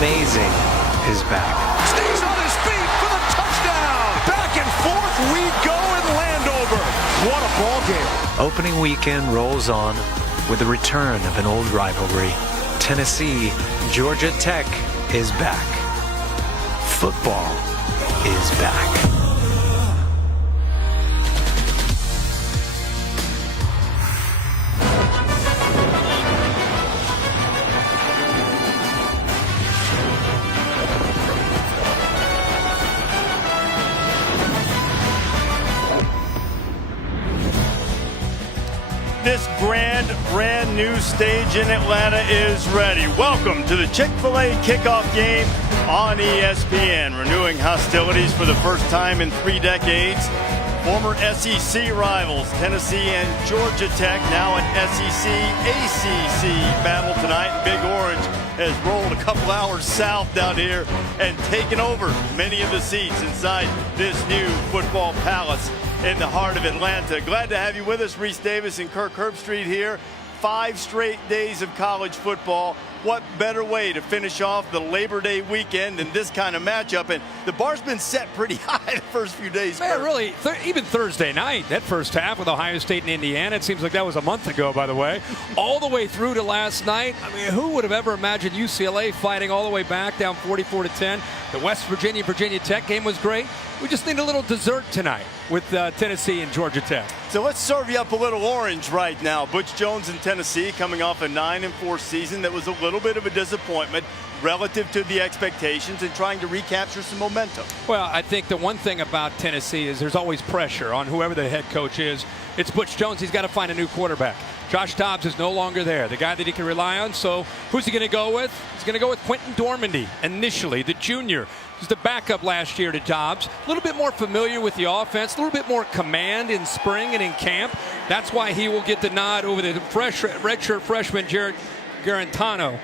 Amazing is back. Stays on his feet for the touchdown. Back and forth we go in Landover. What a ball game. Opening weekend rolls on with the return of an old rivalry. Tennessee, Georgia Tech is back. Football is back. This brand new stage in Atlanta is ready. Welcome to the Chick-fil-A kickoff game on ESPN. Renewing hostilities for the first time in 3 decades. Former SEC rivals, Tennessee and Georgia Tech, now an SEC-ACC battle tonight. Big Orange has rolled a couple hours south down here and taken over many of the seats inside this new football palace in the heart of Atlanta. Glad to have you with us, Reese Davis and Kirk Herbstreit here. 5 straight days of college football. What better way to finish off the Labor Day weekend than this kind of matchup? And the bar's been set pretty high the first few days. Man, really, even Thursday night, that first half with Ohio State and Indiana, it seems like that was a month ago, by the way, all the way through to last night. I mean, who would have ever imagined UCLA fighting all the way back, down 44-10? The West Virginia Tech game was great. We just need a little dessert tonight with Tennessee and Georgia Tech. So let's serve you up a little orange right now. Butch Jones in Tennessee coming off a 9-4 season that was a little bit of a disappointment relative to the expectations and trying to recapture some momentum. Well, I think the one thing about Tennessee is there's always pressure on whoever the head coach is. It's Butch Jones. He's got to find a new quarterback. Josh Dobbs is no longer there, the guy that he can rely on. So who's he going to go with? He's going to go with Quentin Dormandy initially, the junior. He's the backup last year to Dobbs. A little bit more familiar with the offense, a little bit more command in spring and in camp. That's why he will get the nod over the redshirt freshman Jared Garantano.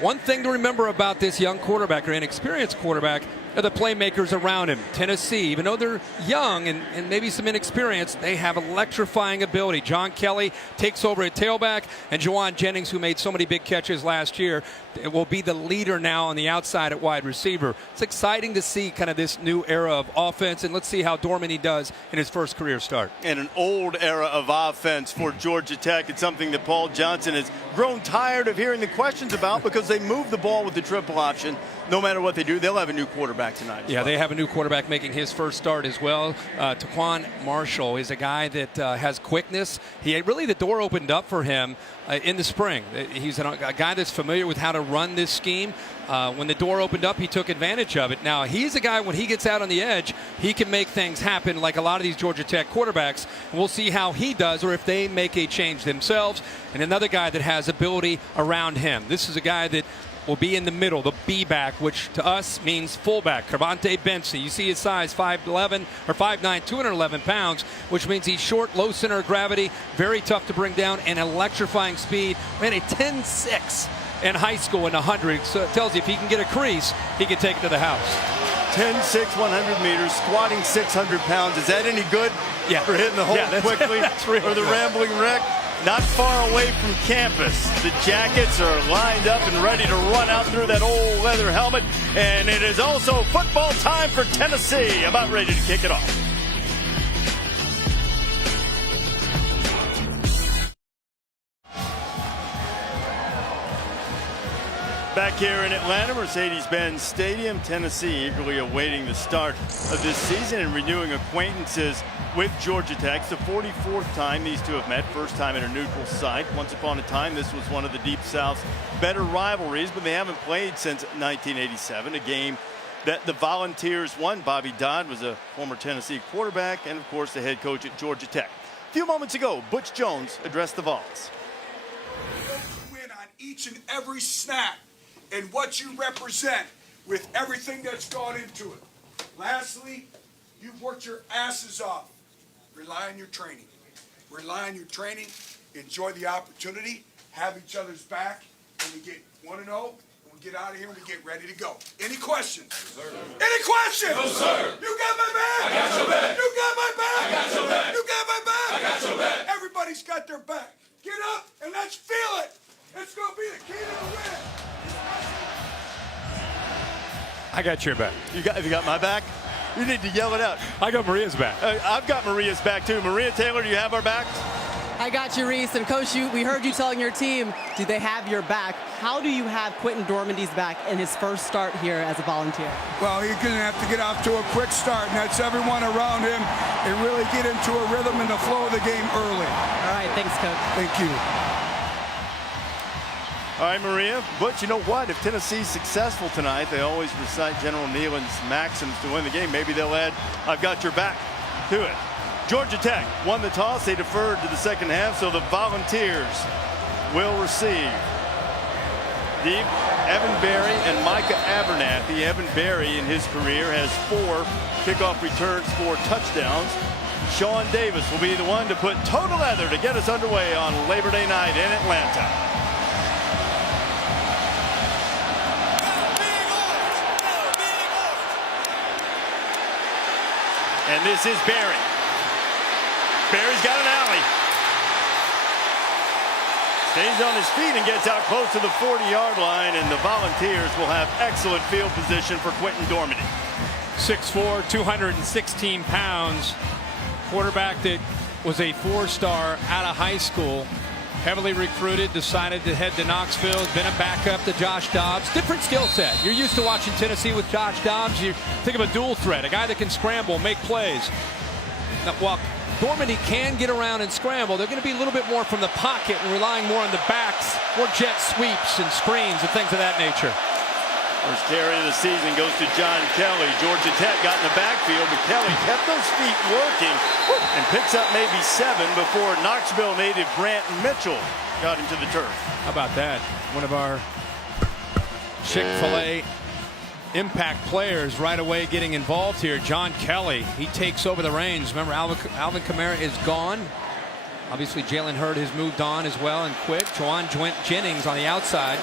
One thing to remember about this young quarterback or inexperienced quarterback are the playmakers around him. Tennessee, even though they're young and maybe some inexperience, they have electrifying ability. John Kelly takes over at tailback, and Juwan Jennings, who made so many big catches last year, will be the leader now on the outside at wide receiver. It's exciting to see kind of this new era of offense, and let's see how Dormandy does in his first career start. And an old era of offense for Georgia Tech. It's something that Paul Johnson has grown tired of hearing the questions about because they move the ball with the triple option. No matter what they do, they'll have a new quarterback tonight. Yeah, they have a new quarterback making his first start as well. Taquan Marshall is a guy that has quickness. The door opened up for him in the spring. He's a guy that's familiar with how to run this scheme. When the door opened up, he took advantage of it. Now, he's a guy, when he gets out on the edge, he can make things happen like a lot of these Georgia Tech quarterbacks. And we'll see how he does or if they make a change themselves. And another guy that has ability around him. This is a guy that will be in the middle, the B-back, which to us means fullback. Cavante Benson, you see his size, 5'11", or 5'9", 211 pounds, which means he's short, low center of gravity, very tough to bring down, and electrifying speed. Ran a 10.6 in high school in 100, so it tells you if he can get a crease, he can take it to the house. 10.6, 100 meters, squatting 600 pounds. Is that any good for hitting the hole quickly or the rambling wreck? Not far away from campus. The Jackets are lined up and ready to run out through that old leather helmet. And it is also football time for Tennessee. About ready to kick it off. Back here in Atlanta, Mercedes-Benz Stadium, Tennessee eagerly awaiting the start of this season and renewing acquaintances with Georgia Tech. It's the 44th time these two have met, first time in a neutral site. Once upon a time, this was one of the Deep South's better rivalries, but they haven't played since 1987, a game that the Volunteers won. Bobby Dodd was a former Tennessee quarterback and, of course, the head coach at Georgia Tech. A few moments ago, Butch Jones addressed the Vols. Win on each and every snap and what you represent with everything that's gone into it. Lastly, you've worked your asses off. Rely on your training. Rely on your training. Enjoy the opportunity. Have each other's back. And we get 1-0. And we get out of here and we get ready to go. Any questions? Yes, sir. Any questions? No, sir. You got my back? I got your back. You got my back? I got your back. You got my back? I got your back. Everybody's got their back. Get up and let's feel it. It's going to be the key to the win. I got your back. You got my back? You need to yell it out. I got Maria's back. I've got Maria's back too. Maria Taylor, do you have our backs? I got you, Reese. And Coach, we heard you telling your team, do they have your back? How do you have Quentin Dormandy's back in his first start here as a volunteer? Well, he's going to have to get off to a quick start, and that's everyone around him, and really get into a rhythm and the flow of the game early. All right, thanks, Coach. Thank you. All right, Maria. But you know what? If Tennessee's successful tonight, they always recite General Nealon's maxims to win the game. Maybe they'll add, I've got your back to it. Georgia Tech won the toss. They deferred to the second half, so the Volunteers will receive. Deep, Evan Berry and Micah Abernathy. Evan Berry in his career has 4 kickoff returns for touchdowns. Sean Davis will be the one to put total leather to get us underway on Labor Day night in Atlanta. And this is Berry. Berry's got an alley. Stays on his feet and gets out close to the 40-yard line, and the Volunteers will have excellent field position for Quentin Dormandy. 6'4", 216 pounds. Quarterback that was a 4-star out of high school. Heavily recruited, decided to head to Knoxville. Has been a backup to Josh Dobbs. Different skill set. You're used to watching Tennessee with Josh Dobbs. You think of a dual threat, a guy that can scramble, make plays. Now, while Dormandy can get around and scramble, they're going to be a little bit more from the pocket and relying more on the backs, more jet sweeps and screens and things of that nature. First carry of the season goes to John Kelly. Georgia Tech got in the backfield, but Kelly kept those feet working and picks up maybe 7 before Knoxville native Brant Mitchell got into the turf. How about that? One of our Chick-fil-A impact players right away getting involved here. John Kelly, he takes over the reins. Remember, Alvin Kamara is gone. Obviously, Jalen Hurd has moved on as well and quick. Juwan Jennings on the outside.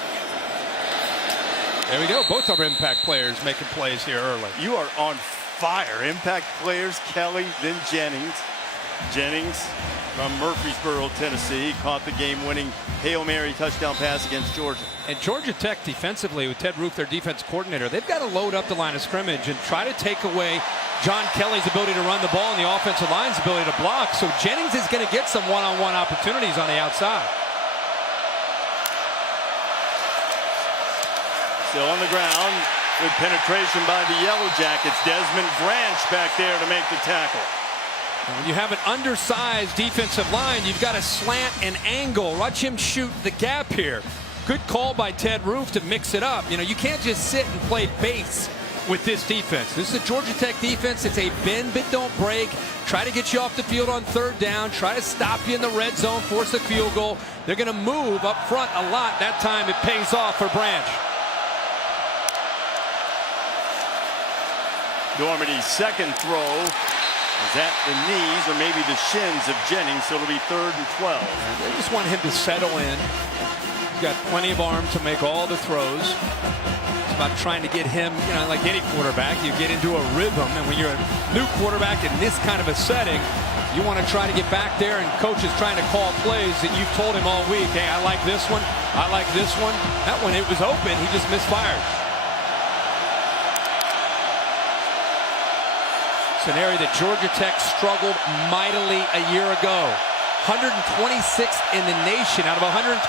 There we go. Both our impact players making plays here early. You are on fire. Impact players, Kelly, then Jennings. Jennings from Murfreesboro, Tennessee, caught the game-winning Hail Mary touchdown pass against Georgia. And Georgia Tech defensively, with Ted Roof, their defense coordinator, they've got to load up the line of scrimmage and try to take away John Kelly's ability to run the ball and the offensive line's ability to block. So Jennings is going to get some one-on-one opportunities on the outside. Still on the ground with penetration by the Yellow Jackets. Desmond Branch back there to make the tackle. When you have an undersized defensive line, you've got to slant and angle. Watch him shoot the gap here. Good call by Ted Roof to mix it up. You know, you can't just sit and play base with this defense. This is a Georgia Tech defense. It's a bend but don't break. Try to get you off the field on 3rd down. Try to stop you in the red zone, force a field goal. They're going to move up front a lot. That time it pays off for Branch. Dormandy's second throw is at the knees or maybe the shins of Jennings, so it'll be 3rd and 12. They just want him to settle in. He's got plenty of arm to make all the throws. It's about trying to get him, you know, like any quarterback, you get into a rhythm, and when you're a new quarterback in this kind of a setting, you want to try to get back there, and coach is trying to call plays that you've told him all week. Hey, I like this one. I like this one. That one, it was open. He just misfired. It's an area that Georgia Tech struggled mightily a year ago. 126th in the nation out of 128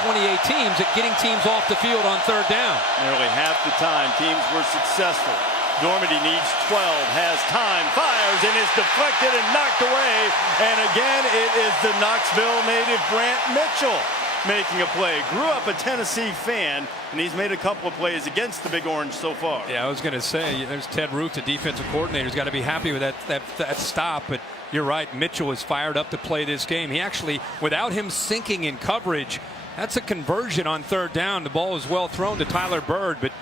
teams at getting teams off the field on 3rd down. Nearly half the time teams were successful. Dormandy needs 12, has time, fires, and is deflected and knocked away. And again, it is the Knoxville native Brant Mitchell making a play. Grew up a Tennessee fan, and he's made a couple of plays against the Big Orange so far. Yeah, I was going to say, there's Ted Roof, the defensive coordinator, has got to be happy with that stop. But you're right, Mitchell is fired up to play this game. He actually, without him sinking in coverage, that's a conversion on 3rd down. The ball is well thrown to Tyler Bird, but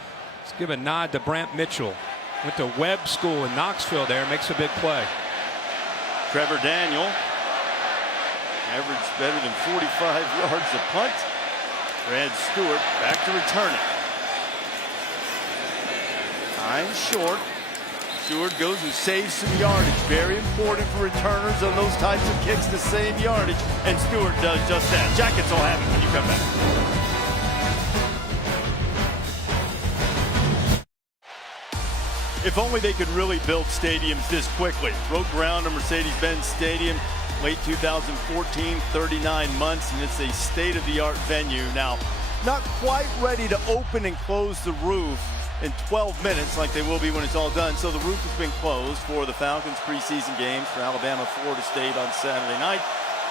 let's give a nod to Brant Mitchell. Went to Webb School in Knoxville there, makes a big play. Trevor Daniel averaged better than 45 yards a punt. Brad Stewart back to return it. Time short. Stewart goes and saves some yardage. Very important for returners on those types of kicks to save yardage. And Stewart does just that. Jackets will have it when you come back. If only they could really build stadiums this quickly. Broke ground on Mercedes-Benz Stadium late 2014, 39 months, and it's a state-of-the-art venue. Now, not quite ready to open and close the roof in 12 minutes like they will be when it's all done. So the roof has been closed for the Falcons preseason games for Alabama, Florida State on Saturday night.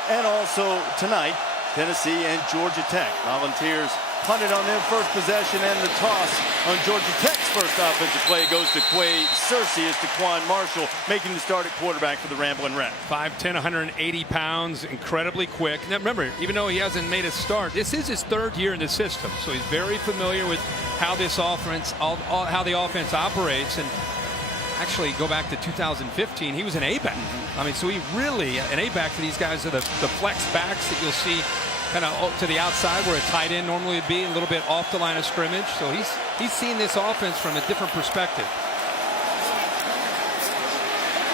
And also tonight, Tennessee and Georgia Tech. Volunteers punted on their first possession, and the toss on Georgia Tech's first offensive play goes to Quay Searcy as DeQuan Marshall making the start at quarterback for the Ramblin' Wreck. 5'10", 180 pounds, incredibly quick. Now remember, even though he hasn't made a start, this is his third year in the system, so he's very familiar with how this offense, how the offense operates. And actually, go back to 2015, he was an A-back. I mean, so he really, an A-back for these guys are the flex backs that you'll see kind of to the outside where a tight end normally would be, a little bit off the line of scrimmage. So he's seen this offense from a different perspective.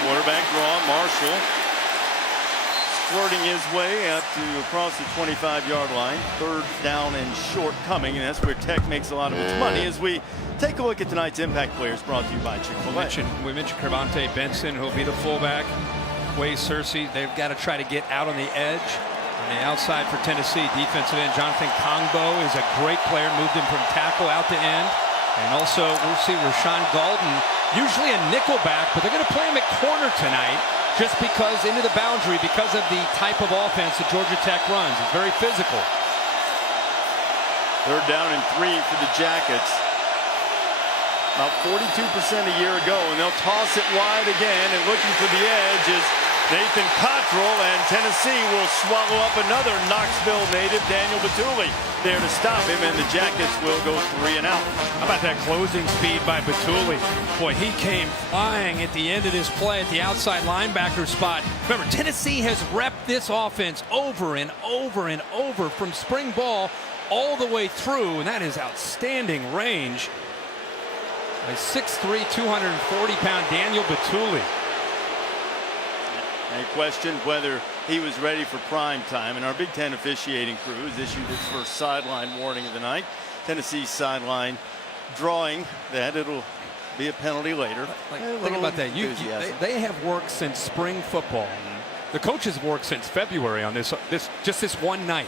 Quarterback draw, Marshall squirting his way up to across the 25-yard line. Third down and short coming, and that's where Tech makes a lot of its money as we take a look at tonight's impact players brought to you by Chick-fil-A. We mentioned Cravante Benson, who'll be the fullback. Quay Searcy, they've got to try to get out on the edge. On the outside for Tennessee, defensive end Jonathan Kongbo is a great player, moved him from tackle out to end. And also, we'll see Rashawn Galton, usually a nickelback, but they're going to play him at corner tonight just because into the boundary because of the type of offense that Georgia Tech runs. It's very physical. Third down and 3 for the Jackets. About 42% a year ago, and they'll toss it wide again, and looking for the edge is Nathan Cottrell, and Tennessee will swallow up another Knoxville native, Daniel Batuli, there to stop him, and the Jackets will go 3 and out. How about that closing speed by Batuli? Boy, he came flying at the end of this play at the outside linebacker spot. Remember, Tennessee has repped this offense over and over and over from spring ball all the way through, and that is outstanding range. A 6'3", 240-pound Daniel Batuli. I questioned whether he was ready for prime time, and our Big Ten officiating crew has issued its first sideline warning of the night. Tennessee's sideline drawing that it'll be a penalty later. Think about that. They have worked since spring football. The coaches have worked since February on this one night,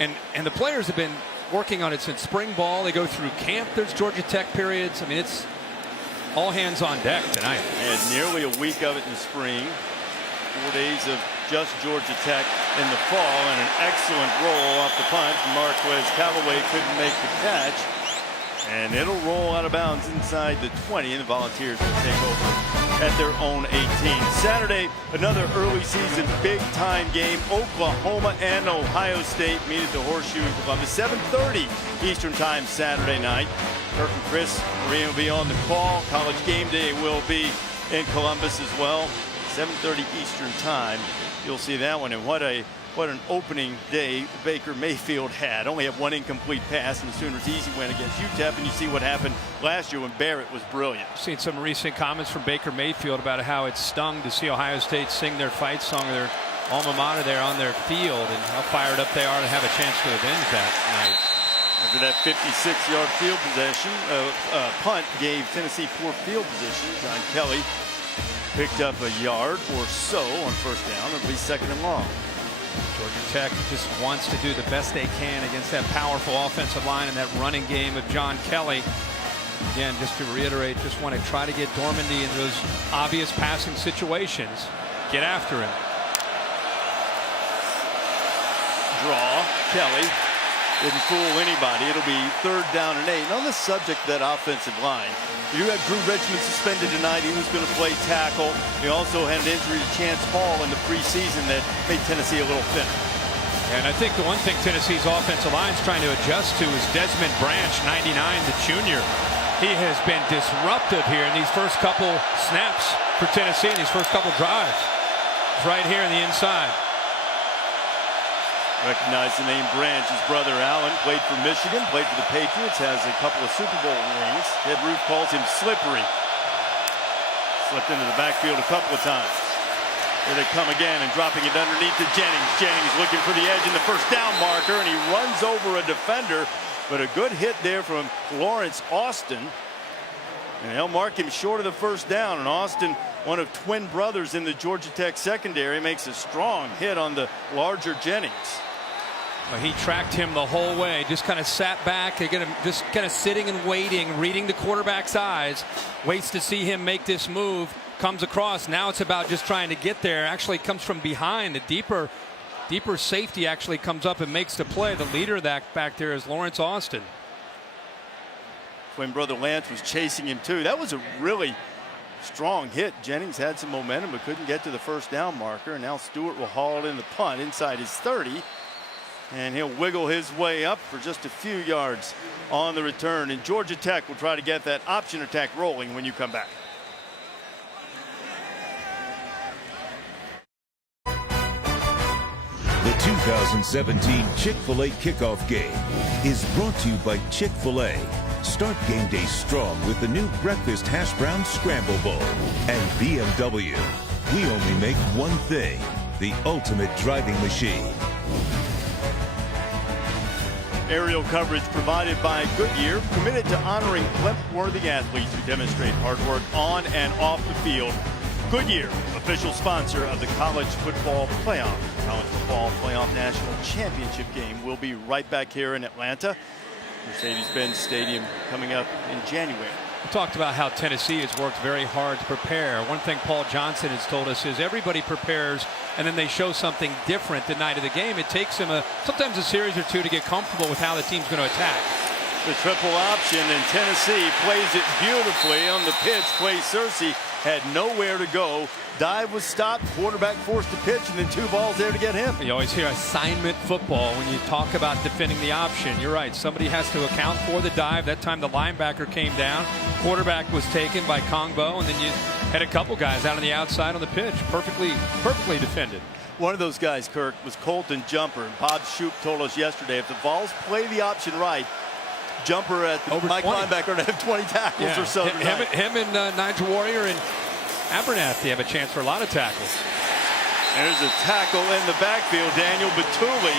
and the players have been working on it since spring ball. They go through camp. There's Georgia Tech periods. I mean, it's all hands on deck tonight. And nearly a week of it in the spring. 4 days of just Georgia Tech in the fall, and an excellent roll off the punt. Marquez Callaway couldn't make the catch, and it'll roll out of bounds inside the 20, and the Volunteers will take over at their own 18. Saturday, another early season big time game. Oklahoma and Ohio State meet at the Horseshoe Columbus, 7:30 Eastern Time Saturday night. Kirk and Chris Marine will be on the call. College Game Day will be in Columbus as well. 7:30 Eastern Time. You'll see that one, and what an opening day Baker Mayfield had. Only had one incomplete pass, and the Sooners' easy win against UTEP, and you see what happened last year when Barrett was brilliant. I've seen some recent comments from Baker Mayfield about how it stung to see Ohio State sing their fight song, their alma mater there on their field, and how fired up they are to have a chance to avenge that night. After that 56-yard field possession, punt gave Tennessee poor field position. John Kelly picked up a yard or so on first down, or at least second and long. Georgia Tech just wants to do the best they can against that powerful offensive line and that running game of John Kelly. Again, just to reiterate, just want to try to get Dormandy in those obvious passing situations. Get after him. Draw, Kelly. Didn't fool anybody. It'll be 3rd down and 8. And on the subject of that offensive line, you have Drew Richmond suspended tonight. He was going to play tackle. He also had an injury to Chance Hall in the preseason that made Tennessee a little thinner. And I think the one thing Tennessee's offensive line is trying to adjust to is Desmond Branch, 99, the junior. He has been disruptive here in these first couple snaps for Tennessee in these first couple drives. It's right here on the inside. Recognize the name Branch. His brother Allen played for Michigan, played for the Patriots, has a couple of Super Bowl rings. Ed Roof calls him slippery. Slipped into the backfield a couple of times. Here they come again, and dropping it underneath to Jennings. Jennings looking for the edge in the first down marker, and he runs over a defender, but a good hit there from Lawrence Austin. And they'll mark him short of the first down. And Austin, one of twin brothers in the Georgia Tech secondary, makes a strong hit on the larger Jennings. Well, he tracked him the whole way, just kind of sat back, just kind of sitting and waiting, reading the quarterback's eyes, waits to see him make this move, comes across. Now it's about just trying to get there. Actually comes from behind. The deeper safety actually comes up and makes the play. The leader of that back there is Lawrence Austin. Twin brother Lance was chasing him too. That was a really strong hit. Jennings had some momentum but couldn't get to the first down marker. And now Stewart will haul it in the punt inside his 30. And he'll wiggle his way up for just a few yards on the return. And Georgia Tech will try to get that option attack rolling when you come back. The 2017 Chick-fil-A kickoff game is brought to you by Chick-fil-A. Start game day strong with the new Breakfast Hash Brown Scramble Bowl. And BMW. We only make one thing, the ultimate driving machine. Aerial coverage provided by Goodyear, committed to honoring Flint-worthy athletes who demonstrate hard work on and off the field. Goodyear, official sponsor of the College Football Playoff. College Football Playoff National Championship game will be right back here in Atlanta. Mercedes-Benz Stadium coming up in January. We talked about how Tennessee has worked very hard to prepare. One thing Paul Johnson has told us is everybody prepares and then they show something different the night of the game. It takes them sometimes a series or two to get comfortable with how the team's going to attack. The triple option, and Tennessee plays it beautifully on the pitch. Clay Searcy had nowhere to go. Dive was stopped, quarterback forced to pitch, and then two balls there to get him. You always hear assignment football when you talk about defending the option. You're right. Somebody has to account for the dive. That time the linebacker came down. Quarterback was taken by Kongbo, and then you had a couple guys out on the outside on the pitch. Perfectly defended. One of those guys, Kirk, was Colton Jumper. Bob Shoup told us yesterday, if the Vols play the option right, Jumper at the Mike linebacker to have 20 tackles or so tonight. Him and Nigel Warrior and Abernathy have a chance for a lot of tackles. There's a tackle in the backfield. Daniel Batuli,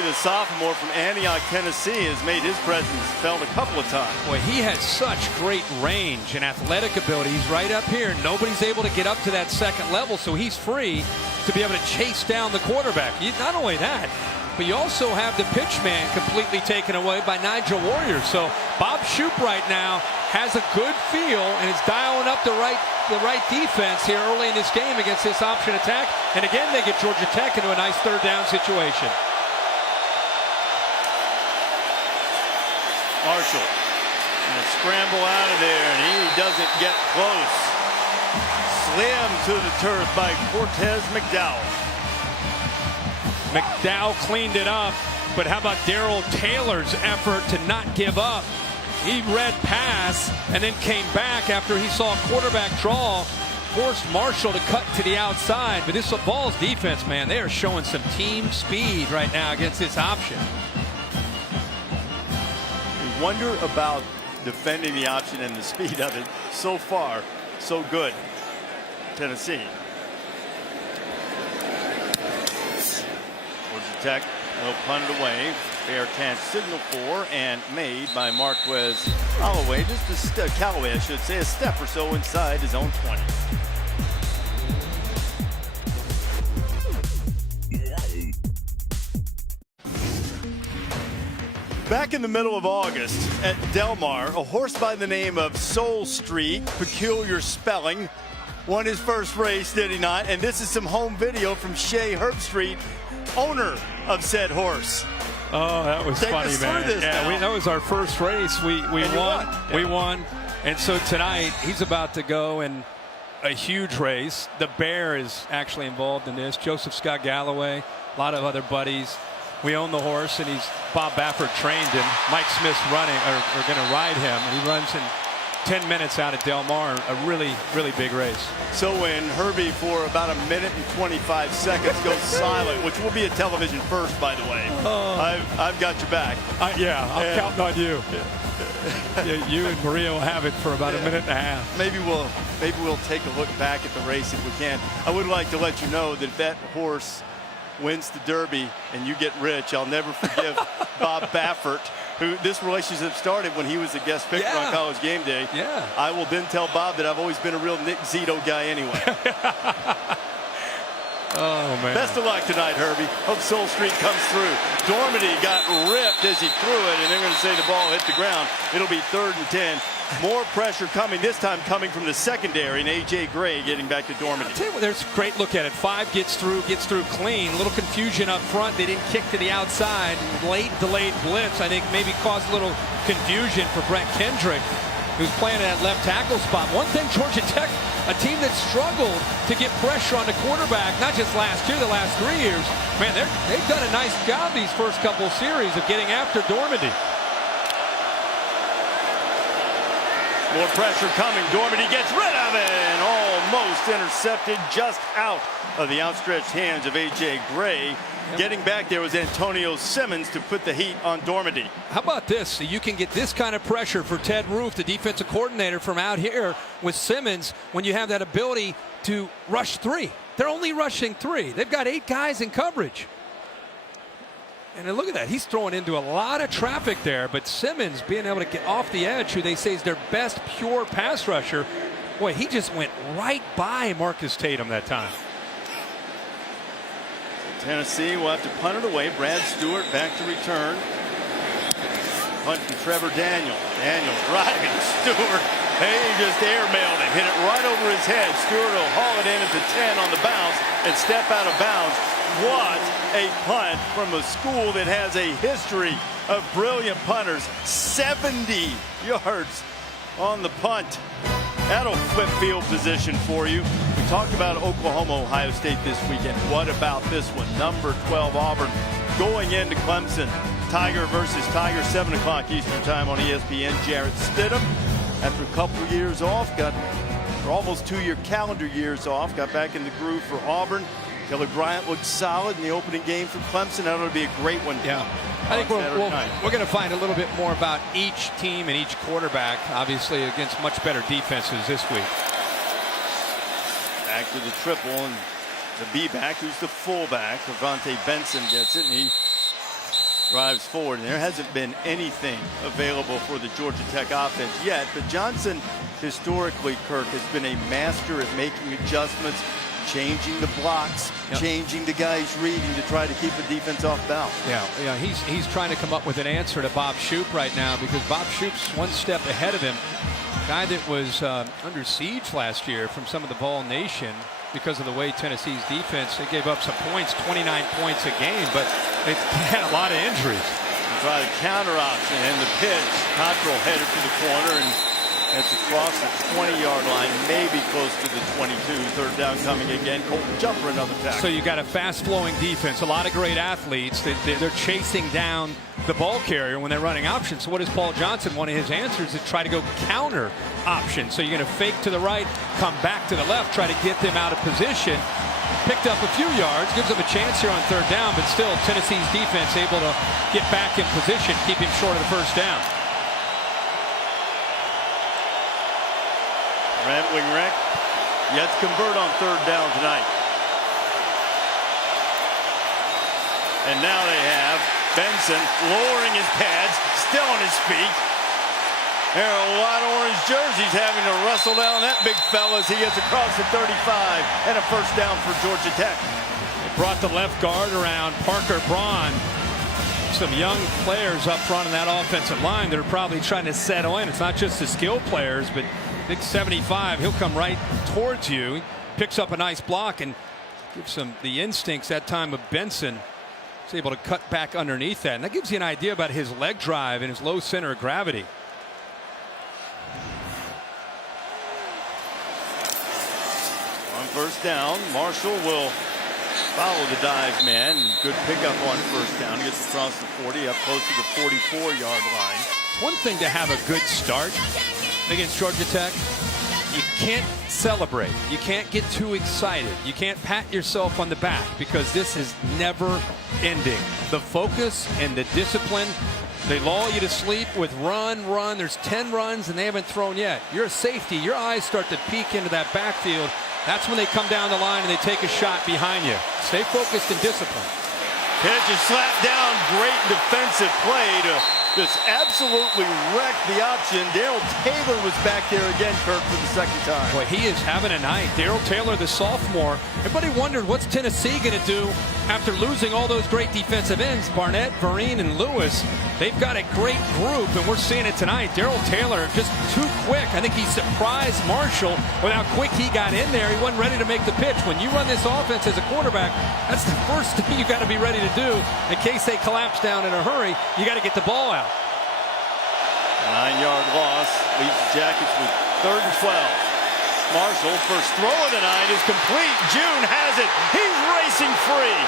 the sophomore from Antioch, Tennessee, has made his presence felt a couple of times. Boy, he has such great range and athletic ability. He's right up here. Nobody's able to get up to that second level, so he's free to be able to chase down the quarterback. Not only that, but you also have the pitch man completely taken away by Nigel Warrior. So Bob Shoup right now has a good feel and is dialing up the right defense here early in this game against this option attack. And again, they get Georgia Tech into a nice third down situation. Marshall gonna scramble out of there, and he doesn't get close. Slammed to the turf by Cortez McDowell. McDowell cleaned it up, but how about Darrell Taylor's effort to not give up? He read pass and then came back after he saw a quarterback draw, forced Marshall to cut to the outside. But this Vols defense, man, they are showing some team speed right now against this option. You wonder about defending the option and the speed of it. So far, so good. Tennessee. Georgia Tech will punt it away. Fair catch signal for and made by Marquez Holloway. Just a Callaway, I should say, a step or so inside his own 20. Back in the middle of August at Del Mar, a horse by the name of Soul Street, peculiar spelling, won his first race, did he not? And this is some home video from Shea Herbstreit, owner of said horse. Oh, that was funny, man. That was our first race. We won. We won. And so tonight, he's about to go in a huge race. The Bear is actually involved in this. Joseph Scott Galloway, a lot of other buddies. We own the horse, and Bob Baffert trained him. Mike Smith's running, or going to ride him. And he runs in 10 minutes out at Del Mar, a really, really big race. So when Herbie, for about 1 minute and 25 seconds, goes silent, which will be a television first, by the way. I've got your back. I'm counting on you. You and Maria will have it for about 1.5 minutes. Maybe we'll take a look back at the race if we can. I would like to let you know that if that horse wins the Derby and you get rich, I'll never forgive Bob Baffert who this relationship started when he was a guest picker on College Game Day. Yeah. I will then tell Bob that I've always been a real Nick Zito guy anyway. Oh, man. Best of luck tonight, Herbie. Hope Soul Street comes through. Dormady got ripped as he threw it, and they're going to say the ball hit the ground. It'll be 3rd and 10. More pressure coming, this time coming from the secondary, and A.J. Gray getting back to Dormady. I'll tell you what, there's a great look at it. 5 gets through clean. A little confusion up front. They didn't kick to the outside. Late delayed blitz, I think, maybe caused a little confusion for Brett Kendrick, who's playing at left tackle spot. One thing, Georgia Tech, a team that struggled to get pressure on the quarterback, not just last year, the last 3 years. Man, they've done a nice job these first couple series of getting after Dormady. More pressure coming. Dormady gets rid of it and almost intercepted, just out of the outstretched hands of A.J. Gray. Getting back there was Antonio Simmons to put the heat on Dormady. How about this? So you can get this kind of pressure for Ted Roof, the defensive coordinator, from out here with Simmons when you have that ability to rush 3. They're only rushing 3. They've got 8 guys in coverage. And look at that. He's throwing into a lot of traffic there, but Simmons being able to get off the edge, who they say is their best pure pass rusher. Boy, he just went right by Marcus Tatum that time. Tennessee will have to punt it away. Brad Stewart back to return. Punt from Trevor Daniel. Daniel driving Stewart. Hey, he just airmailed him. Hit it right over his head. Stewart will haul it in at the 10 on the bounce and step out of bounds. What a punt from a school that has a history of brilliant punters. 70 yards on the punt. That'll flip field position for you. We talked about Oklahoma, Ohio State this weekend. What about this one? Number 12 Auburn going into Clemson. Tiger versus Tiger, 7 o'clock Eastern time on ESPN. Jarrett Stidham, after a couple of years off, got for almost 2-year calendar years off, got back in the groove for Auburn. Kelly Bryant looked solid in the opening game for Clemson. That'll be a great one. Yeah. I think we're going to find a little bit more about each team and each quarterback, obviously, against much better defenses this week. Back to the triple, and the B-back, who's the fullback. Levante Benson gets it, and he drives forward. And there hasn't been anything available for the Georgia Tech offense yet, but Johnson, historically, Kirk, has been a master at making adjustments, changing the blocks, changing the guys reading to try to keep the defense off balance. Yeah, he's trying to come up with an answer to Bob Shoop right now, because Bob Shoop's one step ahead of him. Guy that was under siege last year from some of the Vol Nation because of the way Tennessee's defense, they gave up some points, 29 points a game, but they had a lot of injuries. Try the counter option and the pitch. Cottrell headed to the corner, and it's across the 20-yard line, maybe close to the 22. 3rd down coming again. Colton Jumper, another tackle. So you got a fast-flowing defense, a lot of great athletes. They're chasing down the ball carrier when they're running options. So what does Paul Johnson? One of his answers is try to go counter option. So you're going to fake to the right, come back to the left, try to get them out of position. Picked up a few yards, gives them a chance here on 3rd down, but still Tennessee's defense able to get back in position, keep him short of the 1st down. Red wing wreck yet to convert on 3rd down tonight. And now they have Benson lowering his pads, still on his feet. There are a lot of orange jerseys having to wrestle down that big fella as he gets across the 35, and a 1st down for Georgia Tech. They brought the left guard around, Parker Braun. Some young players up front in that offensive line that are probably trying to settle in. It's not just the skill players, but big 75, he'll come right towards you, picks up a nice block and gives some the instincts that time of Benson. He's able to cut back underneath that, and that gives you an idea about his leg drive and his low center of gravity. On 1st down, Marshall will follow the dive man. Good pickup on 1st down. Gets across the 40, up close to the 44-yard line. It's one thing to have a good start against Georgia Tech. You can't celebrate. You can't get too excited. You can't pat yourself on the back, because this is never ending. The focus and the discipline, they lull you to sleep with run. There's 10 runs and they haven't thrown yet. You're a safety. Your eyes start to peek into that backfield. That's when they come down the line and they take a shot behind you. Stay focused and disciplined. Pitch is slapped down. Great defensive play to just absolutely wrecked the option. Darrell Taylor was back there again, Kirk, for the second time. Boy, he is having a night. Darrell Taylor, the sophomore. Everybody wondered, what's Tennessee going to do after losing all those great defensive ends, Barnett, Vereen, and Lewis? They've got a great group, and we're seeing it tonight. Darrell Taylor just too quick. I think he surprised Marshall with how quick he got in there. He wasn't ready to make the pitch. When you run this offense as a quarterback, that's the first thing you got to be ready to do. In case they collapse down in a hurry, you got to get the ball out. 9-yard loss leaves the Jackets with 3rd and 12. Marshall, first throw of the night is complete. June has it. He's racing free.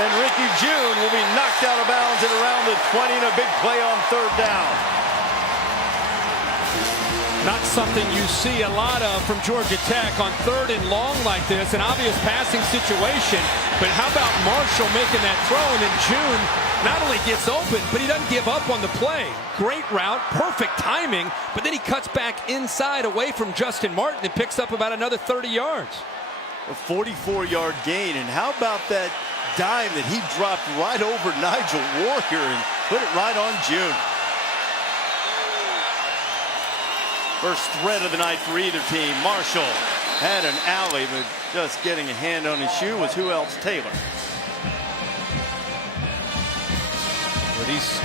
And Ricky June will be knocked out of bounds at around the 20 and a big play on 3rd down. Not something you see a lot of from Georgia Tech on 3rd and long like this, an obvious passing situation. But how about Marshall making that throw, and then June not only gets open, but he doesn't give up on the play. Great route, perfect timing, but then he cuts back inside away from Justin Martin and picks up about another 30 yards. A 44-yard gain, and how about that dime that he dropped right over Nigel Warrior and put it right on June. First threat of the night for either team. Marshall had an alley, but just getting a hand on his shoe was who else? Taylor. With these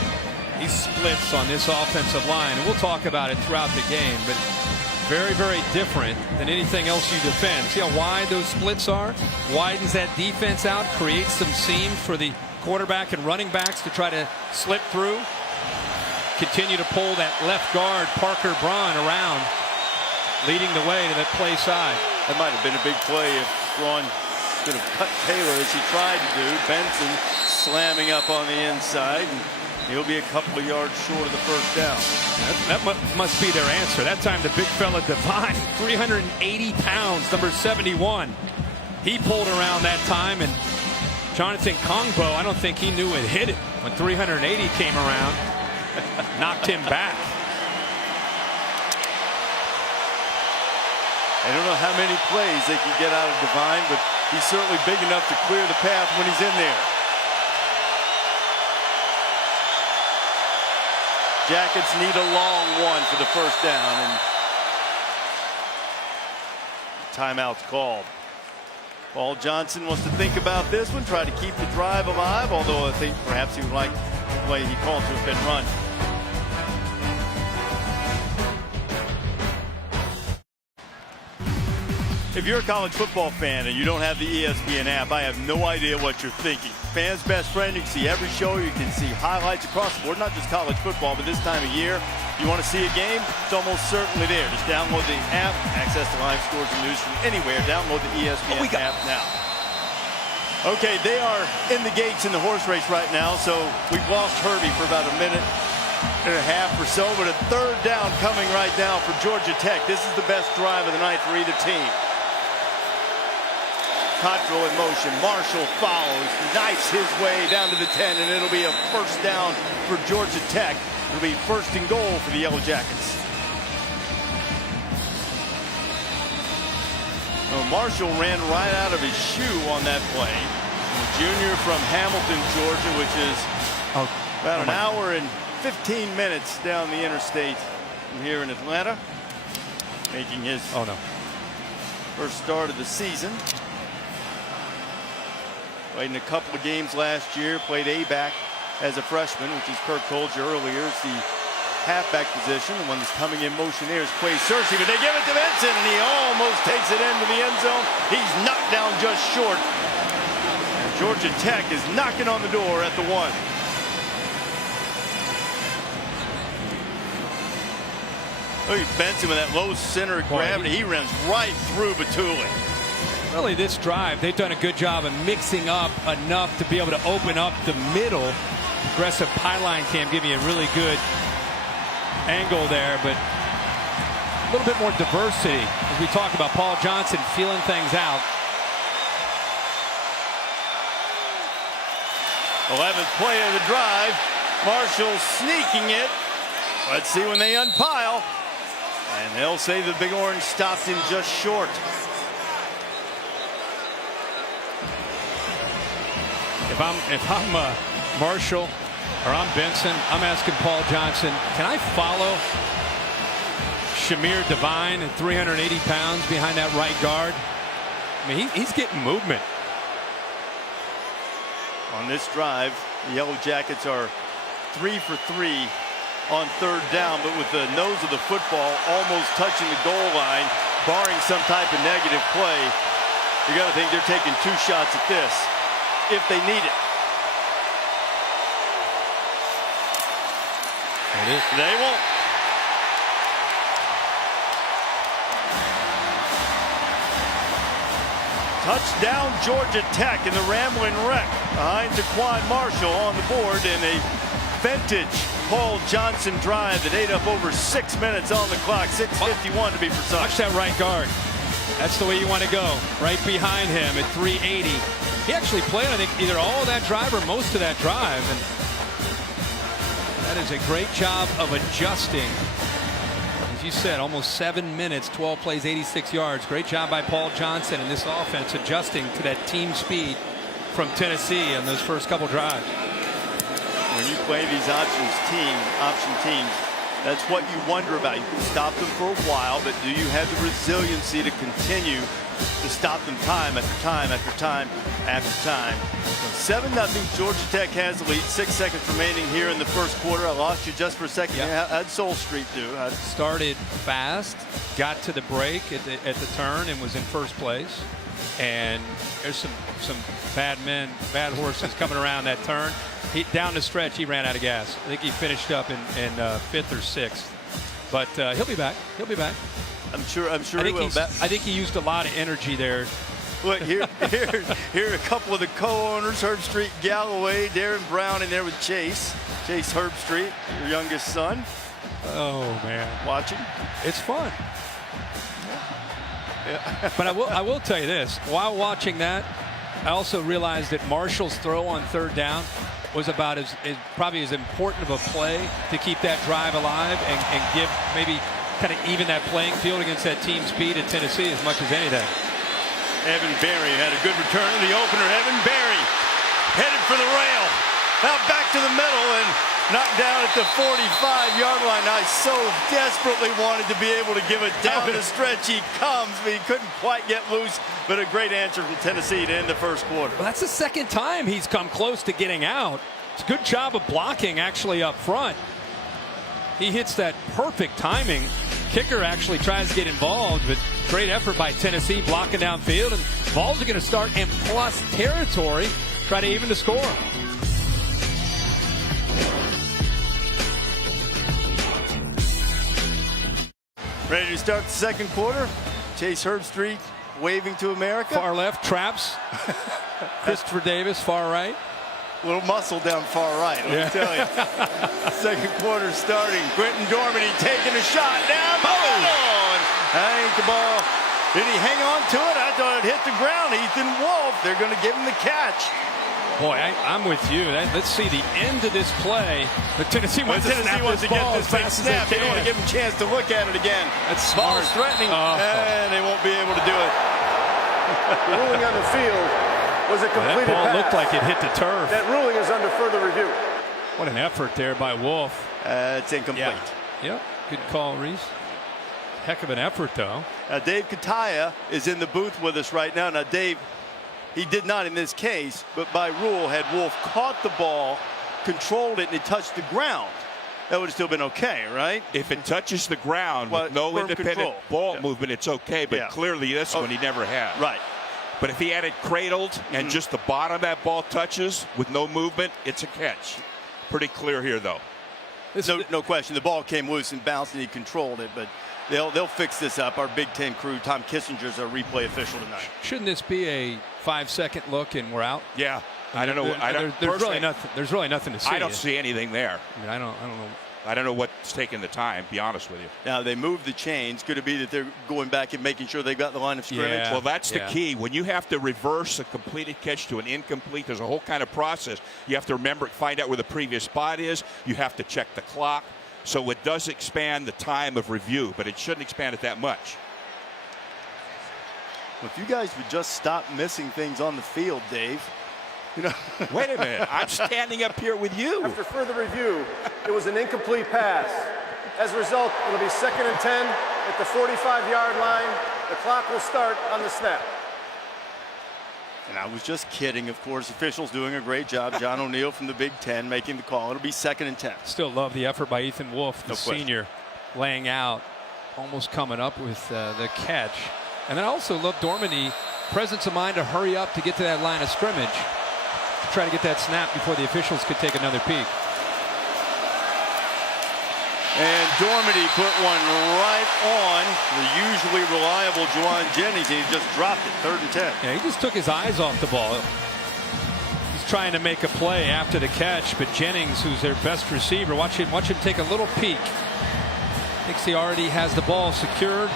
splits on this offensive line, and we'll talk about it throughout the game, but very, very different than anything else you defend. See how wide those splits are? Widens that defense out, creates some seams for the quarterback and running backs to try to slip through. Continue to pull that left guard, Parker Braun, around, leading the way to that play side. That might have been a big play if Braun could have cut Taylor as he tried to do. Benson slamming up on the inside, and he'll be a couple of yards short of the first down. That must be their answer. That time the big fella Devine, 380 pounds, number 71. He pulled around that time, and Jonathan Kongbo, I don't think he knew it hit it when 380 came around. Knocked him back. I don't know how many plays they can get out of Devine, but he's certainly big enough to clear the path when he's in there. Jackets need a long one for the first down, and timeout's called. Paul Johnson wants to think about this one, try to keep the drive alive, although I think perhaps he would like the play he called to have been run. If you're a college football fan and you don't have the ESPN app, I have no idea what you're thinking. Fans' best friend, you can see every show, you can see highlights across the board, not just college football, but this time of year, you want to see a game, it's almost certainly there. Just download the app, access the live scores and news from anywhere. Download the ESPN app now. Okay, they are in the gates in the horse race right now, so we've lost Herbie for about a minute and a half or so, but a 3rd down coming right now for Georgia Tech. This is the best drive of the night for either team. Cottrell in motion. Marshall follows, knifes his way down to the 10, and it'll be a first down for Georgia Tech. It'll be 1st and goal for the Yellow Jackets. Well, Marshall ran right out of his shoe on that play. The junior from Hamilton, Georgia, which is about an hour and 15 minutes down the interstate from here in Atlanta, making his first start of the season. Played in a couple of games last year, played A-back as a freshman, which is Kirk told you earlier. It's the halfback position. The one that's coming in motion there is Quay Searcy, but they give it to Benson, and he almost takes it into the end zone. He's knocked down just short. And Georgia Tech is knocking on the door at the 1. Look at Benson with that low center of gravity. He runs right through Batuli. Really, this drive, they've done a good job of mixing up enough to be able to open up the middle. Aggressive pylon cam give you a really good angle there, but a little bit more diversity as we talk about Paul Johnson feeling things out. 11th play of the drive. Marshall sneaking it. Let's see when they unpile. And they'll say the Big Orange stopped him just short. If I'm Marshall, or I'm Benson, I'm asking Paul Johnson, can I follow Shamir Devine at 380 pounds behind that right guard? I mean, he's getting movement. On this drive, the Yellow Jackets are 3 for 3 on third down, but with the nose of the football almost touching the goal line, barring some type of negative play, you got to think they're taking 2 shots at this if they need it. They won't. Touchdown Georgia Tech in the Ramblin' Wreck behind Jaquan Marshall on the board in a vintage Paul Johnson drive that ate up over 6 minutes on the clock. 6:51 to be precise. Watch that right guard. That's the way you want to go. Right behind him at 380. He actually played, I think, either all of that drive or most of that drive. And that is a great job of adjusting. As you said, almost 7 minutes, 12 plays, 86 yards. Great job by Paul Johnson and this offense adjusting to that team speed from Tennessee in those first couple drives. When you play these option teams, that's what you wonder about. You can stop them for a while, but do you have the resiliency to continue to stop them time after time after time after time? 7-0 Georgia Tech has the lead. 6 seconds remaining here in the first quarter. I lost you just for a second. Yep. How'd Soul Street do? Started fast, got to the break at the turn, and was in first place. And there's some bad men, bad horses coming around that turn. Down the stretch, he ran out of gas. I think he finished up in 5th or 6th. But he'll be back. He'll be back. I'm sure he will. I think he used a lot of energy there. Look, here are a couple of the co-owners, Herbstreit Galloway, Darren Brown in there with Chase Herbstreit, your youngest son. Oh, man. Watching. It's fun. Yeah. But I will tell you this. While watching that, I also realized that Marshall's throw on third down was about probably as important of a play to keep that drive alive and give maybe kind of even that playing field against that team speed at Tennessee as much as anything. Evan Berry had a good return in the opener. Evan Berry headed for the rail. Now back to the middle and knocked down at the 45-yard line. I so desperately wanted to be able to give it down the stretch. He comes, but he couldn't quite get loose. But a great answer from Tennessee to end the first quarter. Well, that's the second time he's come close to getting out. It's a good job of blocking actually up front. He hits that perfect timing. Kicker actually tries to get involved, but great effort by Tennessee blocking downfield. And Vols are going to start in plus territory, try to even the score. Ready to start the second quarter. Chase Herbstreit waving to America. Far left, traps. Christopher Davis, far right. Little muscle down far right, let me tell you. Second quarter starting. Quentin Dormady taking a shot down the middle. And that ain't the ball. Did he hang on to it? I thought it hit the ground. Ethan Wolf, they're going to give him the catch. Boy, I'm with you. Let's see the end of this play. The Tennessee wants to snap this ball as fast as they can. They don't want to give him a chance to look at it again. That's smart. Ball's threatening, and they won't be able to do it. The ruling on the field was a completed that ball pass. looked like it hit the turf. That ruling is under further review. What an effort there by Wolf. It's incomplete. Yeah, good call, Reese. Heck of an effort, though. Now, Dave Kataya is in the booth with us right now. Now, Dave, he did not in this case, but by rule, had Wolf caught the ball, controlled it, and it touched the ground, that would have still been okay, right? If it touches the ground with no independent ball movement, it's okay. But clearly this one he never had. Right. But if he had it cradled and just the bottom of that ball touches with no movement, it's a catch. Pretty clear here, though. No question. The ball came loose and bounced, and he controlled it. But they'll fix this up. Our Big Ten crew, Tom Kissinger's our replay official tonight. Shouldn't this be a 5-second look and we're out? Yeah. I don't know. There's really nothing. There's really nothing to see. I don't see anything there. I mean, I don't know. I don't know what's taking the time, to be honest with you. Now, they moved the chains. Could it be that they're going back and making sure they've got the line of scrimmage? Yeah. Well, that's the key. When you have to reverse a completed catch to an incomplete, there's a whole kind of process. You have to remember, find out where the previous spot is. You have to check the clock. So it does expand the time of review, but it shouldn't expand it that much. Well, if you guys would just stop missing things on the field, Dave, Wait a minute. I'm standing up here with you. After further review, it was an incomplete pass. As a result, it'll be 2nd and 10 at the 45-yard line. The clock will start on the snap. And I was just kidding, of course. Officials doing a great job. John O'Neill from the Big Ten making the call. It'll be 2nd and 10. Still love the effort by Ethan Wolf, the No question. senior, laying out, almost coming up with the catch. And then I also love Dormady, presence of mind to hurry up to get to that line of scrimmage, try to get that snap before the officials could take another peek. And Dormady put one right on the usually reliable Juwan Jennings, and he just dropped it, 3rd and 10. Yeah, he just took his eyes off the ball. He's trying to make a play after the catch, but Jennings, who's their best receiver, watch him take a little peek. Thinks he already has the ball secured.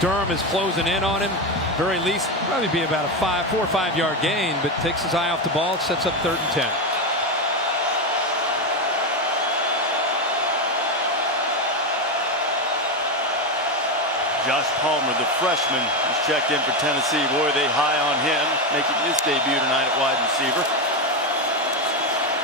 Durham is closing in on him. Very least, probably be about a 4 or 5 yard gain, but takes his eye off the ball, sets up 3rd and 10. Josh Palmer, the freshman, is checked in for Tennessee. Boy, they high on him, making his debut tonight at wide receiver.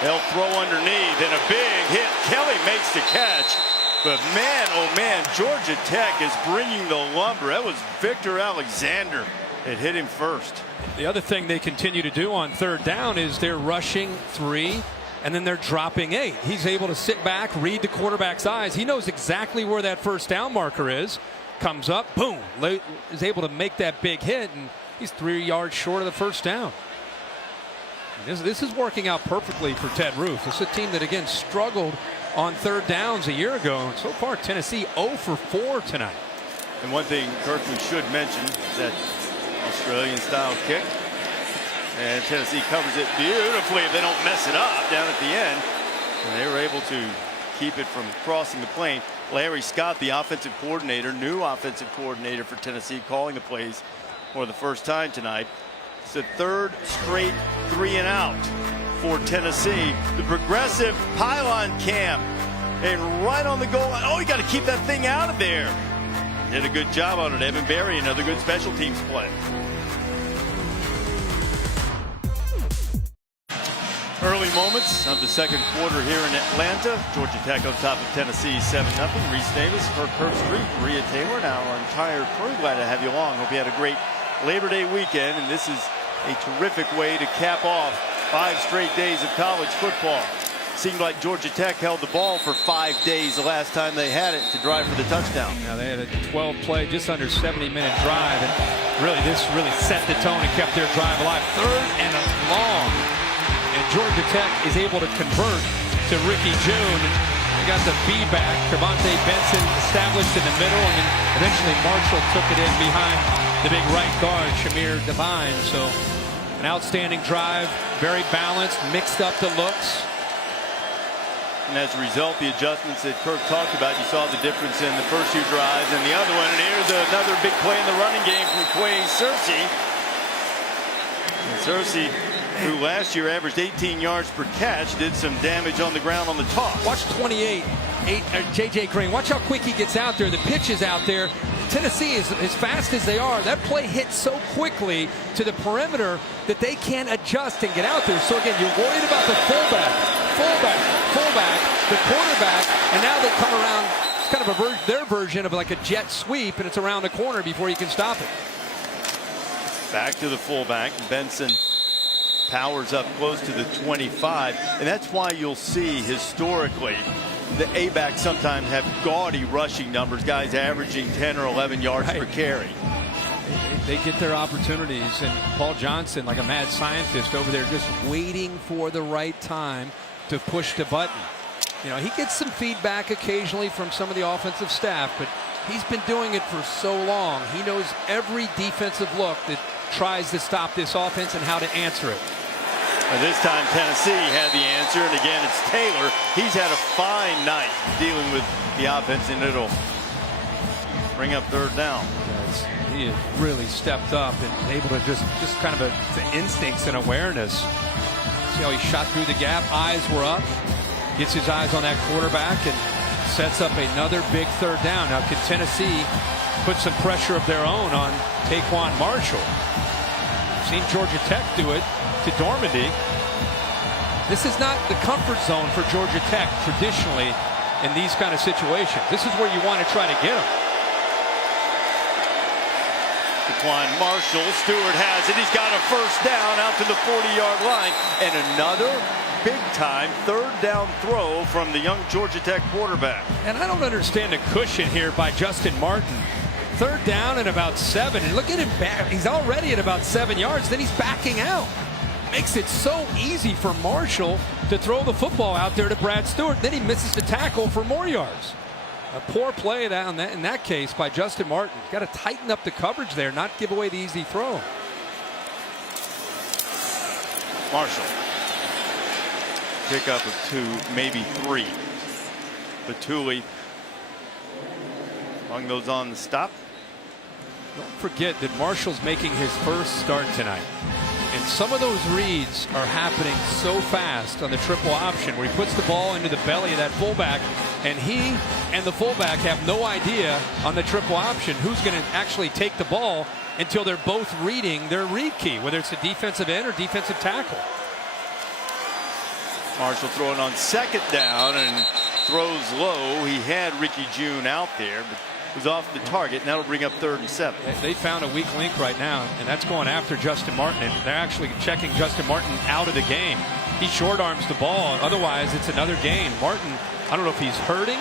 They'll throw underneath, and a big hit. Kelly makes the catch. But man, oh man, Georgia Tech is bringing the lumber. That was Victor Alexander that hit him first. The other thing they continue to do on 3rd down is they're rushing 3, and then they're dropping 8. He's able to sit back, read the quarterback's eyes. He knows exactly where that 1st down marker is. Comes up, boom, is able to make that big hit, and he's 3 yards short of the 1st down. This is working out perfectly for Ted Roof. It's a team that, again, struggled on 3rd downs a year ago. And so far, Tennessee 0 for 4 tonight. And one thing, Kirk, we should mention is that Australian-style kick. And Tennessee covers it beautifully if they don't mess it up down at the end. And they were able to keep it from crossing the plane. Larry Scott, the offensive coordinator, new offensive coordinator for Tennessee, calling the plays for the first time tonight. It's the 3rd straight 3 and out for Tennessee. The progressive pylon cam, and right on the goal line. Oh, you got to keep that thing out of there. Did a good job on it. Evan Berry, another good special teams play. Early moments of the 2nd quarter here in Atlanta. Georgia Tech on top of Tennessee 7-0. Reese Davis, Kirk Herbstreit, Maria Taylor, and our entire crew. Glad to have you along. Hope you had a great Labor Day weekend, and this is a terrific way to cap off 5 straight days of college football. Seemed like Georgia Tech held the ball for 5 days the last time they had it to drive for the touchdown. Now they had a 12-play, just under 70-minute drive, and this really set the tone and kept their drive alive. 3rd and long. And Georgia Tech is able to convert to Ricky June. They got the B back. Trevante Benson established in the middle, and then eventually Marshall took it in behind the big right guard, Shamir Devine. So an outstanding drive, very balanced, mixed up the looks. And as a result, the adjustments that Kirk talked about, you saw the difference in the first 2 drives and the other one. And here's another big play in the running game from Quay Searcy. And Searcy, who last year averaged 18 yards per catch, did some damage on the ground on the toss. Watch 28, J.J. Green. Watch how quick he gets out there. The pitch is out there. Tennessee is as fast as they are. That play hits so quickly to the perimeter that they can't adjust and get out there. So again, you're worried about the fullback, the quarterback, and now they come around. It's kind of their version of like a jet sweep, and it's around the corner before you can stop it. Back to the fullback. Benson powers up close to the 25, and that's why you'll see historically the A-backs sometimes have gaudy rushing numbers, guys averaging 10 or 11 yards per carry. They get their opportunities, and Paul Johnson, like a mad scientist over there, just waiting for the right time to push the button. You know, he gets some feedback occasionally from some of the offensive staff, but he's been doing it for so long. He knows every defensive look that tries to stop this offense and how to answer it. And this time Tennessee had the answer, and again it's Taylor. He's had a fine night dealing with the offense, and it'll bring up 3rd down. Yes, he has really stepped up and able to just kind of the instincts and awareness. See how he shot through the gap, eyes were up, gets his eyes on that quarterback and sets up another big 3rd down. Now can Tennessee put some pressure of their own on Taquan Marshall? We've seen Georgia Tech do it to Dormady. This is not the comfort zone for Georgia Tech traditionally in these kind of situations. This is where you want to try to get them. Decline Marshall. Stewart has it. He's got a first down out to the 40-yard line. And another big-time third down throw from the young Georgia Tech quarterback. And I don't understand the cushion here by Justin Martin. Third down and about 7. And look at him back. He's already at about 7 yards. Then he's backing out. Makes it so easy for Marshall to throw the football out there to Brad Stewart. Then he misses the tackle for more yards. A poor play in that case by Justin Martin. Got to tighten up the coverage there, not give away the easy throw. Marshall. Pickup of 2, maybe 3. Batuli among those on the stop. Don't forget that Marshall's making his first start tonight. And some of those reads are happening so fast on the triple option where he puts the ball into the belly of that fullback, and he and the fullback have no idea on the triple option who's going to actually take the ball until they're both reading their read key, whether it's a defensive end or defensive tackle. Marshall throwing on second down and throws low. He had Ricky June out there, but was off the target, and that'll bring up 3rd and 7. They found a weak link right now, and that's going after Justin Martin. And they're actually checking Justin Martin out of the game. He short arms the ball. Otherwise, it's another gain. Martin, I don't know if he's hurting,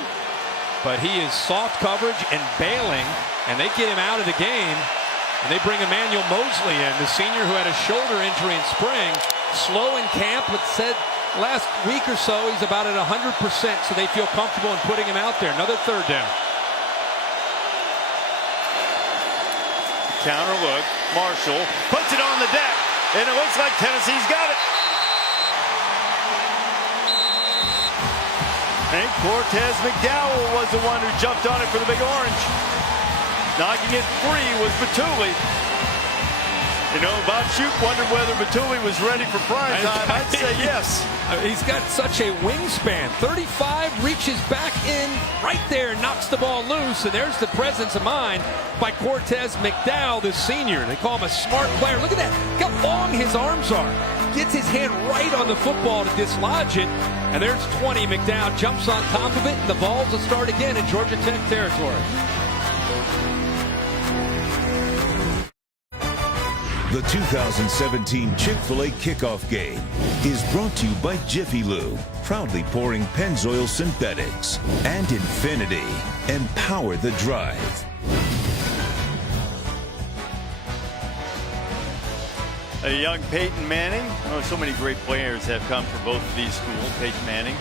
but he is soft coverage and bailing, and they get him out of the game. And they bring Emmanuel Mosley in, the senior who had a shoulder injury in spring. Slow in camp, but said last week or so he's about at 100%, so they feel comfortable in putting him out there. Another third down. Counter look. Marshall puts it on the deck, and it looks like Tennessee's got it. And Cortez McDowell was the one who jumped on it for the Big Orange. Knocking it free was Batuli. You know, Bob Shoop wondered whether Batuli was ready for prime time. I'd say yes. He's got such a wingspan. 35, reaches back in right there, knocks the ball loose, and there's the presence of mind by Cortez McDowell, the senior. They call him a smart player. Look at that. Look how long his arms are. Gets his hand right on the football to dislodge it, and there's 20. McDowell jumps on top of it, and the Vols will start again in Georgia Tech territory. The 2017 Chick-fil-A kickoff game is brought to you by Jiffy Lube, proudly pouring Pennzoil Synthetics, and Infinity. Empower the drive. A young Peyton Manning. Oh, so many great players have come from both of these schools. Peyton Manning,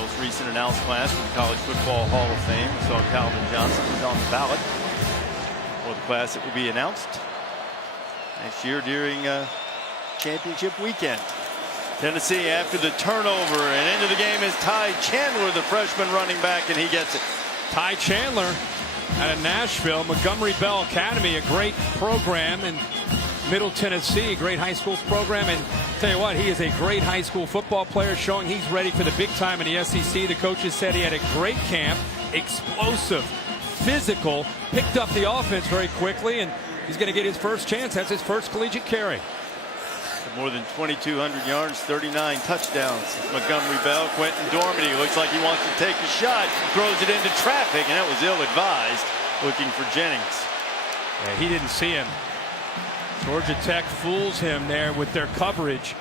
most recent announced class from the College Football Hall of Fame. We saw Calvin Johnson was on the ballot for the class that will be announced next year during championship weekend. Tennessee after the turnover, and into the game is Ty Chandler, the freshman running back, and he gets it. Ty Chandler out of Nashville, Montgomery Bell Academy, a great program in Middle Tennessee, great high school program. And tell you what, he is a great high school football player, showing he's ready for the big time in the SEC. The coaches said he had a great camp, explosive, physical, picked up the offense very quickly, and he's going to get his first chance. That's his first collegiate carry. More than 2,200 yards, 39 touchdowns. Montgomery Bell, Quentin Dormady looks like he wants to take a shot, throws it into traffic, and that was ill-advised, looking for Jennings. Yeah, he didn't see him. Georgia Tech fools him there with their coverage.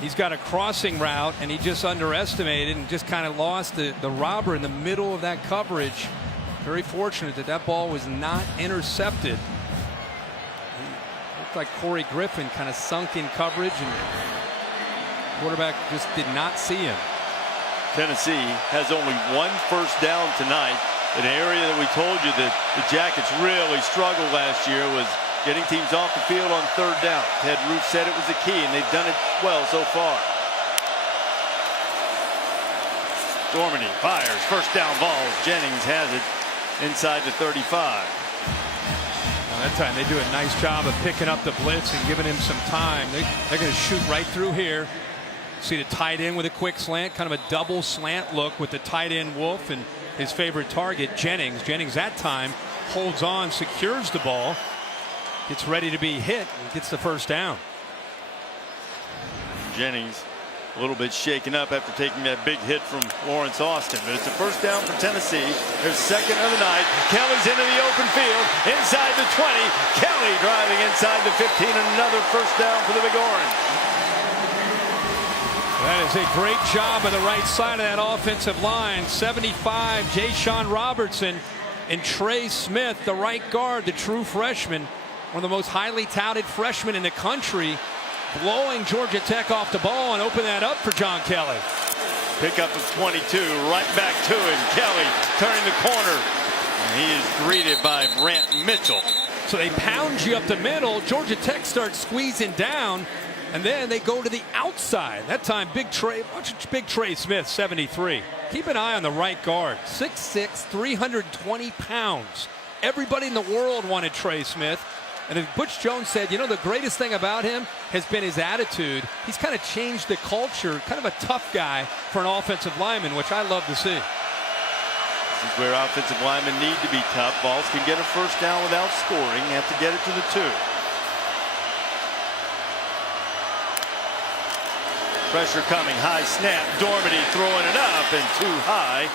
He's got a crossing route, and he just underestimated and just kind of lost the robber in the middle of that coverage. Very fortunate that that ball was not intercepted. Like Corey Griffin kind of sunk in coverage, and quarterback just did not see him. Tennessee has only one first down tonight. An area that we told you that the Jackets really struggled last year was getting teams off the field on third down. Ted Root said it was the key, and they've done it well so far. Dormady fires, first down balls. Jennings has it inside the 35. That time they do a nice job of picking up the blitz and giving him some time. They're going to shoot right through here. See the tight end with a quick slant, kind of a double slant look with the tight end Wolf and his favorite target, Jennings. Jennings that time holds on, secures the ball, gets ready to be hit, and gets the first down. Jennings A little bit shaken up after taking that big hit from Lawrence Austin. But it's a first down for Tennessee. Their second of the night. Kelly's into the open field. Inside the 20. Kelly driving inside the 15. And another first down for the Big Orange. That is a great job on the right side of that offensive line. 75, Ja'Shawn Robertson and Trey Smith, the right guard, the true freshman. One of the most highly touted freshmen in the country. Blowing Georgia Tech off the ball and open that up for John Kelly. Pickup of 22, right back to him. Kelly turning the corner. And he is greeted by Brant Mitchell. So they pound you up the middle. Georgia Tech starts squeezing down, and then they go to the outside. That time, Big Trey Smith, 73. Keep an eye on the right guard. 6'6", 320 pounds. Everybody in the world wanted Trey Smith. And as Butch Jones said, you know, the greatest thing about him has been his attitude. He's kind of changed the culture, kind of a tough guy for an offensive lineman, which I love to see. This is where offensive linemen need to be tough. Balls can get a first down without scoring. You have to get it to the 2. Pressure coming, high snap. Dormady throwing it up and too high.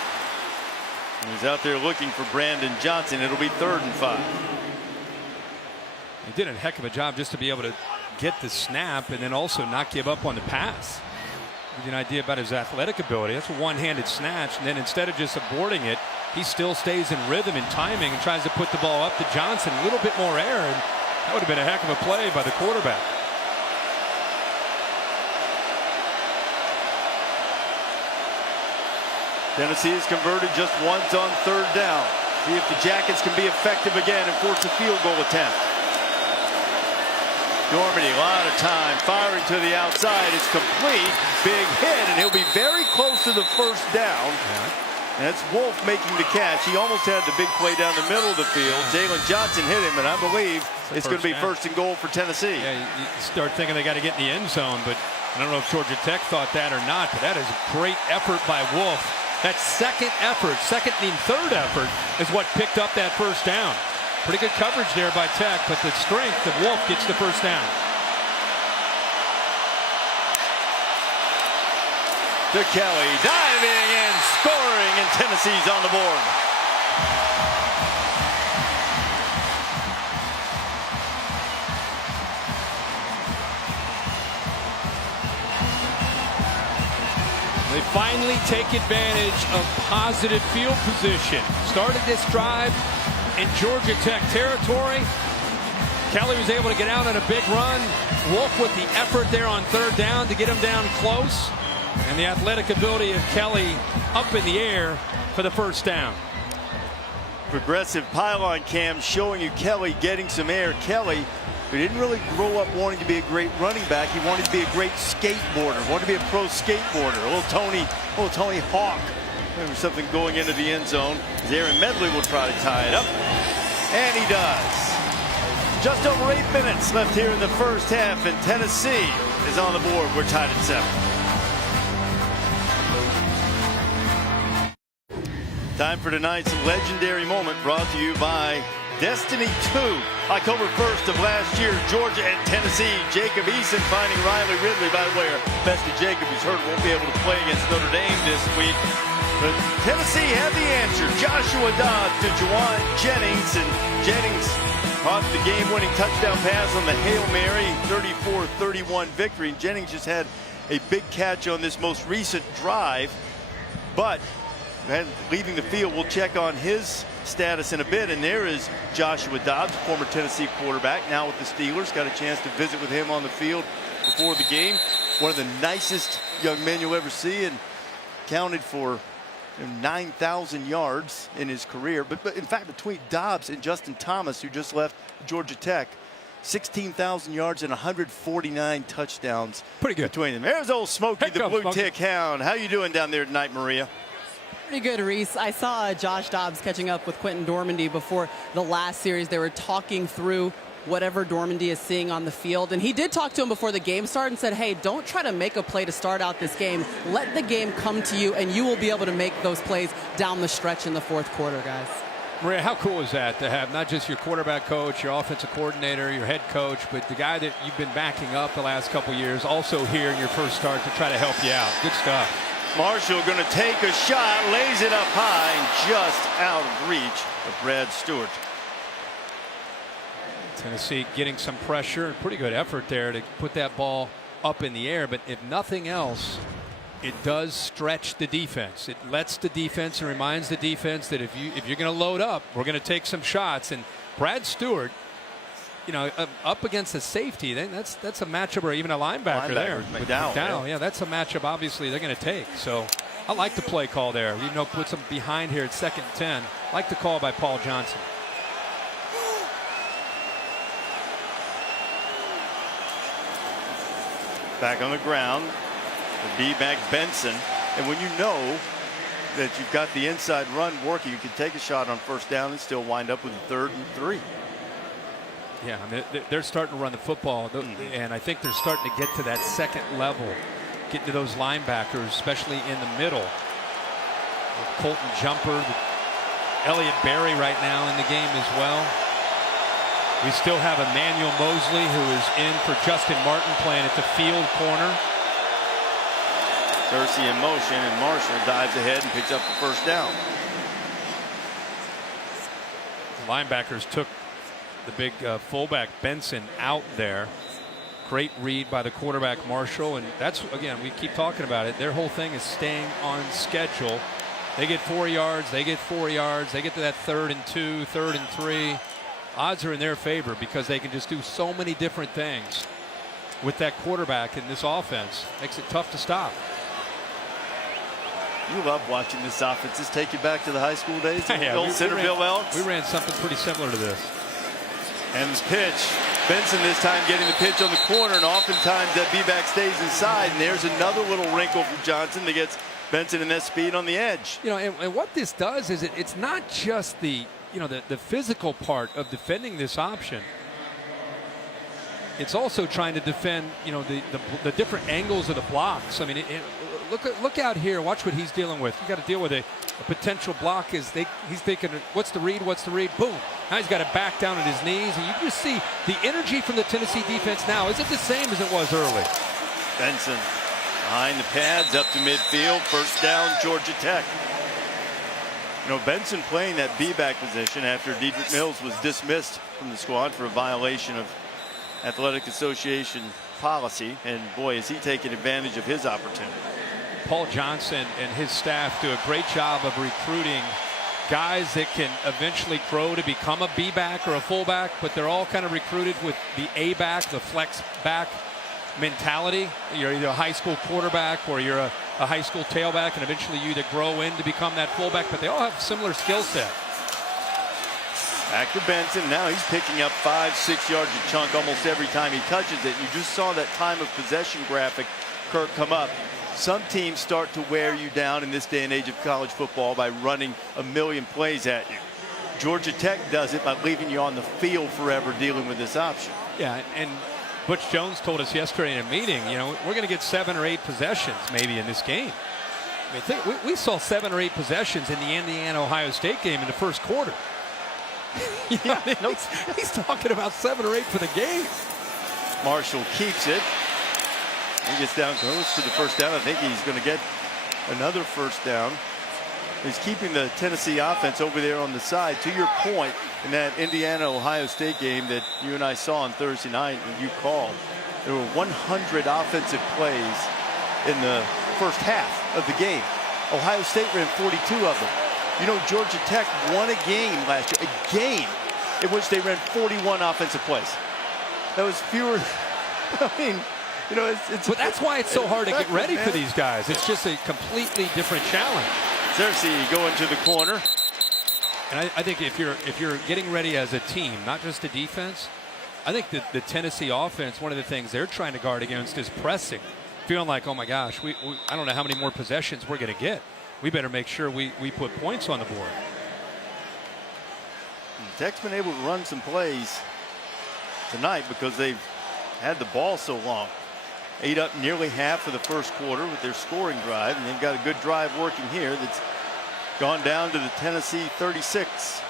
And he's out there looking for Brandon Johnson. It'll be 3rd and 5. He did a heck of a job just to be able to get the snap and then also not give up on the pass. Give you an idea about his athletic ability. That's a one-handed snatch, and then instead of just aborting it, he still stays in rhythm and timing and tries to put the ball up to Johnson. A little bit more air, and that would have been a heck of a play by the quarterback. Tennessee has converted just once on 3rd down. See if the Jackets can be effective again and force a field goal attempt. Dormady, a lot of time, firing to the outside. It's complete. Big hit, and he'll be very close to the first down. And it's Wolf making the catch. He almost had the big play down the middle of the field. Jalen Johnson hit him, and I believe it's going to be 1st and goal for Tennessee. Yeah, you start thinking they got to get in the end zone, but I don't know if Georgia Tech thought that or not, but that is a great effort by Wolf. That second and 3rd effort is what picked up that first down. Pretty good coverage there by Tech, but the strength of Wolf gets the first down. To Kelly, diving and scoring, and Tennessee's on the board. They finally take advantage of positive field position. Started this drive in Georgia Tech territory. Kelly was able to get out on a big run. Wolf with the effort there on 3rd down to get him down close. And the athletic ability of Kelly up in the air for the first down. Progressive pylon cam showing you Kelly getting some air. Kelly, who didn't really grow up wanting to be a great running back. He wanted to be a great skateboarder, wanted to be a pro skateboarder. A little Tony Hawk. Maybe something going into the end zone. As Aaron Medley will try to tie it up. And he does. Just over 8 minutes left here in the first half, and Tennessee is on the board. We're tied at 7. Time for tonight's legendary moment, brought to you by Destiny 2. October 1st of last year, Georgia and Tennessee. Jacob Eason finding Riley Ridley. By the way, our bested Jacob, who's hurt, won't be able to play against Notre Dame this week. But Tennessee had the answer. Joshua Dobbs to Juwan Jennings, and Jennings caught the game-winning touchdown pass on the Hail Mary 34-31 victory. And Jennings just had a big catch on this most recent drive, but leaving the field. We'll check on his status in a bit. And there is Joshua Dobbs, former Tennessee quarterback, now with the Steelers. Got a chance to visit with him on the field before the game. One of the nicest young men you'll ever see, and counted for 9,000 yards in his career. But in fact, between Dobbs and Justin Thomas, who just left Georgia Tech, 16,000 yards and 149 touchdowns. Pretty good between them. There's old Smokey, the blue tick hound. How you doing down there tonight, Maria? Pretty good, Reese. I saw Josh Dobbs catching up with Quentin Dormady before the last series. They were talking through whatever Dormady is seeing on the field. And he did talk to him before the game started and said, hey, don't try to make a play to start out this game. Let the game come to you, and you will be able to make those plays down the stretch in the fourth quarter, guys. Maria, how cool is that to have not just your quarterback coach, your offensive coordinator, your head coach, but the guy that you've been backing up the last couple years also here in your first start to try to help you out. Good stuff. Marshall going to take a shot, lays it up high, and just out of reach of Brad Stewart. Tennessee getting some pressure, pretty good effort there to put that ball up in the air, but if nothing else, it does stretch the defense. It lets the defense and reminds the defense that if you're going to load up, we're going to take some shots. And Brad Stewart, you know, up against a safety, that's a matchup, or even a linebacker there. McDowell, yeah, that's a matchup obviously they're going to take. So I like the play call there. You know, puts them behind here at 2nd and 10. I like the call by Paul Johnson. Back on the ground, the D-back Benson. And when you know that you've got the inside run working, you can take a shot on 1st down and still wind up with a 3rd and 3. Yeah, I mean, they're starting to run the football, and I think they're starting to get to that 2nd level, get to those linebackers, especially in the middle. With Colton Jumper, Elliott Berry right now in the game as well. We still have Emmanuel Mosley, who is in for Justin Martin, playing at the field corner. Kersey in motion, and Marshall dives ahead and picks up the 1st down. The linebackers took the big fullback Benson out there. Great read by the quarterback Marshall, and that's, again, we keep talking about it. Their whole thing is staying on schedule. They get 4 yards, they get 4 yards, they get to that 3rd and 2, 3rd and 3. Odds are in their favor because they can just do so many different things with that quarterback in this offense. Makes it tough to stop. You love watching this offense. This take you back to the high school days of Yeah, old Centerville Elks? We ran something pretty similar to this. And the pitch. Benson this time getting the pitch on the corner, and oftentimes that B-back stays inside. And there's another little wrinkle from Johnson that gets Benson in that speed on the edge. You know, and what this does is it's not just the physical part of defending this option. It's also trying to defend, you know, the different angles of the blocks. I mean, look out here. Watch what he's dealing with. You got to deal with a potential block. He's thinking, what's the read? What's the read? Boom. Now he's got to back down on his knees, and you just see the energy from the Tennessee defense now. Is it the same as it was early? Benson behind the pads up to midfield. 1st down, Georgia Tech. You know, Benson playing that B-back position after Dedrick Mills was dismissed from the squad for a violation of Athletic Association policy. And boy, is he taking advantage of his opportunity. Paul Johnson and his staff do a great job of recruiting guys that can eventually grow to become a B-back or a fullback, but they're all kind of recruited with the A-back, the flex back mentality. You're either a high school quarterback or you're a high school tailback, and eventually you either grow in to become that fullback, but they all have similar skill set. Back to Benson. Now he's picking up 5-6 yards a chunk almost every time he touches it. You just saw that time of possession graphic, Kirk, come up. Some teams start to wear you down in this day and age of college football by running a million plays at you. Georgia Tech does it by leaving you on the field forever dealing with this option. Yeah, and Butch Jones told us yesterday in a meeting, you know, we're going to get 7 or 8 possessions maybe in this game. I mean, we saw 7 or 8 possessions in the Indiana-Ohio State game in the first quarter. You know, he's talking about 7 or 8 for the game. Marshall keeps it. He gets down close to the 1st down. I think he's going to get another 1st down. He's keeping the Tennessee offense over there on the side. To your point, in that Indiana-Ohio State game that you and I saw on Thursday night and you called, there were 100 offensive plays in the first half of the game. Ohio State ran 42 of them. You know, Georgia Tech won a game last year, a game in which they ran 41 offensive plays. That was fewer. I mean, you know, but that's why it's so hard to get ready for these guys. It's just a completely different challenge. Cersei going to the corner. And I think if you're getting ready as a team, not just the defense, I think that the Tennessee offense, one of the things they're trying to guard against is pressing. Feeling like, oh my gosh, I don't know how many more possessions we're going to get. We better make sure we put points on the board. Tech's been able to run some plays tonight because they've had the ball so long. 8 up nearly half of the first quarter with their scoring drive, and they've got a good drive working here that's gone down to the Tennessee 36.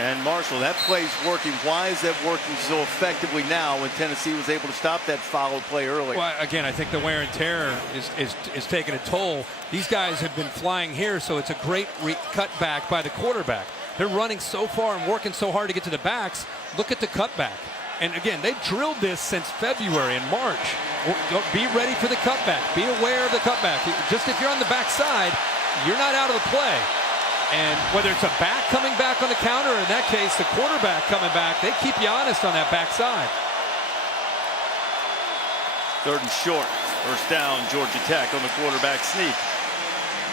And Marshall, that play's working. Why is that working so effectively now when Tennessee was able to stop that foul play early? Well, again, I think the wear and tear is taking a toll. These guys have been flying here, so it's a great cutback by the quarterback. They're running so far and working so hard to get to the backs. Look at the cutback. And again, they've drilled this since February and March. Be ready for the cutback. Be aware of the cutback. Just if you're on the backside, you're not out of the play. And whether it's a back coming back on the counter, or in that case, the quarterback coming back, they keep you honest on that backside. 3rd and short. First down, Georgia Tech on the quarterback sneak.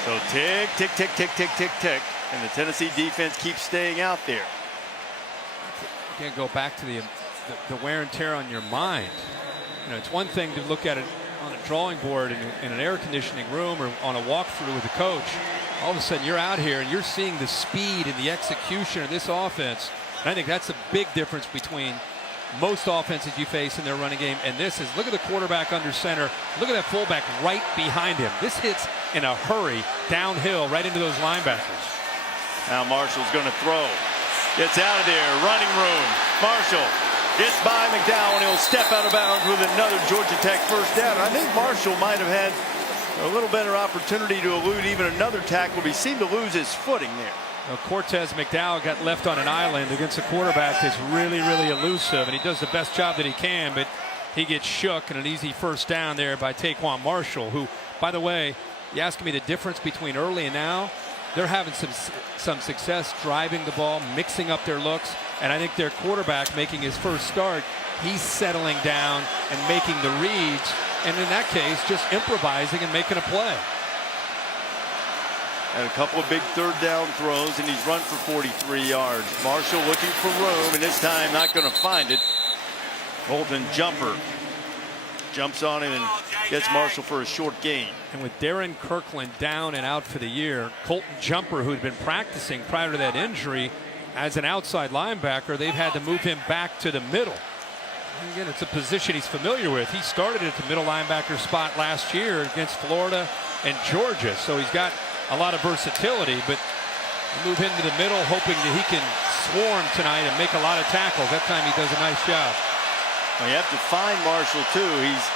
So tick, tick, tick, tick, tick, tick, tick. And the Tennessee defense keeps staying out there. You can't go back to the wear and tear on your mind. You know, it's one thing to look at it on a drawing board in an air conditioning room or on a walkthrough with the coach. All of a sudden you're out here and you're seeing the speed and the execution of this offense. And I think that's a big difference between most offenses you face in their running game and this is, look at the quarterback under center. Look at that fullback right behind him. This hits in a hurry downhill right into those linebackers. Now Marshall's going to throw. Gets out of there. Running room. Marshall gets by McDowell and he'll step out of bounds with another Georgia Tech first down. I think Marshall might have had a little better opportunity to elude even another tackle, but he seemed to lose his footing there. Now, Cortez McDowell got left on an island against a quarterback that's really, really elusive, and he does the best job that he can, but he gets shook and an easy first down there by Taquan Marshall, who, by the way, you asking me the difference between early and now, they're having some success driving the ball, mixing up their looks, and I think their quarterback making his first start, he's settling down and making the reads, and in that case, just improvising and making a play. And a couple of big 3rd down throws, and he's run for 43 yards. Marshall looking for room, and this time not going to find it. Colton Jumper jumps on him and gets Marshall for a short gain. And with Darren Kirkland down and out for the year, Colton Jumper, who had been practicing prior to that injury as an outside linebacker, they've had to move him back to the middle. And again, it's a position he's familiar with. He started at the middle linebacker spot last year against Florida and Georgia, so he's got a lot of versatility, but move him to the middle, hoping that he can swarm tonight and make a lot of tackles. That time he does a nice job. Well, you have to find Marshall, too. He's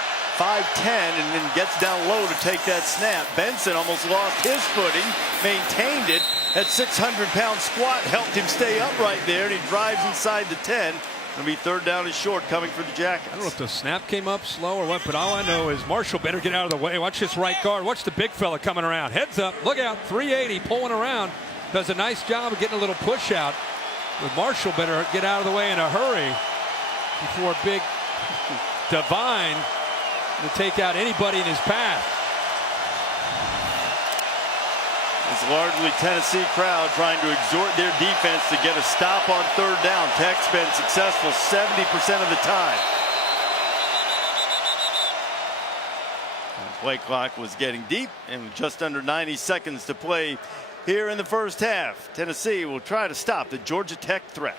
5'10", and then gets down low to take that snap. Benson almost lost his footing, maintained it. That 600-pound squat helped him stay upright there, and he drives inside the 10. It'll be 3rd down and short coming for the Jackets. I don't know if the snap came up slow or what, but all I know is Marshall better get out of the way. Watch this right guard. Watch the big fella coming around. Heads up. Look out. 380 pulling around. Does a nice job of getting a little push out. But Marshall better get out of the way in a hurry before big Divine to take out anybody in his path. It's largely Tennessee crowd trying to exhort their defense to get a stop on 3rd down. Tech's been successful 70% of the time. And play clock was getting deep and just under 90 seconds to play here in the first half. Tennessee will try to stop the Georgia Tech threat.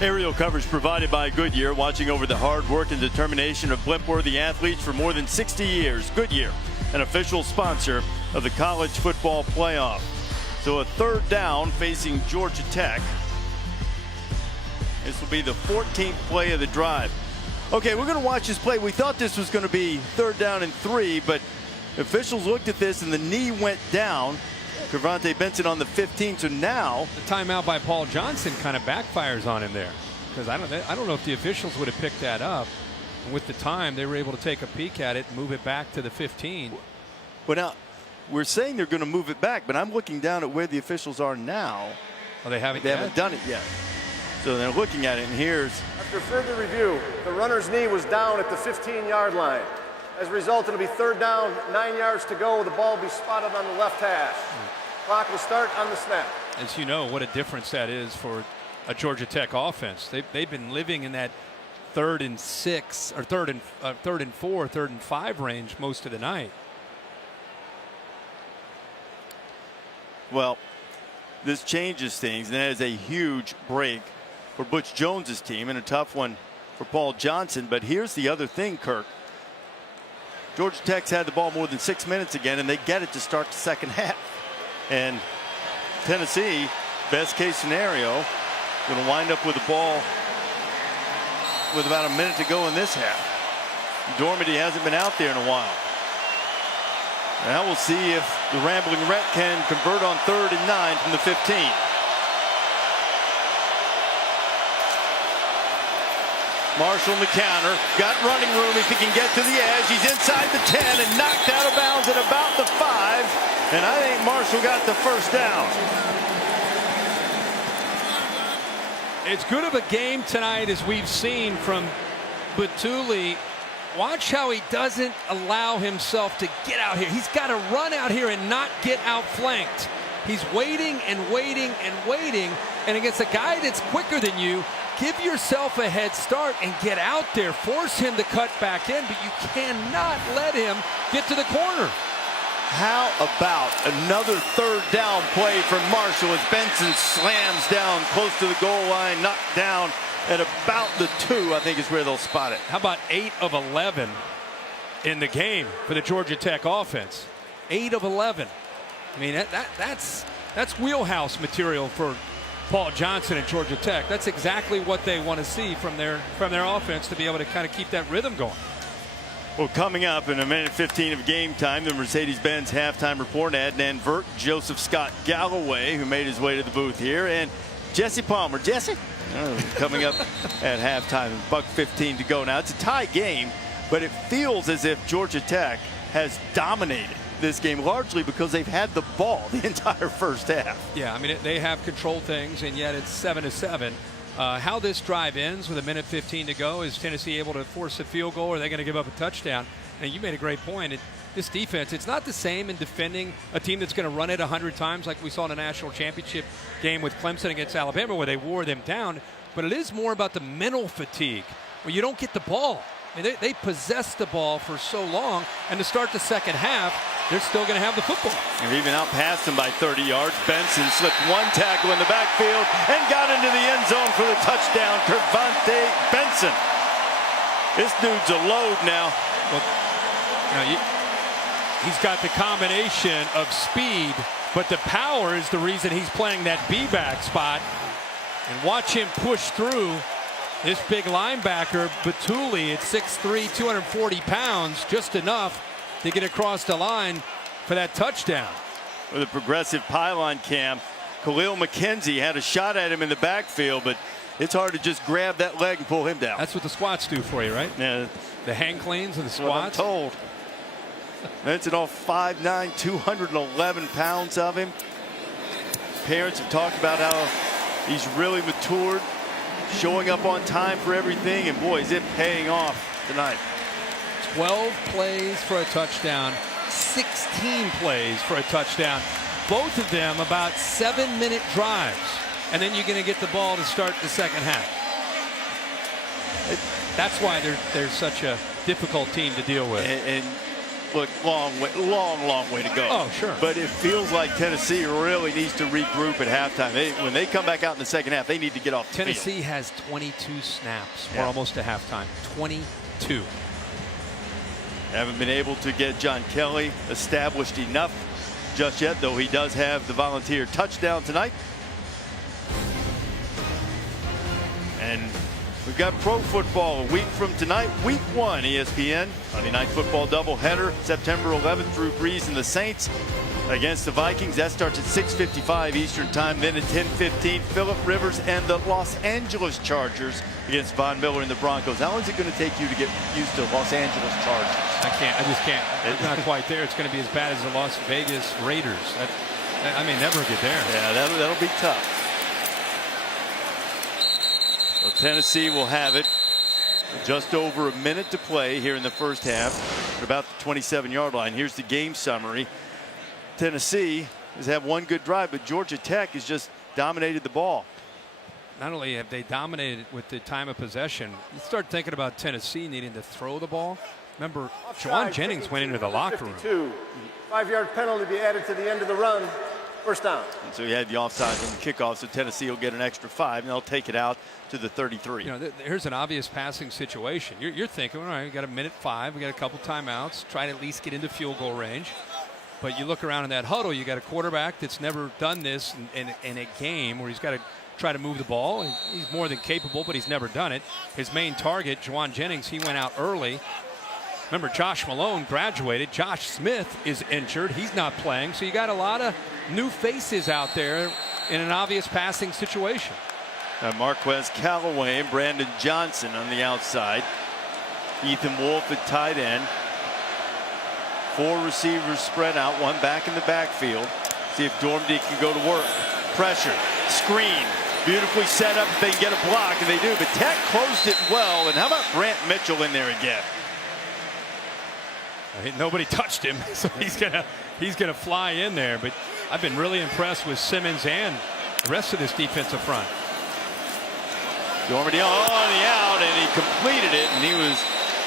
Aerial coverage provided by Goodyear, watching over the hard work and determination of blimp-worthy athletes for more than 60 years. Goodyear, an official sponsor of the college football playoff. So a 3rd down facing Georgia Tech. This will be the 14th play of the drive. Okay, we're going to watch this play. We thought this was going to be 3rd down and 3, but officials looked at this and the knee went down. Cavante Benson on the 15, so now the timeout by Paul Johnson kind of backfires on him there, because I don't know if the officials would have picked that up. And with the time, they were able to take a peek at it and move it back to the 15. Well, now we're saying they're going to move it back, but I'm looking down at where the officials are now. Oh, they haven't done it yet. So they're looking at it, and here's. After further review, the runner's knee was down at the 15-yard line. As a result, it'll be 3rd down, 9 yards to go. The ball will be spotted on the left hash. Clock will start on the snap. As you know, what a difference that is for a Georgia Tech offense. They've been living in that 3rd and 6 or 3rd and 4, 3rd and 5 range most of the night. Well, this changes things, and that is a huge break for Butch Jones's team and a tough one for Paul Johnson. But here's the other thing, Kirk. Georgia Tech's had the ball more than 6 minutes again, and they get it to start the second half. And Tennessee, best case scenario, going to wind up with the ball with about a minute to go in this half. Dormady hasn't been out there in a while. Now we'll see if the Rambling Wreck can convert on 3rd and 9 from the 15. Marshall on the counter, got running room if he can get to the edge. He's inside the 10 and knocked out of bounds at about the 5. And I think Marshall got the first down. It's good of a game tonight as we've seen from Batuli. Watch how he doesn't allow himself to get out here. He's got to run out here and not get outflanked. He's waiting and waiting and waiting. And against a guy that's quicker than you, give yourself a head start and get out there. Force him to cut back in, but you cannot let him get to the corner. How about another 3rd down play from Marshall as Benson slams down close to the goal line, knocked down at about the 2, I think is where they'll spot it. How about 8 of 11 in the game for the Georgia Tech offense? 8 of 11. I mean, that's wheelhouse material for Paul Johnson and Georgia Tech. That's exactly what they want to see from their offense to be able to kind of keep that rhythm going. Well, coming up in a minute 15 of game time, the Mercedes-Benz halftime report. Adnan Vert, Joseph Scott Galloway, who made his way to the booth here, and Jesse Palmer. Jesse, coming up at halftime. $1:15 to go now. It's a tie game, but it feels as if Georgia Tech has dominated this game largely because they've had the ball the entire first half. Yeah, I mean, they have controlled things, and yet it's 7-7. How this drive ends with a minute 15 to go, is Tennessee able to force a field goal, or are they going to give up a touchdown? And you made a great point. This defense, it's not the same in defending a team that's going to run it 100 times like we saw in a national championship game with Clemson against Alabama where they wore them down, but it is more about the mental fatigue where you don't get the ball. I mean, they possessed the ball for so long, and to start the second half, they're still going to have the football. They've even outpassed them by 30 yards. Benson slipped one tackle in the backfield and got into the end zone for the touchdown. Kervonte Benson. This dude's a load now. Well, he's got the combination of speed, but the power is the reason he's playing that B-back spot. And watch him push through this big linebacker, Batuli, at 6'3", 240 pounds, just enough to get across the line for that touchdown. With a progressive pylon cam, Khalil McKenzie had a shot at him in the backfield, but it's hard to just grab that leg and pull him down. That's what the squats do for you, right? Yeah. The hang cleans and the That's squats. what I'm told. Benson all 5'9", 211 pounds of him. Parents have talked about how he's really matured, showing up on time for everything, and boy, is it paying off tonight. 12 plays for a touchdown, 16 plays for a touchdown. Both of them about 7-minute drives. And then you're going to get the ball to start the second half. That's why they're such a difficult team to deal with. And look, long way to go. Oh, sure. But it feels like Tennessee really needs to regroup at halftime. When they come back out in the second half, they need to get off the Tennessee field. has 22 snaps. Yeah. We're almost to halftime. 22. Haven't been able to get John Kelly established enough just yet, though he does have the volunteer touchdown tonight. And we've got pro football a week from tonight, week 1, ESPN. Monday Night Football doubleheader, September 11th, Drew Brees and the Saints against the Vikings. That starts at 6:55 Eastern Time. Then at 10:15, Phillip Rivers and the Los Angeles Chargers against Von Miller and the Broncos. How long is it going to take you to get used to Los Angeles Chargers? I just can't. It's not quite there. It's going to be as bad as the Las Vegas Raiders. I mean, never get there. Yeah, that'll be tough. So Tennessee will have it. Just over a minute to play here in the first half at about the 27-yard line. Here's the game summary. Tennessee has had one good drive, but Georgia Tech has just dominated the ball. Not only have they dominated with the time of possession, you start thinking about Tennessee needing to throw the ball. Remember, Juwan Jennings went into the locker room. 5-yard penalty to be added to the end of the run. First down. And so he had the offside on the kickoff, so Tennessee will get an extra 5, and they'll take it out to the 33. You know, here's an obvious passing situation. You're thinking, all right, we got a minute 5, we got a couple timeouts, try to at least get into field goal range. But you look around in that huddle, you got a quarterback that's never done this in a game where he's got to try to move the ball. He's more than capable, but he's never done it. His main target, Juwan Jennings, he went out early. Remember, Josh Malone graduated. Josh Smith is injured. He's not playing. So you got a lot of new faces out there in an obvious passing situation. Marquez Callaway and Brandon Johnson on the outside. Ethan Wolf at tight end. 4 receivers spread out, 1 back in the backfield. See if Dormady can go to work. Pressure, screen, beautifully set up if they can get a block, and they do. But Tech closed it well. And how about Brant Mitchell in there again? Nobody touched him, so he's gonna fly in there. But I've been really impressed with Simmons and the rest of this defensive front. Dormady on the out, and he completed it, and he was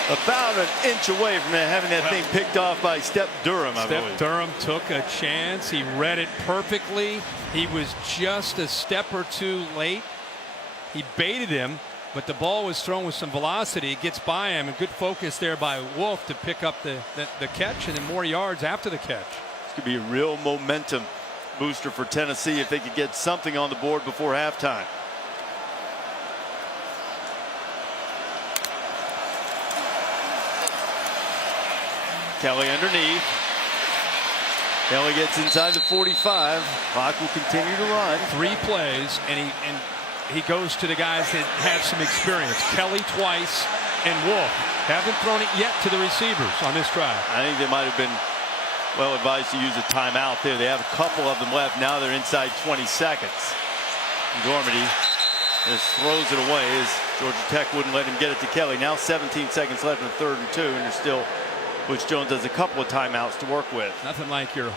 about an inch away from having that thing picked off by Step Durham, I believe. Step Durham took a chance. He read it perfectly. He was just a step or two late. He baited him, but the ball was thrown with some velocity. It gets by him, and good focus there by Wolf to pick up the catch, and then more yards after the catch. This could be a real momentum booster for Tennessee if they could get something on the board before halftime. Kelly underneath. Kelly gets inside the 45. Clock will continue to run. 3 plays, and he goes to the guys that have some experience. Kelly twice and Wolf. Haven't thrown it yet to the receivers on this drive. I think they might have been well advised to use a timeout there. They have a couple of them left. Now they're inside 20 seconds. Dormady just throws it away as Georgia Tech wouldn't let him get it to Kelly. Now 17 seconds left in 3rd and 2, and they're still. Butch Jones has a couple of timeouts to work with. Nothing like your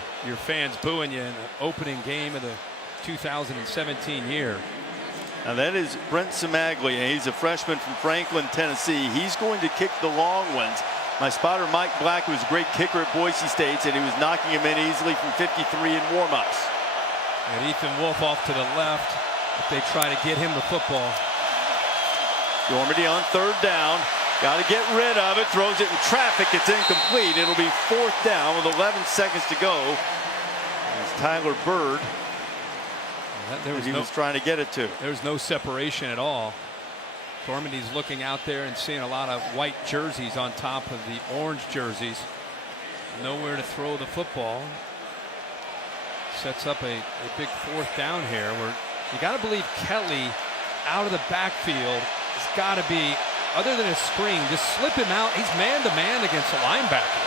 fans booing you in the opening game of the 2017 year. Now that is Brent Samaglia. He's a freshman from Franklin, Tennessee. He's going to kick the long ones. My spotter Mike Black, who was a great kicker at Boise State, said he was knocking him in easily from 53 in warmups. And Ethan Wolf off to the left if they try to get him the football. Dormady on 3rd down. Got to get rid of it. Throws it in traffic. It's incomplete. It'll be 4th down with 11 seconds to go. It's Tyler Bird. He was trying to get it to. There's no separation at all. Dormandy's looking out there and seeing a lot of white jerseys on top of the orange jerseys. Nowhere to throw the football. Sets up a big 4th down here where you got to believe Kelly out of the backfield has got to be. Other than a screen, just slip him out. He's man-to-man against a linebacker.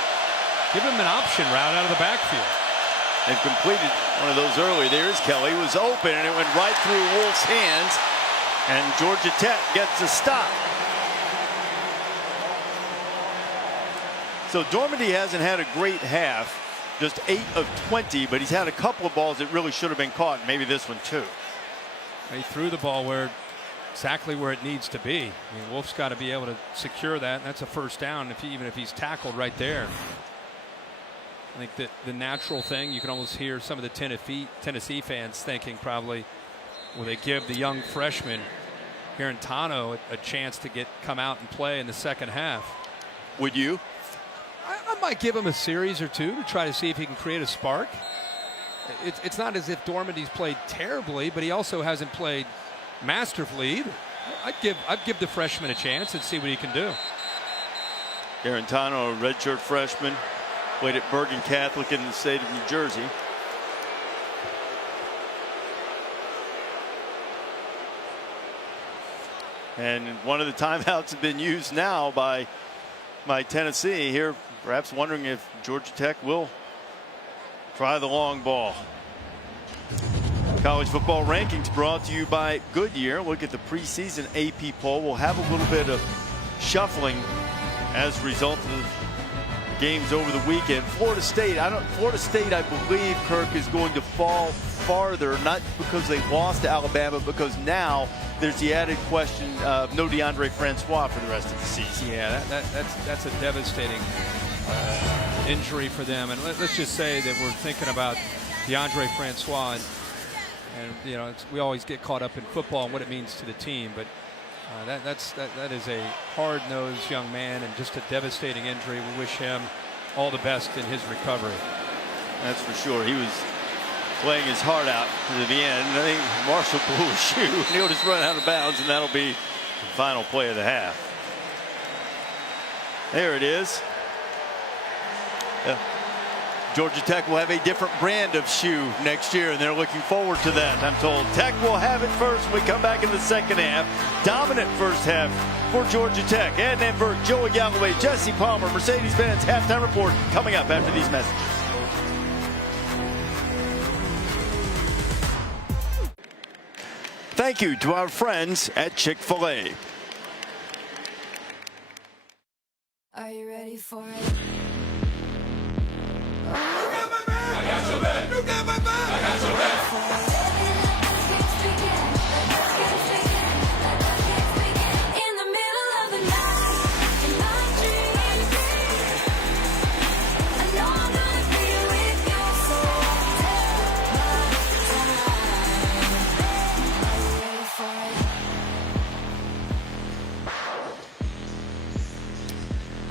Give him an option route out of the backfield. And completed one of those early. There's Kelly. It was open, and it went right through Wolf's hands. And Georgia Tech gets a stop. So Dormady hasn't had a great half. Just 8 of 20, but he's had a couple of balls that really should have been caught. Maybe this one, too. He threw the ball exactly where it needs to be. I mean, Wolf's got to be able to secure that, and that's a 1st down even if he's tackled right there. I think that the natural thing, you can almost hear some of the Tennessee fans thinking probably, will they give the young freshman Garantano a chance to come out and play in the 2nd half? Would you? I might give him a series or 2 to try to see if he can create a spark. It's not as if Dormandy's played terribly, but he also hasn't played masterfully either. I'd give the freshman a chance and see what he can do. Garantano, a redshirt freshman, played at Bergen Catholic in the state of New Jersey. And one of the timeouts have been used now by Tennessee here, perhaps wondering if Georgia Tech will try the long ball. College football rankings brought to you by Goodyear. Look at the preseason AP poll. We'll have a little bit of shuffling as a result of games over the weekend. Florida State, I believe, Kirk, is going to fall farther, not because they lost to Alabama, because now there's the added question of no DeAndre Francois for the rest of the season. Yeah, that's a devastating injury for them. And let's just say that we're thinking about DeAndre Francois. And you know, we always get caught up in football and what it means to the team, but that is a hard-nosed young man and just a devastating injury. We wish him all the best in his recovery. That's for sure. He was playing his heart out to the end. I think Marshall blew his shoe, and he'll just run out of bounds, and that'll be the final play of the half. There it is. Georgia Tech will have a different brand of shoe next year, and they're looking forward to that, I'm told. Tech will have it first when we come back in the second half. Dominant first half for Georgia Tech. Ed Nemberg, Joey Galloway, Jesse Palmer, Mercedes-Benz halftime report coming up after these messages. Thank you to our friends at Chick-fil-A. Are you ready for it?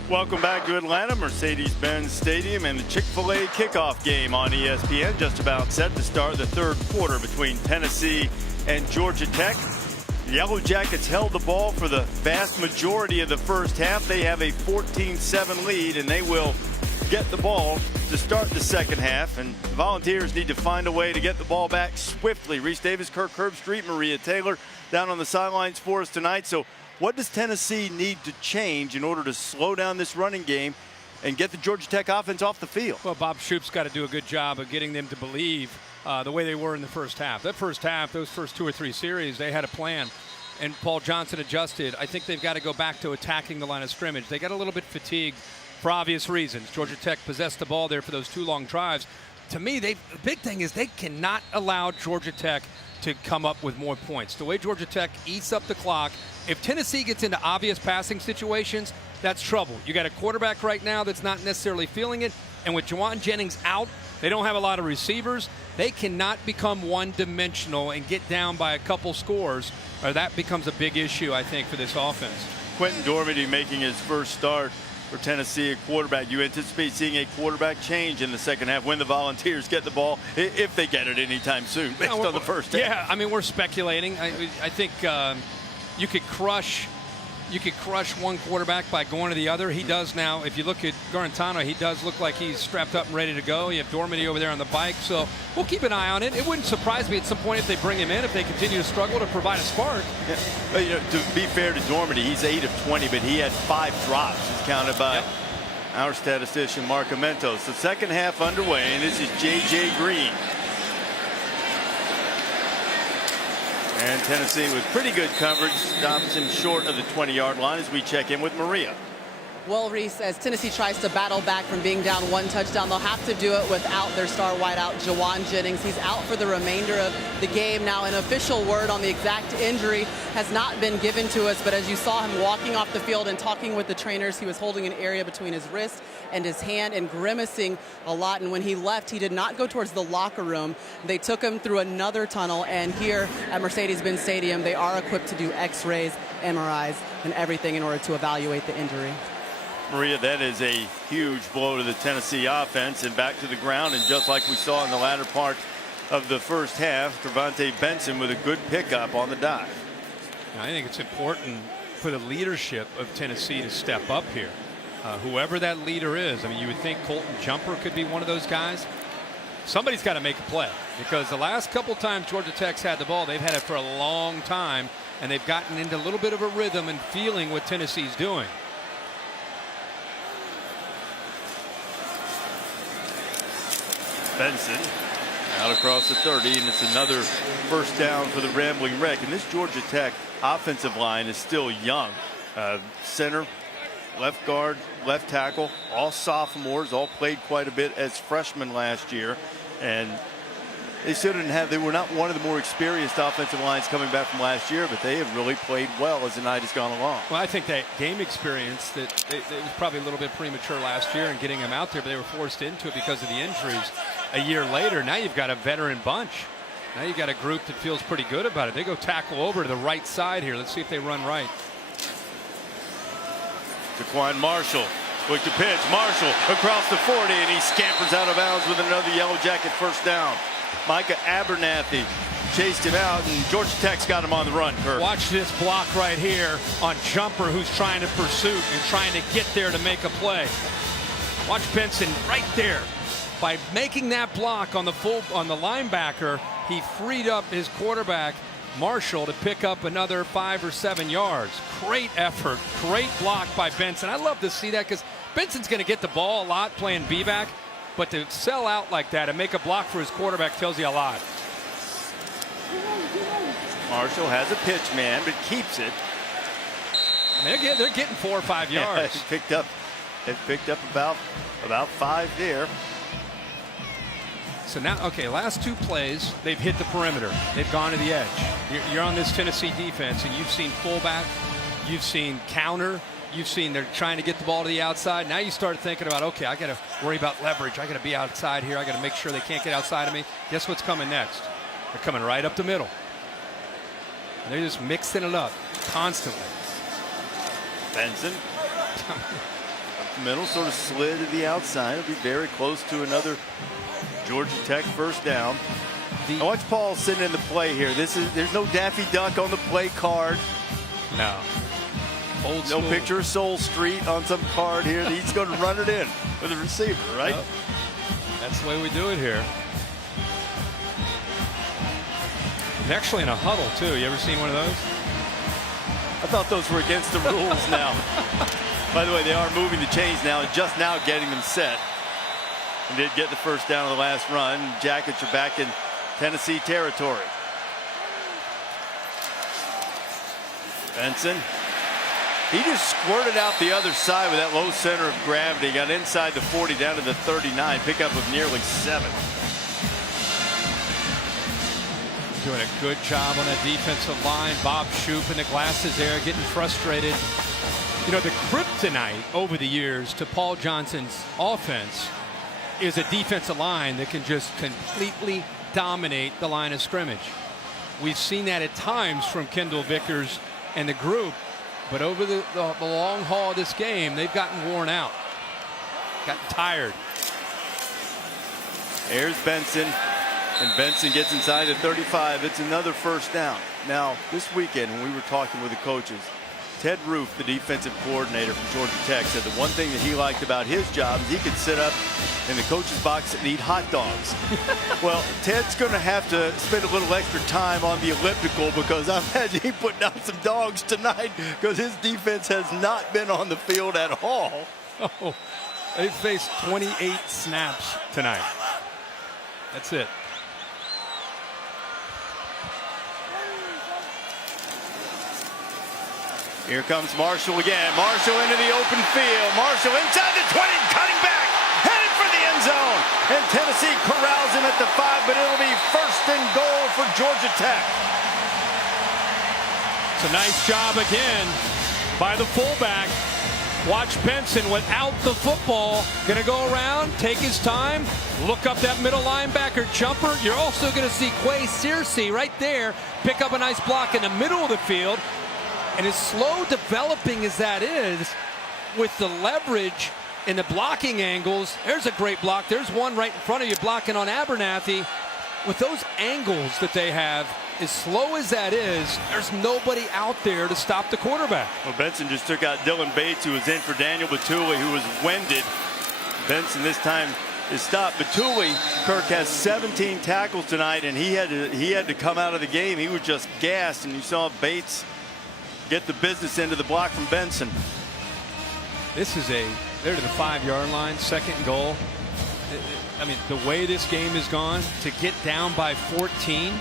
Welcome back to Atlanta, Mercedes-Benz Stadium, and the Chick-fil-A kickoff game on ESPN just about set to start the third quarter between Tennessee and Georgia Tech. The Yellow Jackets held the ball for the vast majority of the first half. They have a 14-7 lead, and they will get the ball to start the second half. And the Volunteers need to find a way to get the ball back swiftly. Reese Davis, Kirk Herbstreit, Maria Taylor down on the sidelines for us tonight. So what does Tennessee need to change in order to slow down this running game and get the Georgia Tech offense off the field? Well, Bob Shoop's got to do a good job of getting them to believe the way they were in the first half. That first half, those first 2 or 3 series, they had a plan, and Paul Johnson adjusted. I think they've got to go back to attacking the line of scrimmage. They got a little bit fatigued for obvious reasons. Georgia Tech possessed the ball there for those 2 long drives. To me, the big thing is they cannot allow Georgia Tech to come up with more points. The way Georgia Tech eats up the clock, if Tennessee gets into obvious passing situations, that's trouble. You got a quarterback right now that's not necessarily feeling it, and with Juwan Jennings out, they don't have a lot of receivers. They cannot become one-dimensional and get down by a couple scores, or that becomes a big issue, I think, for this offense. Quentin Dormady making his first start for Tennessee at quarterback. You anticipate seeing a quarterback change in the second half when the Volunteers get the ball, if they get it anytime soon, based on the first half. Yeah, I mean, we're speculating. I think you could crush one quarterback by going to the other. He does now. If you look at Garantano, he does look like he's strapped up and ready to go. You have Dormady over there on the bike, so we'll keep an eye on it. It wouldn't surprise me at some point if they bring him in, if they continue to struggle to provide a spark. Yeah. But, you know, to be fair to Dormady, he's 8 of 20, but he had 5 drops, as counted by our statistician Mark Amentos. The second half underway, and this is J.J. Green. And Tennessee, with pretty good coverage, stops him short of the 20-yard line as we check in with Maria. Well, Reese, as Tennessee tries to battle back from being down 1 touchdown, they'll have to do it without their star wideout, Juwan Jennings. He's out for the remainder of the game. Now, an official word on the exact injury has not been given to us, but as you saw him walking off the field and talking with the trainers, he was holding an area between his wrist and his hand and grimacing a lot. And when he left, he did not go towards the locker room. They took him through another tunnel, and here at Mercedes-Benz Stadium, they are equipped to do x-rays, MRIs, and everything in order to evaluate the injury. Maria, that is a huge blow to the Tennessee offense, and back to the ground. And just like we saw in the latter part of the first half, Trevante Benson with a good pickup on the dive. I think it's important for the leadership of Tennessee to step up here. Whoever that leader is, I mean, you would think Colton Jumper could be one of those guys. Somebody's got to make a play, because the last couple times Georgia Tech's had the ball, they've had it for a long time, and they've gotten into a little bit of a rhythm and feeling what Tennessee's doing. Benson out across the 30, and it's another first down for the Rambling Wreck. And this Georgia Tech offensive line is still young. Center, left guard, left tackle, all sophomores, all played quite a bit as freshmen last year. And They shouldn't have. They were not one of the more experienced offensive lines coming back from last year, but they have really played well as the night has gone along. Well, I think that game experience that it was probably a little bit premature last year in getting them out there, but they were forced into it because of the injuries. A year later, now you've got a veteran bunch. Now you've got a group that feels pretty good about it. They go tackle over to the right side here. Let's see if they run right. Jaquan Marshall with the pitch. Marshall across the 40, and he scampers out of bounds with another Yellow Jacket first down. Micah Abernathy chased him out, and Georgia Tech's got him on the run, Kirk. Watch this block right here on Jumper, who's trying to pursue and trying to get there to make a play. Watch Benson right there. By making that block on the linebacker, he freed up his quarterback, Marshall, to pick up another 5 or 7 yards. Great effort, great block by Benson. I love to see that because Benson's going to get the ball a lot playing B-back, but to sell out like that and make a block for his quarterback tells you a lot. Marshall has a pitch man, but keeps it. And they're getting 4 or 5 yards. It picked up about 5 there. So now, okay, last 2 plays, they've hit the perimeter. They've gone to the edge. You're on this Tennessee defense, and you've seen fullback, you've seen counter, you've seen they're trying to get the ball to the outside. Now you start thinking about, okay, I got to worry about leverage. I got to be outside here. I got to make sure they can't get outside of me. Guess what's coming next? They're coming right up the middle. And they're just mixing it up constantly. Benson. Up the middle, sort of slid to the outside. It'll be very close to another Georgia Tech first down. I watch Paul sitting in the play here. There's no Daffy Duck on the play card. No. Old school. No picture of Soul Street on some card here. He's going to run it in with the receiver, right? Yep. That's the way we do it here. He's actually in a huddle too. You ever seen one of those? I thought those were against the rules now. By the way, they are moving the chains now and just now getting them set. And did get the first down on the last run. Jackets are back in Tennessee territory. Benson. He just squirted out the other side with that low center of gravity. Got inside the 40 down to the 39. Pickup of nearly 7. Doing a good job on that defensive line. Bob Shoop in the glasses there, getting frustrated. You know, the kryptonite over the years to Paul Johnson's offense is a defensive line that can just completely dominate the line of scrimmage. We've seen that at times from Kendall Vickers and the group, but over the long haul of this game, they've gotten worn out, gotten tired. There's Benson, and Benson gets inside the 35. It's another first down. Now, this weekend when we were talking with the coaches, Ted Roof, the defensive coordinator from Georgia Tech, said the one thing that he liked about his job is he could sit up in the coach's box and eat hot dogs. Well, Ted's going to have to spend a little extra time on the elliptical because I imagine he put down some dogs tonight because his defense has not been on the field at all. Oh, they faced 28 snaps tonight. That's it. Here comes Marshall again. Marshall into the open field. Marshall inside the 20, cutting back, headed for the end zone. And Tennessee corrals him at the 5, but it'll be first and goal for Georgia Tech. It's a nice job again by the fullback. Watch Benson without the football. Going to go around, take his time, look up that middle linebacker Jumper. You're also going to see Quay Searcy right there pick up a nice block in the middle of the field. And as slow developing as that is, with the leverage and the blocking angles, there's a great block. There's one right in front of you blocking on Abernathy. With those angles that they have, as slow as that is, there's nobody out there to stop the quarterback. Well, Benson just took out Dylan Bates, who was in for Daniel Batuli, who was winded. Benson this time is stopped. Batuli, Kirk, has 17 tackles tonight, and he had to come out of the game. He was just gassed, and you saw Bates get the business into the block from Benson. This is they're to the 5-yard line, second and goal. I mean, the way this game has gone, to get down by 14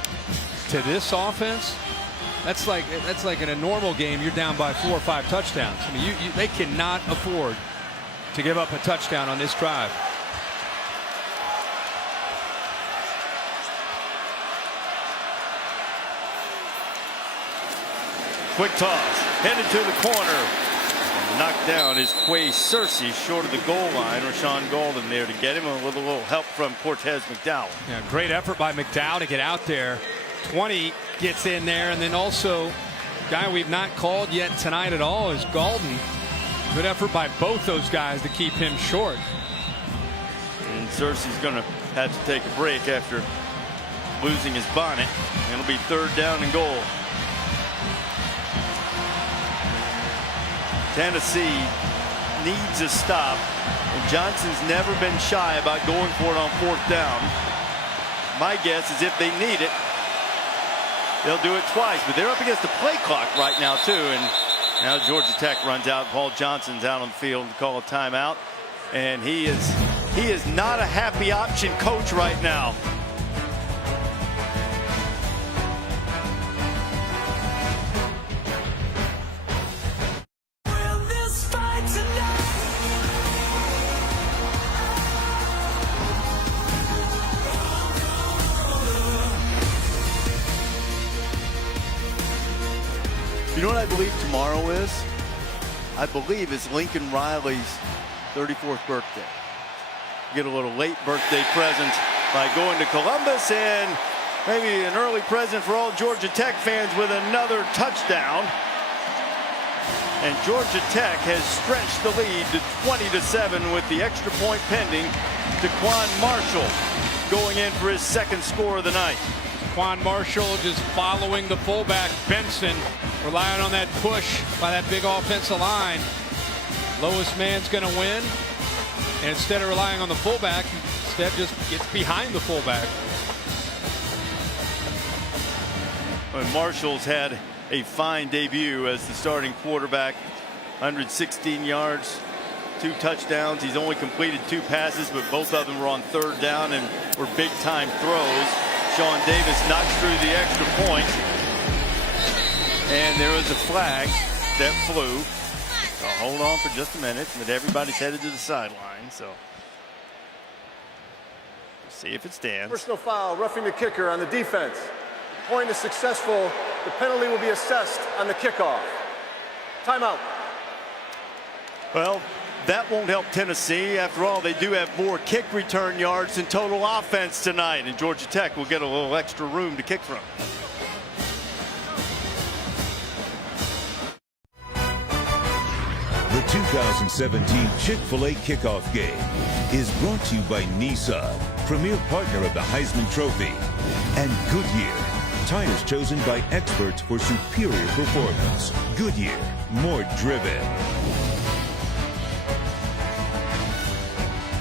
to this offense, that's like in a normal game, you're down by 4 or 5 touchdowns. I mean, they cannot afford to give up a touchdown on this drive. Quick toss, headed to the corner. Knocked down is Quay Cersei short of the goal line. Rashawn Golden there to get him with a little help from Cortez McDowell. Yeah, great effort by McDowell to get out there. 20 gets in there, and then also guy we've not called yet tonight at all is Golden. Good effort by both those guys to keep him short. And Cersei's going to have to take a break after losing his bonnet. It'll be 3rd down and goal. Tennessee needs a stop, and Johnson's never been shy about going for it on 4th down. My guess is if they need it, they'll do it twice, but they're up against the play clock right now too, and now Georgia Tech runs out. Paul Johnson's out on the field to call a timeout, and he is not a happy option coach right now. You know what I believe tomorrow is? I believe it's Lincoln Riley's 34th birthday. Get a little late birthday present by going to Columbus, and maybe an early present for all Georgia Tech fans with another touchdown. And Georgia Tech has stretched the lead to 20-7 with the extra point pending. Daquan Marshall going in for his 2nd score of the night. Quan Marshall just following the fullback Benson, relying on that push by that big offensive line. Lowest man's going to win, and instead of relying on the fullback, instead just gets behind the fullback. Well, Marshall's had a fine debut as the starting quarterback. 116 yards, 2 touchdowns. He's only completed 2 passes, but both of them were on 3rd down and were big-time throws. Sean Davis knocks through the extra point, and there was a flag that flew. So hold on for just a minute, but everybody's headed to the sideline, so we'll see if it stands. Personal foul, roughing the kicker on the defense. The point is successful. The penalty will be assessed on the kickoff. Timeout. Well, that won't help Tennessee. After all, they do have more kick return yards than total offense tonight, and Georgia Tech will get a little extra room to kick from. The 2017 Chick-fil-A Kickoff Game is brought to you by Nissan, premier partner of the Heisman Trophy, and Goodyear, tires chosen by experts for superior performance. Goodyear, more driven.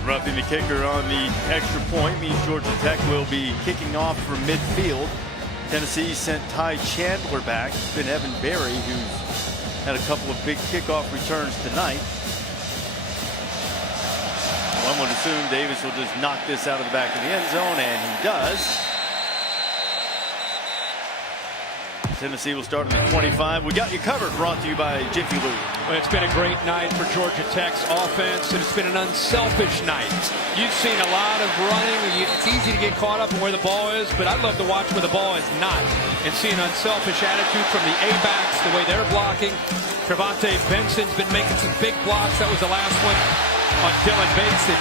Roughing the kicker on the extra point means Georgia Tech will be kicking off from midfield. Tennessee sent Ty Chandler back. It's been Evan Berry, who's had a couple of big kickoff returns tonight. One would assume Davis will just knock this out of the back of the end zone, and he does. Tennessee will start at the 25. We got you covered, brought to you by Jiffy Lube. Well, it's been a great night for Georgia Tech's offense, and it's been an unselfish night. You've seen a lot of running. It's easy to get caught up in where the ball is, but I'd love to watch where the ball is not and see an unselfish attitude from the A-backs, the way they're blocking. Trevante Benson's been making some big blocks. That was the last one on Dylan Bates that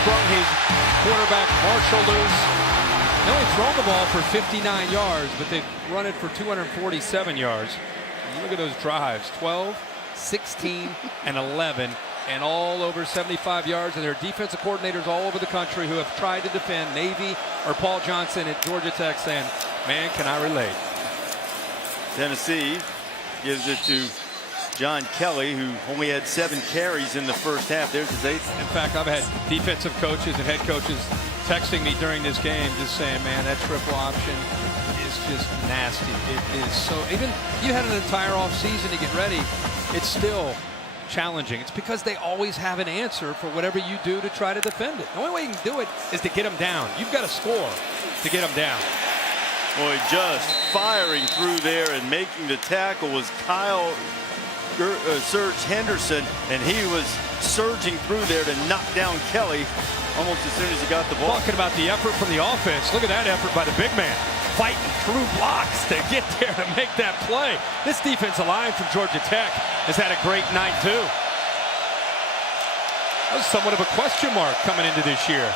sprung his quarterback Marshall loose. They only thrown the ball for 59 yards, but they've run it for 247 yards. And look at those drives, 12, 16, and 11, and all over 75 yards. And there are defensive coordinators all over the country who have tried to defend Navy or Paul Johnson at Georgia Tech saying, man, can I relate? Tennessee gives it to John Kelly, who only had 7 carries in the first half. There's his 8th. In fact, I've had defensive coaches and head coaches texting me during this game just saying, man, that triple option is just nasty. It is so, even you had an entire off season to get ready, it's still challenging. It's because they always have an answer for whatever you do to try to defend it. The only way you can do it is to get them down. You've got to score to get them down. Boy, just firing through there and making the tackle was Kyle Serge Henderson, and he was surging through there to knock down Kelly almost as soon as he got the ball. Talking about the effort from the offense. Look at that effort by the big man. fighting through blocks to get there to make that play. This defensive line from Georgia Tech has had a great night too. That was somewhat of a question mark coming into this year.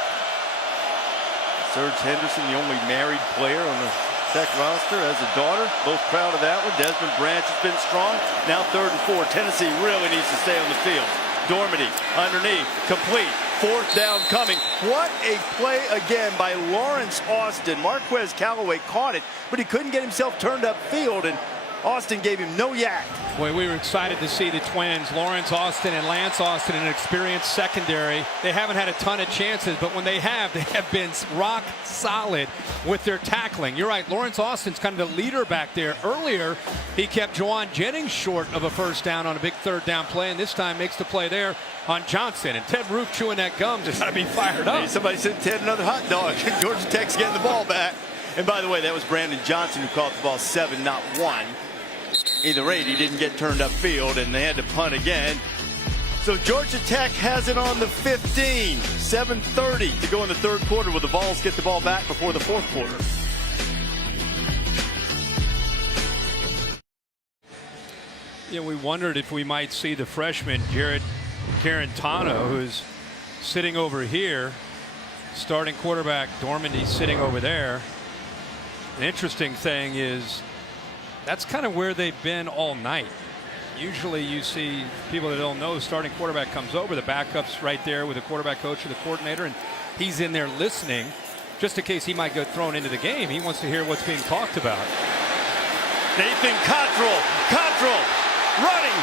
Serge Henderson, the only married player on the Tech roster, has a daughter. Both proud of that one. Desmond Branch has been strong. Now 3rd and 4. Tennessee really needs to stay on the field. Dormady underneath, complete. 4th down coming. What a play again by Lawrence Austin. Marquez Callaway caught it, but he couldn't get himself turned upfield, and Austin gave him no yak. Boy, we were excited to see the twins, Lawrence Austin and Lance Austin, an experienced secondary. They haven't had a ton of chances, but when they have been rock solid with their tackling. You're right, Lawrence Austin's kind of the leader back there. Earlier, he kept Juwan Jennings short of a first down on a big 3rd down play, and this time makes the play there on Johnson. And Ted Rook chewing that gum just got to be fired up. Hey, somebody sent Ted another hot dog. Georgia Tech's getting the ball back. And by the way, that was Brandon Johnson who caught the ball 7, not 1. Either rate, he didn't get turned upfield, and they had to punt again. So Georgia Tech has it on the 15. 7:30 to go in the 3rd quarter. Will the Vols get the ball back before the 4th quarter? Yeah, we wondered if we might see the freshman Jared Carantano, who's sitting over here, starting quarterback Dormady sitting over there. An interesting thing is that's kind of where they've been all night. Usually you see people that don't know, the starting quarterback comes over, the backup's right there with the quarterback coach or the coordinator, and he's in there listening just in case he might get thrown into the game. He wants to hear what's being talked about. Nathan Cottrell running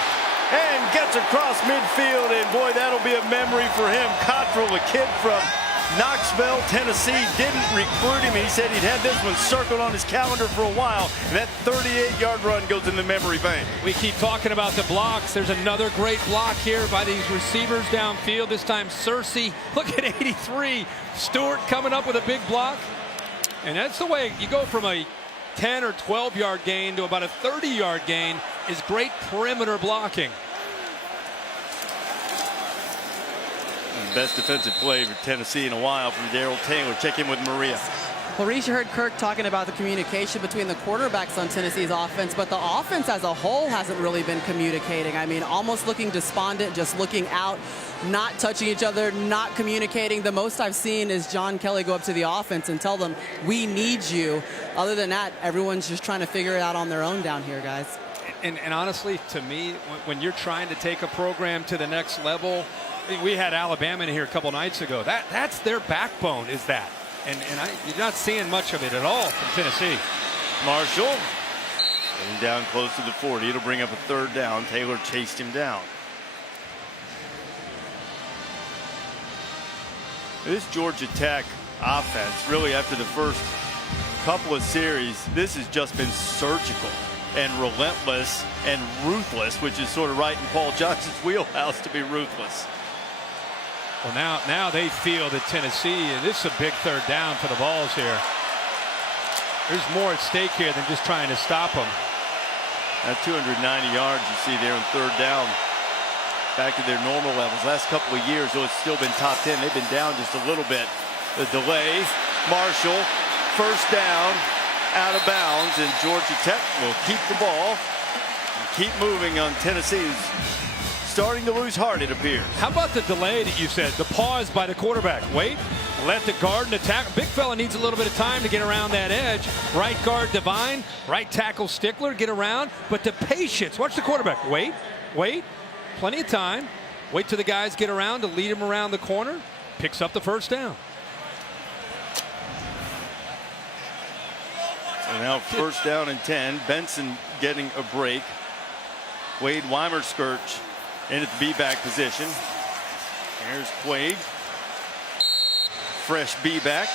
and gets across midfield, and boy, that'll be a memory for him. Cottrell, a kid from Knoxville, Tennessee, didn't recruit him. He said he'd had this one circled on his calendar for a while, and that 38-yard run goes in the memory bank. We keep talking about the blocks. There's another great block here by these receivers downfield. This time Cersei, look at 83. Stewart coming up with a big block. And that's the way you go from a 10 or 12-yard gain to about a 30-yard gain, is great perimeter blocking. Best defensive play for Tennessee in a while from Darrell Taylor. Check in with Maria. Well, Reese, you heard Kirk talking about the communication between the quarterbacks on Tennessee's offense, but the offense as a whole hasn't really been communicating. I mean, almost looking despondent, just looking out, not touching each other, not communicating. The most I've seen is John Kelly go up to the offense and tell them, we need you. Other than that, everyone's just trying to figure it out on their own down here, guys. And honestly, to me, when you're trying to take a program to the next level, we had Alabama in here a couple nights ago. That's their backbone, is that. And you're not seeing much of it at all from Tennessee. Marshall getting down close to the 40. It'll bring up a 3rd down. Taylor chased him down. This Georgia Tech offense, really after the first couple of series, this has just been surgical and relentless and ruthless, which is sort of right in Paul Johnson's wheelhouse to be ruthless. Well, now they feel that Tennessee, this is a big 3rd down for the Vols here. There's more at stake here than just trying to stop them. That 290 yards you see there in 3rd down, back to their normal levels. Last couple of years, though, it's still been top 10. They've been down just a little bit. The delay, Marshall, 1st down, out of bounds, and Georgia Tech will keep the ball and keep moving on Tennessee's starting to lose heart, it appears. How about the delay that you said? The pause by the quarterback. Wait, let the guard and attack. Big fella needs a little bit of time to get around that edge. Right guard Devine, right tackle Stickler, get around. But the patience. Watch the quarterback. Wait. Plenty of time. Wait till the guys get around to lead him around the corner. Picks up the 1st down. So now 1st down and 10. Benson getting a break. Wade Weimerskirch in at the B-back position. Here's Quaid. Fresh B-back.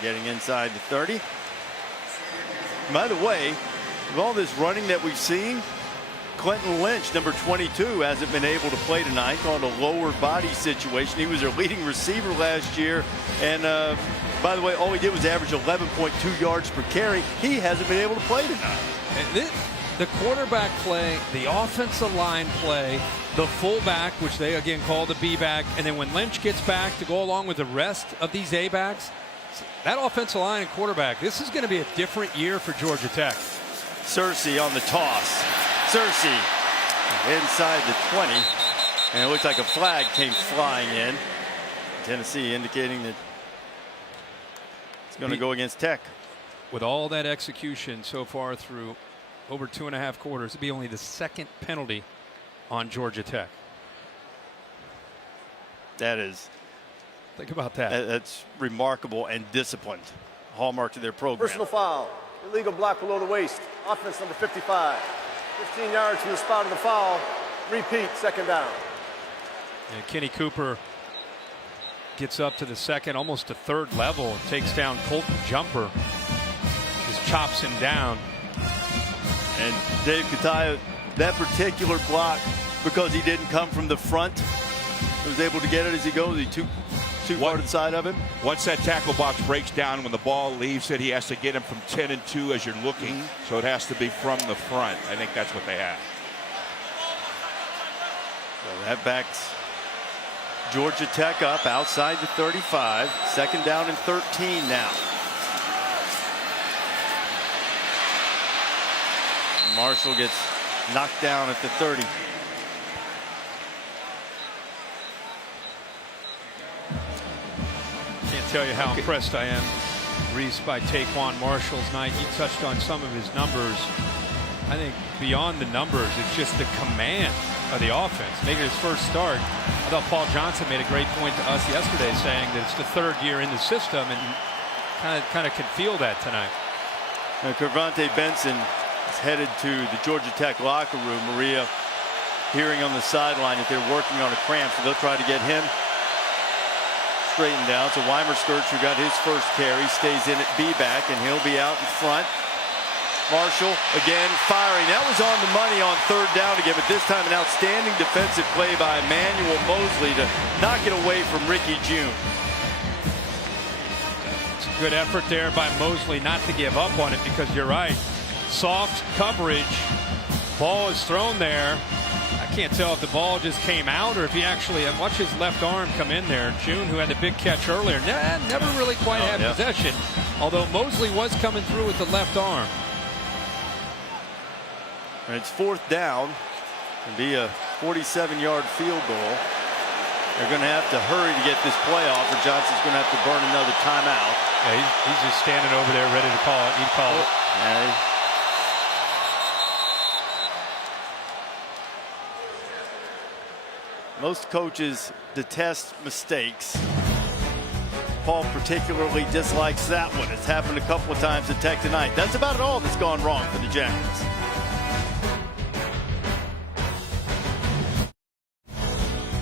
Getting inside the 30. By the way, with all this running that we've seen, Clinton Lynch, number 22, hasn't been able to play tonight on a lower body situation. He was their leading receiver last year. And by the way, all he did was average 11.2 yards per carry. He hasn't been able to play tonight. And the quarterback play, the offensive line play, the fullback, which they again call the B-back, and then when Lynch gets back to go along with the rest of these A-backs, That offensive line and quarterback, this is going to be a different year for Georgia Tech. Searcy on the toss. Searcy inside the 20. And it looks like a flag came flying in. Tennessee indicating that it's going to go against Tech. With all that execution so far through over 2.5 quarters, it'd be only the second penalty on Georgia Tech. That is. Think about that. That's remarkable and disciplined. Hallmark to their program. Personal foul. Illegal block below the waist. Offense number 55. 15 yards from the spot of the foul. Repeat, second down. And Kenny Cooper gets up to the second, almost to third level, and takes down Colton Jumper. Just chops him down. And Dave Kataya, that particular block, because he didn't come from the front, he was able to get it as he goes. He too far to the side of him. Once that tackle box breaks down, when the ball leaves it, he has to get him from 10 and 2 as you're looking. So it has to be from the front. I think that's what they have. So that backs Georgia Tech up outside the 35. Second down and 13 now. Marshall gets knocked down at the 30. Can't tell you how impressed I am, Reese, by Taquan Marshall's night. You touched on some of his numbers. I think beyond the numbers, it's just the command of the offense. Making his first start. I thought Paul Johnson made a great point to us yesterday, saying that it's the third year in the system, and kind of could feel that tonight. Now, Kervonte Benson is headed to the Georgia Tech locker room. Maria hearing on the sideline that they're working on a cramp, so they'll try to get him straightened out. So Weimer-Sturch, who got his first carry, stays in at B-back, and he'll be out in front. Marshall again firing. That was on the money on third down again, but this time an outstanding defensive play by Emmanuel Mosley to knock it away from Ricky June. It's a good effort there by Mosley not to give up on it, because you're right. Soft coverage. Ball is thrown there. I can't tell if the ball just came out or if he actually, watch his left arm come in there. June, who had the big catch earlier, never really quite had possession, although Mosley was coming through with the left arm. And it's fourth down. It'll be a 47-yard field goal. They're going to have to hurry to get this play off, or Johnson's going to have to burn another timeout. Yeah, he's just standing over there ready to call it. He'd call it. Yeah. Most coaches detest mistakes. Paul particularly dislikes that one. It's happened a couple of times at Tech tonight. That's about all that's gone wrong for the Jackets.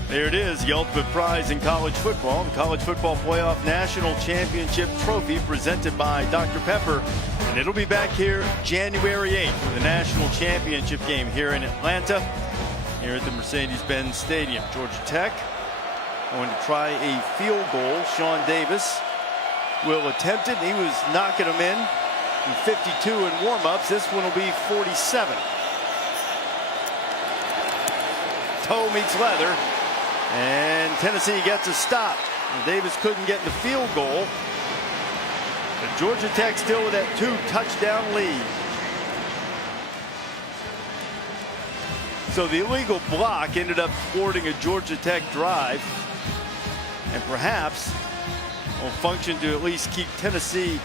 There it is, the ultimate prize in college football. The College Football Playoff National Championship Trophy presented by Dr. Pepper. And it'll be back here January 8th for the National Championship game here in Atlanta, here at the Mercedes-Benz Stadium. Georgia Tech going to try a field goal. Sean Davis will attempt it. He was knocking them in 52 in warm-ups. This one will be 47. Toe meets leather. And Tennessee gets a stop. And Davis couldn't get the field goal. But Georgia Tech still with that 2-touchdown lead. So the illegal block ended up thwarting a Georgia Tech drive, and perhaps will function to at least keep Tennessee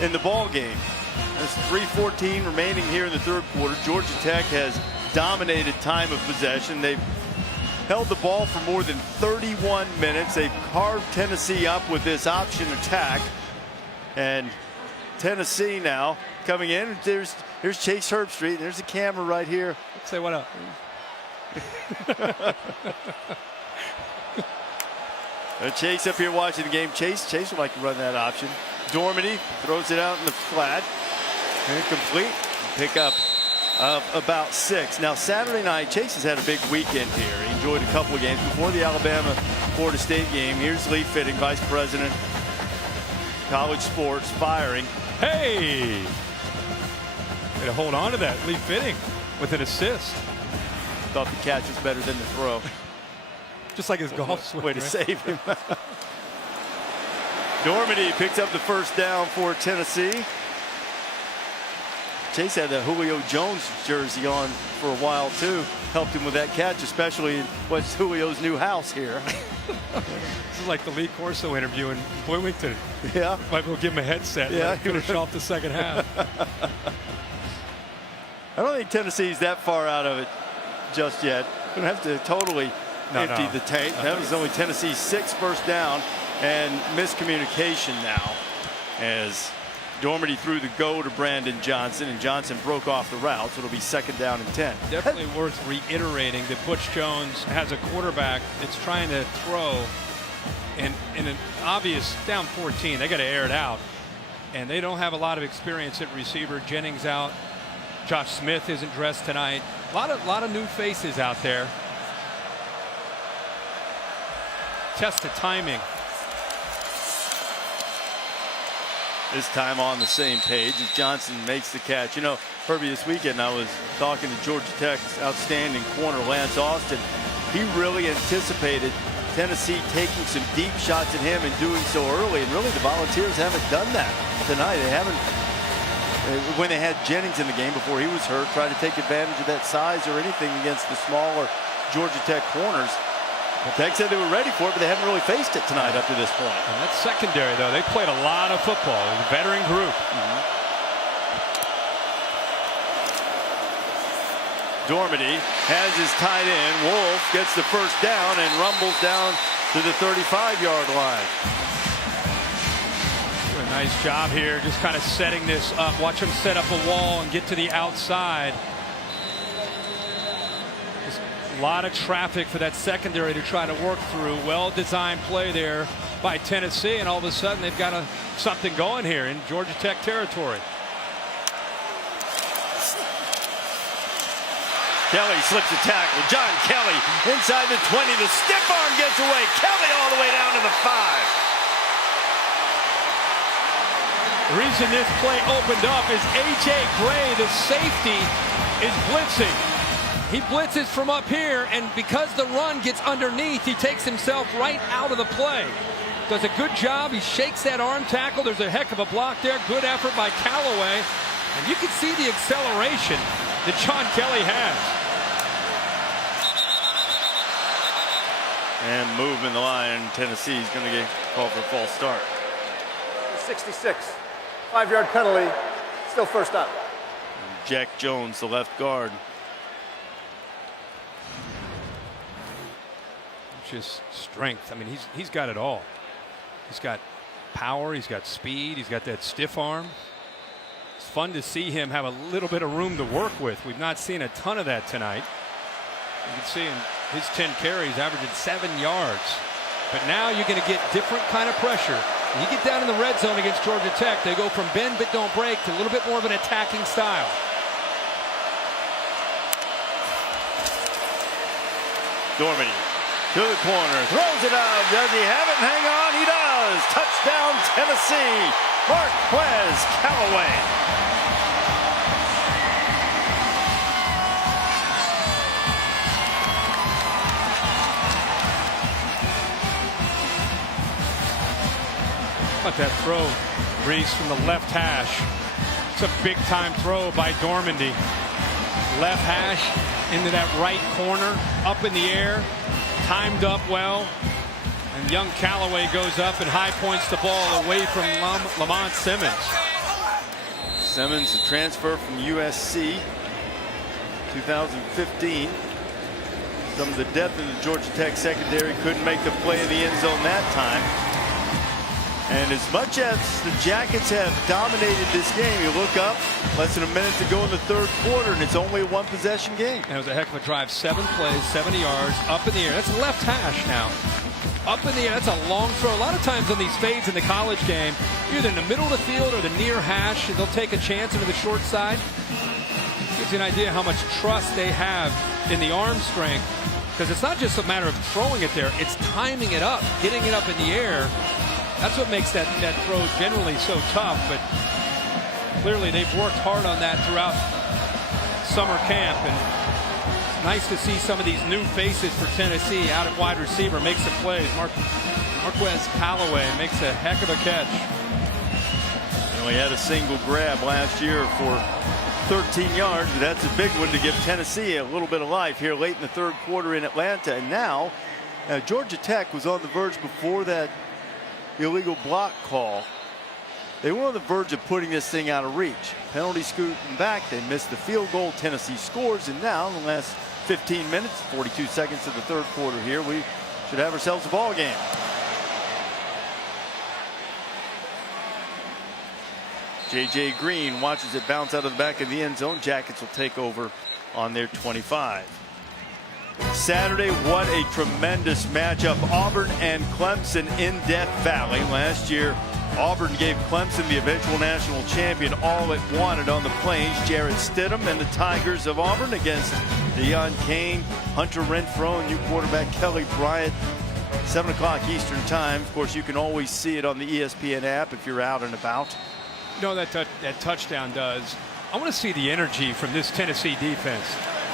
in the ball game. There's 3:14 remaining here in the third quarter. Georgia Tech has dominated time of possession. They've held the ball for more than 31 minutes. They've carved Tennessee up with this option attack. And Tennessee now coming in. Here's Chase Herbstreit. There's a camera right here. Say what up. Chase up here watching the game. Chase would like to run that option. Dormady throws it out in the flat. Incomplete. Pick up about 6. Now Saturday night, Chase has had a big weekend here. He enjoyed a couple of games before the Alabama-Florida State game. Here's Lee Fitting, Vice President, College Sports, firing. Hey! Way to hold on to that. Lee Fitting with an assist. Thought the catch was better than the throw. Just like his golf swing. Way to save him. Dormady picks up the first down for Tennessee. Chase had the Julio Jones jersey on for a while too. Helped him with that catch, especially in what's Julio's new house here. This is like the Lee Corso interview in Bloomington. Yeah. Might as well give him a headset. Yeah. Finish off the second half. I don't think Tennessee's that far out of it just yet. Going to have to totally empty the tank. That was only Tennessee's 6th first down, and miscommunication now as Dormady threw the go to Brandon Johnson, and Johnson broke off the route, so it'll be 2nd down and 10. Definitely worth reiterating that Butch Jones has a quarterback that's trying to throw, and in an obvious down 14, they got to air it out, and they don't have a lot of experience at receiver. Jennings out. Josh Smith isn't dressed tonight. A lot of new faces out there. Test of timing. This time on the same page as Johnson makes the catch. You know, Herbie, this weekend I was talking to Georgia Tech's outstanding corner, Lance Austin. He really anticipated Tennessee taking some deep shots at him and doing so early. And really the Volunteers haven't done that tonight. They haven't, when they had Jennings in the game before he was hurt, tried to take advantage of that size or anything against the smaller Georgia Tech corners. Tech said they were ready for it, but they haven't really faced it tonight up to this point. And that's secondary, though. They played a lot of football. It was a veteran group. Dormady has his tight end. Wolf gets the first down and rumbles down to the 35-yard line. A nice job here, just kind of setting this up. Watch him set up a wall and get to the outside. A lot of traffic for that secondary to try to work through. Well-designed play there by Tennessee, and all of a sudden they've got something going here in Georgia Tech territory. Kelly slips a tackle. John Kelly inside the 20. The stiff arm gets away. Kelly all the way down to the 5. The reason this play opened up is A.J. Gray, the safety, is blitzing. He blitzes from up here, and because the run gets underneath, he takes himself right out of the play. Does a good job. He shakes that arm tackle. There's a heck of a block there. Good effort by Callaway. And you can see the acceleration that John Kelly has. And moving the line, Tennessee is going to get called for a false start. 66. 5-yard penalty. Still first down. Jack Jones, the left guard. Just strength. I mean, he's got it all. He's got power. He's got speed. He's got that stiff arm. It's fun to see him have a little bit of room to work with. We've not seen a ton of that tonight. You can see in his 10 carries averaging 7 yards. But now you're going to get different kind of pressure. When you get down in the red zone against Georgia Tech, they go from bend but don't break to a little bit more of an attacking style. Dormady to the corner, throws it out. Does he have it? Hang on, he does. Touchdown, Tennessee. Marquez Callaway. How about that throw, Reese, from the left hash? It's a big-time throw by Dormady. Left hash into that right corner, up in the air, timed up well, and young Callaway goes up and high points the ball away from Lamont Simmons. Simmons, a transfer from USC, 2015. Some of the depth in the Georgia Tech secondary couldn't make the play in the end zone that time. And as much as the Jackets have dominated this game, you look up, less than a minute to go in the third quarter, and it's only a one-possession game. And it was a heck of a drive. 7 plays, 70 yards, up in the air. That's left hash now. Up in the air, that's a long throw. A lot of times on these fades in the college game, either in the middle of the field or the near hash, and they'll take a chance into the short side. Gives you an idea how much trust they have in the arm strength, because it's not just a matter of throwing it there, it's timing it up, getting it up in the air. That's what makes that throw generally so tough, but clearly they've worked hard on that throughout summer camp, and Nice to see some of these new faces for Tennessee out at wide receiver. Make some plays. Marquez Callaway makes a heck of a catch. He only had a single grab last year for 13 yards. That's a big one to give Tennessee a little bit of life here late in the third quarter in Atlanta. And now Georgia Tech was on the verge before that illegal block call. They were on the verge of putting this thing out of reach. Penalty scooting back. They missed the field goal. Tennessee scores. And now in the last 15 minutes, 42 seconds of the third quarter here, we should have ourselves a ball game. J.J. Green watches it bounce out of the back of the end zone. Jackets will take over on their 25. Saturday, what a tremendous matchup. Auburn and Clemson in Death Valley. Last year, Auburn gave Clemson, the eventual national champion, all it wanted on the Plains. Jarrett Stidham and the Tigers of Auburn against Deion Kane, Hunter Renfrow, and new quarterback Kelly Bryant. 7 o'clock Eastern time. Of course, you can always see it on the ESPN app if you're out and about. You know that touchdown does. I want to see the energy from this Tennessee defense.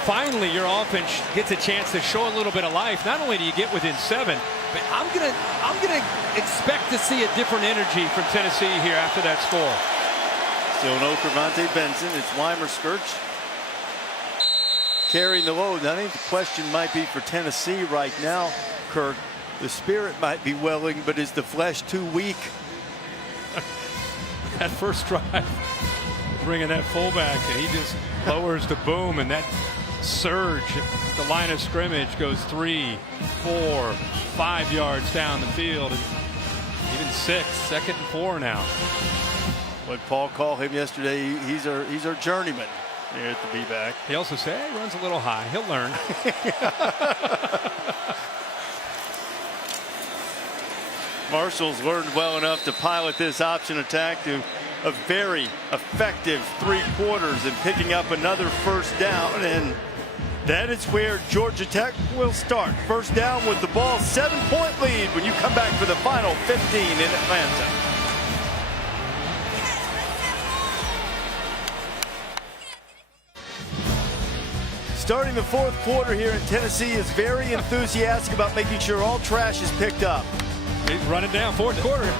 Finally, your offense gets a chance to show a little bit of life. Not only do you get within 7, but I'm gonna expect to see a different energy from Tennessee here after that score. Still no Cravante Benson. It's Weimer Skirch carrying the load. I think the question might be for Tennessee right now, Kirk. The spirit might be welling, but is the flesh too weak? That first drive, bringing that fullback, and he just lowers the boom, and that surge at the line of scrimmage goes 3, 4, 5 yards down the field, and even 6, 2nd and 4 now. What Paul called him yesterday, he's our journeyman here at the B-back. He also said, hey, he runs a little high. He'll learn. Marshall's learned well enough to pilot this option attack to a very effective 3 quarters and picking up another first down, and that is where Georgia Tech will start. First down with the ball, 7-point lead when you come back for the final 15 in Atlanta. Starting the fourth quarter here in Tennessee is very enthusiastic about making sure all trash is picked up. He's running down fourth quarter.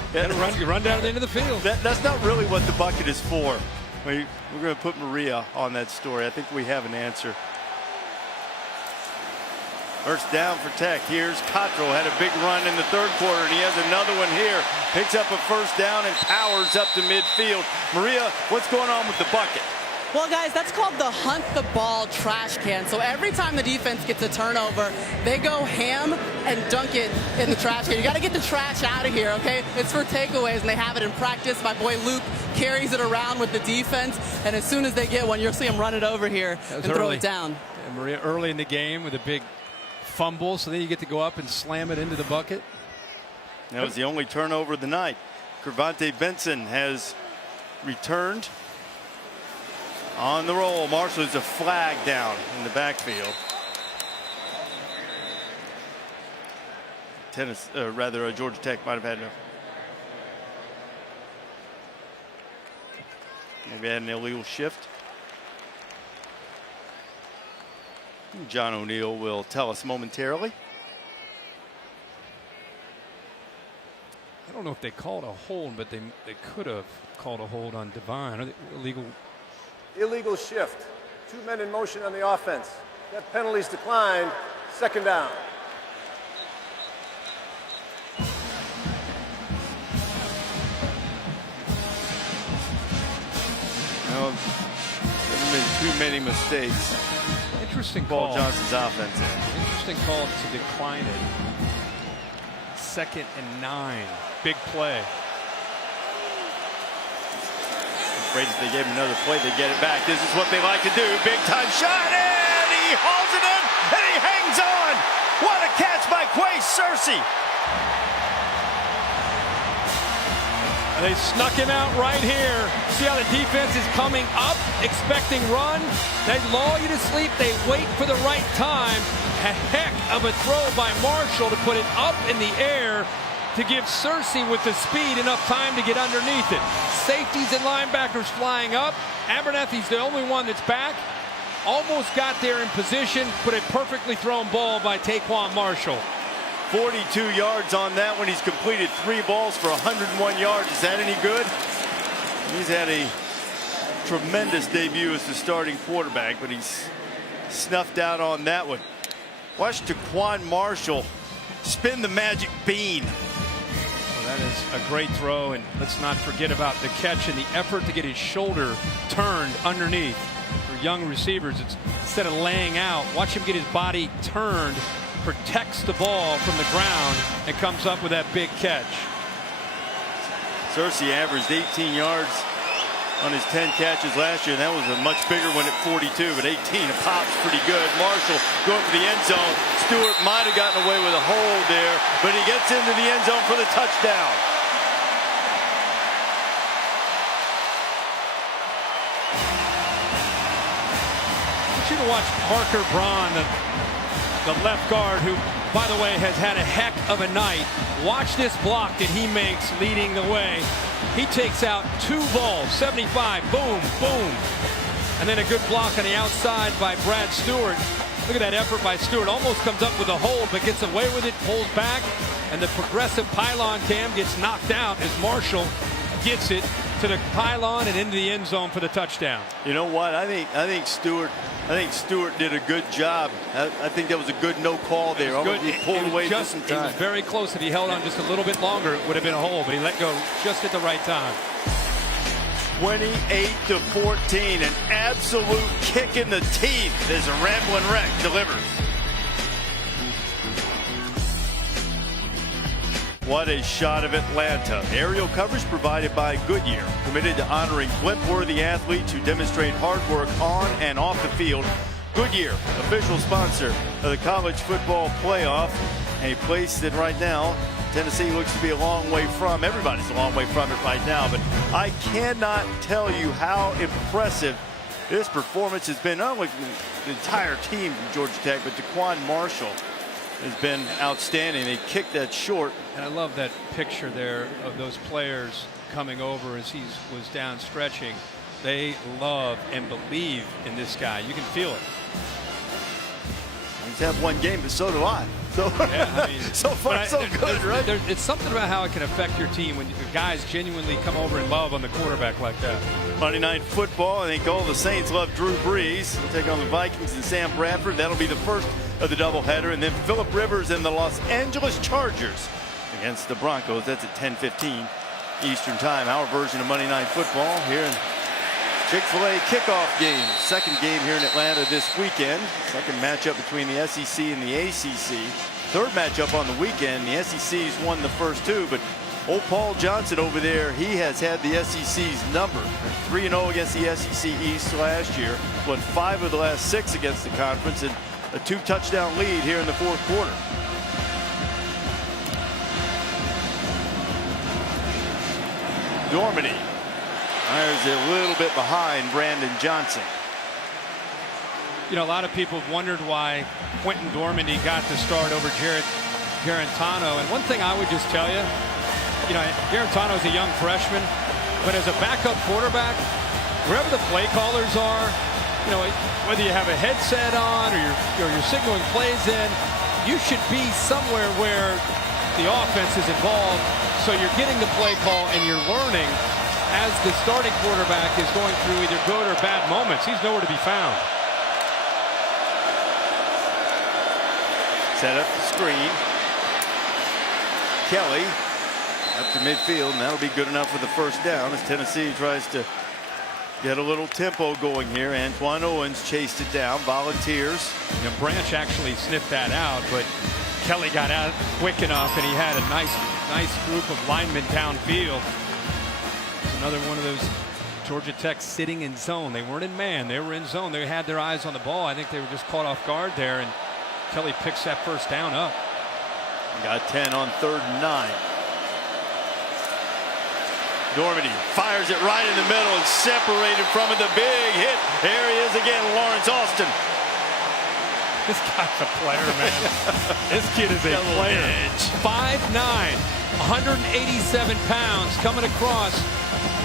Run down to the end of the field. That's not really what the bucket is for. We're going to put Maria on that story. I think we have an answer. First down for Tech. Here's Cottrell. Had a big run in the third quarter, and he has another one here. Picks up a first down and powers up to midfield. Maria, what's going on with the bucket? Well, guys, that's called the hunt the ball trash can. So every time the defense gets a turnover, they go ham and dunk it in the trash can. You got to get the trash out of here, okay? It's for takeaways, and they have it in practice. My boy Luke carries it around with the defense, and as soon as they get one, you'll see him run it over here and throw it down. And Maria early in the game with a big fumble, so then you get to go up and slam it into the bucket. That was the only turnover of the night. Cravante Benson has returned. On the roll, Marshall is a flag down in the backfield. Georgia Tech might have had maybe had an illegal shift. John O'Neill will tell us momentarily. I don't know if they called a hold, but they could have called a hold on Devine. Are they illegal? Illegal shift. 2 men in motion on the offense. That penalty's declined. 2nd down. No, there haven't been too many mistakes. Interesting Paul call. Johnson's offense in. Interesting call to decline it. 2nd and 9. Big play. Afraid if they gave him another play, they get it back. This is what they like to do. Big time shot, and he hauls it in, and he hangs on. What a catch by Quay Searcy. They snuck him out right here. See how the defense is coming up, expecting run. They lull you to sleep. They wait for the right time. A heck of a throw by Marshall to put it up in the air to give Searcy with the speed enough time to get underneath it. Safeties and linebackers flying up. Abernathy's the only one that's back. almost got there in position, but a perfectly thrown ball by Taquan Marshall. 42 yards on that one. He's completed 3 balls for 101 yards. Is that any good? He's had a tremendous debut as the starting quarterback, but he's snuffed out on that one. Watch Taquan Marshall spin the magic bean. Well, that is a great throw, and let's not forget about the catch and the effort to get his shoulder turned underneath. For young receivers, it's instead of laying out, watch him get his body turned, protects the ball from the ground, and comes up with that big catch. Searcy averaged 18 yards on his 10 catches last year. That was a much bigger one at 42, but 18 a pop's pretty good. Marshall going for the end zone. Stewart might have gotten away with a hold there, but he gets into the end zone for the touchdown. I want you to watch Parker Braun, the left guard, who, by the way, has had a heck of a night. Watch this block that he makes leading the way. He takes out 2 balls, 75, boom, boom. And then a good block on the outside by Brad Stewart. Look at that effort by Stewart. Almost comes up with a hold, but gets away with it, pulls back, and the progressive pylon cam gets knocked out as Marshall gets it to the pylon and into the end zone for the touchdown. You know what? I think Stewart did a good job. I think that was a good no call there. Good. He pulled away just in It time. was very close. If he held on just a little bit longer, it would have been a hole, but he let go just at the right time. 28-14, an absolute kick in the teeth as a Ramblin' Wreck delivers. What a shot of Atlanta. Aerial coverage provided by Goodyear, committed to honoring blimp-worthy athletes who demonstrate hard work on and off the field. Goodyear, official sponsor of the college football playoff, a place that right now Tennessee looks to be a long way from. Everybody's a long way from it right now, but I cannot tell you how impressive this performance has been. Not only the entire team from Georgia Tech, but Taquan Marshall has been outstanding. They kicked that short. And I love that picture there of those players coming over as he was down stretching. They love and believe in this guy. You can feel it. He's had one game, but so do I. So, yeah, I mean, so far, so good, right? It's something about how it can affect your team when guys genuinely come over and love on the quarterback like that. Monday Night Football. I think all the Saints love Drew Brees. They'll take on the Vikings and Sam Bradford. That'll be the first of the doubleheader. And then Phillip Rivers and the Los Angeles Chargers against the Broncos. That's at 10:15 Eastern Time. Our version of Monday Night Football here in Chick-fil-A kickoff game. Second game here in Atlanta this weekend. Second matchup between the SEC and the ACC. Third matchup on the weekend. The SEC's won the first 2, but old Paul Johnson over there, he has had the SEC's number. 3-0 against the SEC East last year. Won 5 of the last 6 against the conference, and a 2-touchdown lead here in the fourth quarter. Dormady fires a little bit behind Brandon Johnson. You know, a lot of people have wondered why Quentin Dormady got the start over Jared Garantano. And one thing I would just tell you, Garantano's a young freshman, but as a backup quarterback, wherever the play callers are, whether you have a headset on or you're signaling plays in, you should be somewhere where the offense is involved. So you're getting the play call and you're learning as the starting quarterback is going through either good or bad moments. He's nowhere to be found. Set up the screen. Kelly up to midfield, and that'll be good enough for the first down as Tennessee tries to get a little tempo going here. Antoine Owens chased it down. Volunteers. And Branch actually sniffed that out, but Kelly got out quick enough, and he had a nice group of linemen downfield. It's another one of those Georgia Tech sitting in zone. They weren't in man. They were in zone. They had their eyes on the ball. I think they were just caught off guard there, and Kelly picks that first down up. Got 10 on 3rd and 9. Dormady fires it right in the middle and separated from it. The big hit. There he is again, Lawrence Austin. This guy's a player, man. This kid is a player. 5'9", 187 pounds, coming across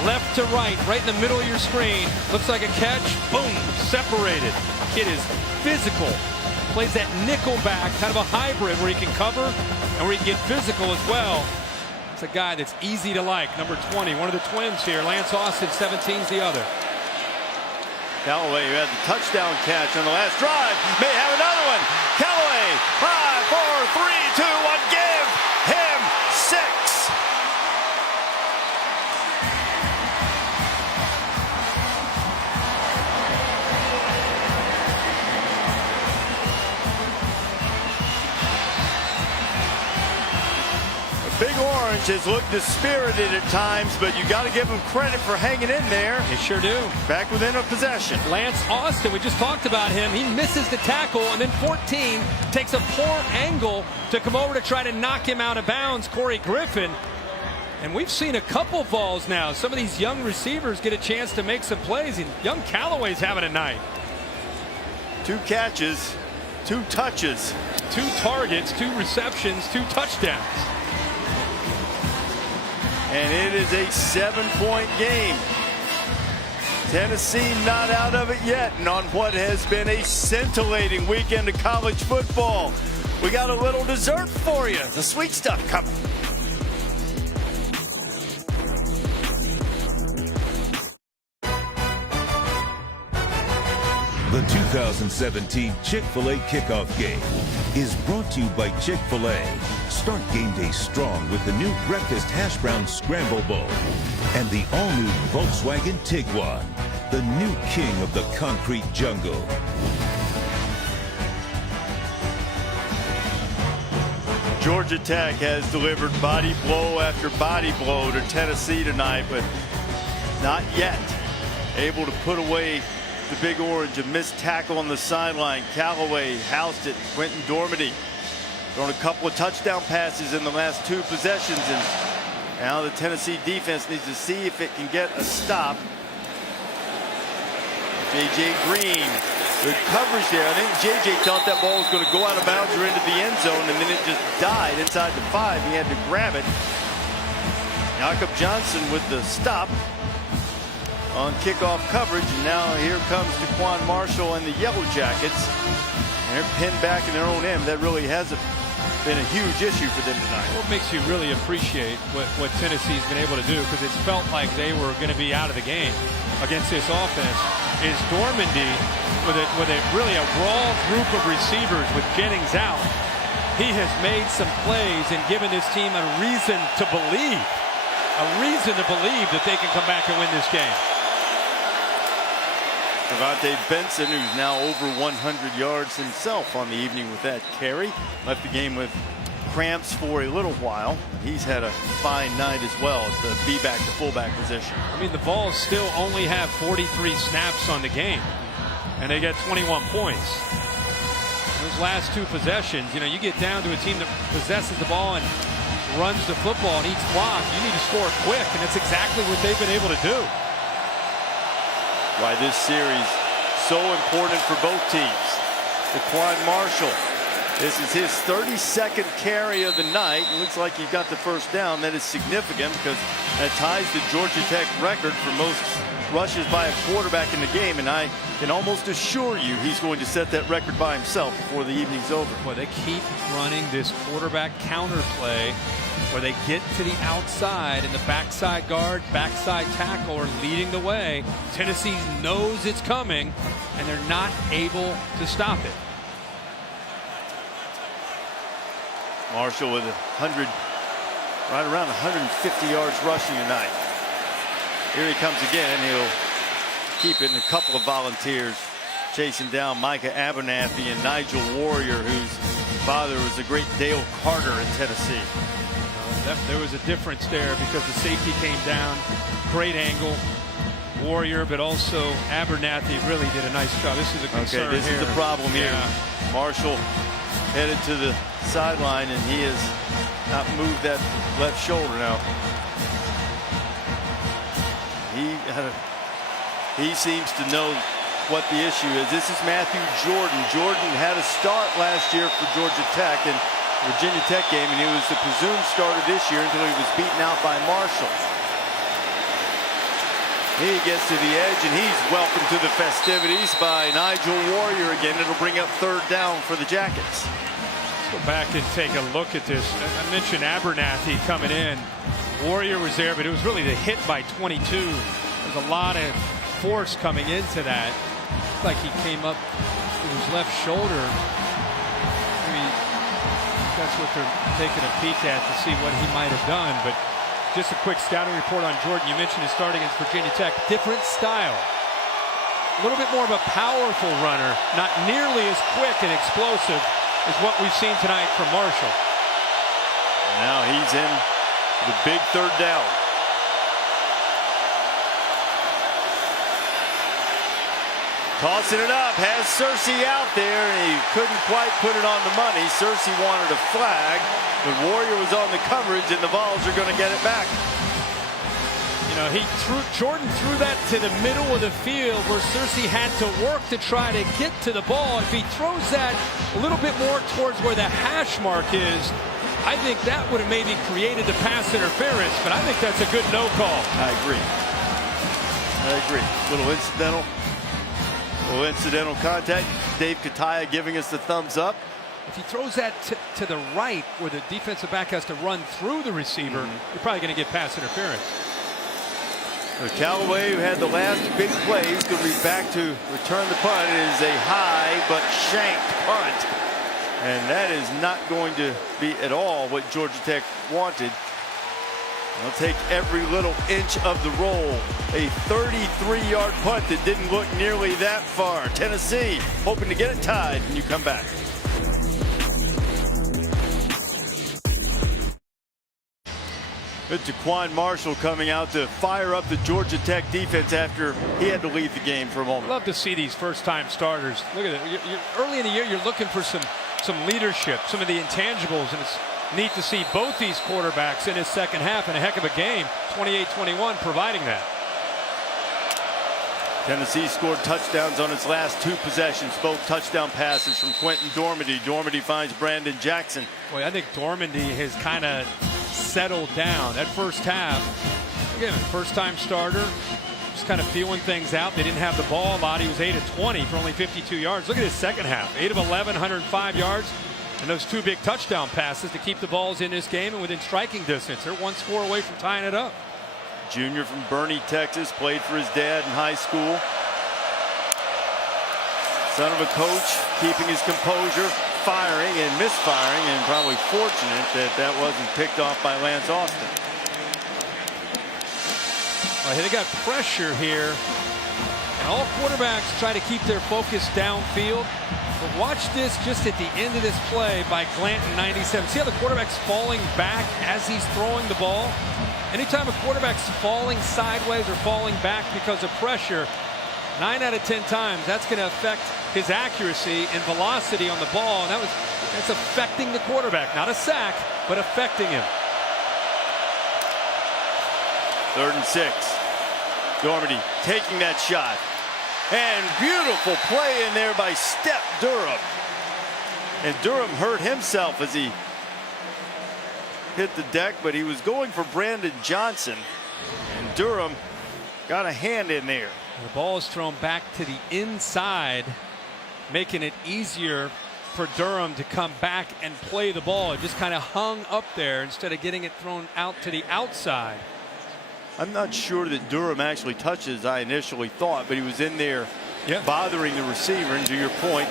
left to right in the middle of your screen. Looks like a catch. Boom, separated. Kid is physical. Plays that nickel back, kind of a hybrid where he can cover and where he can get physical as well. It's a guy that's easy to like. Number 20, one of the twins here. Lance Austin, 17's the other. Callaway, who had the touchdown catch on the last drive, may have another one. Callaway, 5, 4, 3, 2, 1, give him 6. Big Orange has looked dispirited at times, but you got to give him credit for hanging in there. They sure do. Back within a possession. Lance Austin, we just talked about him. He misses the tackle, and then 14 takes a poor angle to come over to try to knock him out of bounds, Corey Griffin. And we've seen a couple balls now. Some of these young receivers get a chance to make some plays, and young Callaway's having a night. 2 catches, 2 touches. 2 targets, 2 receptions, 2 touchdowns. And it is a 7-point game. Tennessee not out of it yet, and on what has been a scintillating weekend of college football. We got a little dessert for you. The sweet stuff coming. The 2017 Chick-fil-A Kickoff Game is brought to you by Chick-fil-A. Start game day strong with the new Breakfast Hash Brown Scramble Bowl and the all-new Volkswagen Tiguan, the new king of the concrete jungle. Georgia Tech has delivered body blow after body blow to Tennessee tonight, but not yet able to put away the Big Orange. A missed tackle on the sideline. Callaway housed it. Quentin Dormady thrown a couple of touchdown passes in the last 2 possessions, and now the Tennessee defense needs to see if it can get a stop. J.J. Green, good coverage there. I think J.J. thought that ball was going to go out of bounds or into the end zone, and then it just died inside the 5. He had to grab it. Jakob Johnson with the stop on kickoff coverage, and now here comes DaQuan Marshall and the Yellow Jackets. And they're pinned back in their own end. That really hasn't been a huge issue for them tonight. What makes you really appreciate what Tennessee's been able to do, because it's felt like they were going to be out of the game against this offense, is Dormady with a really a raw group of receivers with Jennings out. He has made some plays and given this team a reason to believe that they can come back and win this game. Devontae Benson, who's now over 100 yards himself on the evening with that carry. Left the game with cramps for a little while. He's had a fine night as well as the B-back to fullback position. I mean, the Vols still only have 43 snaps on the game, and they get 21 points. Those last 2 possessions, you get down to a team that possesses the ball and runs the football and eats clock. You need to score quick, and that's exactly what they've been able to do. Why this series so important for both teams. DaQuan Marshall, this is his 32nd carry of the night. It looks like he got the first down. That is significant because that ties the Georgia Tech record for most rushes by a quarterback in the game, and I can almost assure you he's going to set that record by himself before the evening's over. Boy, they keep running this quarterback counter play where they get to the outside and the backside guard, backside tackle are leading the way. Tennessee knows it's coming, and they're not able to stop it. Marshall with right around 150 yards rushing tonight. Here he comes again. He'll keep it in a couple of volunteers chasing down Micah Abernathy and Nigel Warrior, whose father was the great Dale Carter in Tennessee. There was a difference there because the safety came down. Great angle. Warrior, but also Abernathy really did a nice job. This is a concern. Okay, this here is the problem here. Yeah. Marshall headed to the sideline, and he has not moved that left shoulder now. He seems to know what the issue is. This is Matthew Jordan. Jordan had a start last year for Georgia Tech in the Virginia Tech game, and he was the presumed starter this year until he was beaten out by Marshall. He gets to the edge, and he's welcomed to the festivities by Nigel Warrior again. It'll bring up third down for the Jackets. Let's go back and take a look at this. I mentioned Abernathy coming in. Warrior was there, but it was really the hit by 22. There's a lot of force coming into that. Looked like he came up with his left shoulder. Maybe that's what they're taking a peek at to see what he might have done. But just a quick scouting report on Jordan. You mentioned his start against Virginia Tech. Different style. A little bit more of a powerful runner. Not nearly as quick and explosive as what we've seen tonight from Marshall. Now he's in the big third down. Tossing it up, has Searcy out there, and he couldn't quite put it on the money. Searcy wanted a flag, but Warrior was on the coverage, and the Vols are going to get it back. You know, Jordan threw that to the middle of the field where Searcy had to work to try to get to the ball. If he throws that a little bit more towards where the hash mark is, I think that would have maybe created the pass interference, but I think that's a good no call. I agree. Little incidental contact. Dave Kataya giving us the thumbs up. If he throws that to the right where the defensive back has to run through the receiver, you're probably going to get pass interference. So Callaway, who had the last big play, is going to be back to return the punt. It is a high but shanked punt. And that is not going to be at all what Georgia Tech wanted. They'll take every little inch of the roll. A 33-yard punt that didn't look nearly that far. Tennessee hoping to get it tied when you come back. It's Jaquan Marshall coming out to fire up the Georgia Tech defense after he had to leave the game for a moment. Love to see these first-time starters. Look at it. Early in the year, you're looking for some leadership, some of the intangibles, and it's neat to see both these quarterbacks in his second half in a heck of a game. 28-21 providing that. Tennessee scored touchdowns on its last two possessions, both touchdown passes from Quentin Dormady. Dormady finds Brandon Jackson. Boy, I think Dormady has kind of settled down. That first half, again, first-time starter, just kind of feeling things out. They didn't have the ball a lot. He was 8 of 20 for only 52 yards. Look at his second half, 8 of 11, 105 yards. And those two big touchdown passes to keep the balls in this game and within striking distance. They're one score away from tying it up. Junior from Bernie, Texas, played for his dad in high school. Son of a coach, keeping his composure, firing and misfiring, and probably fortunate that that wasn't picked off by Lance Austin. They got pressure here, and all quarterbacks try to keep their focus downfield. But watch this just at the end of this play by Glanton, 97. See how the quarterback's falling back as he's throwing the ball? Anytime a quarterback's falling sideways or falling back because of pressure, 9 out of 10 times that's going to affect his accuracy and velocity on the ball, and that's affecting the quarterback. Not a sack, but affecting him. 3rd and 6. Dormady taking that shot. And beautiful play in there by Step Durham. And Durham hurt himself as he hit the deck, but he was going for Brandon Johnson. And Durham got a hand in there. The ball is thrown back to the inside, making it easier for Durham to come back and play the ball. It just kind of hung up there instead of getting it thrown out to the outside. I'm not sure that Durham actually touched it as I initially thought, but he was in there bothering the receiver. And to your point,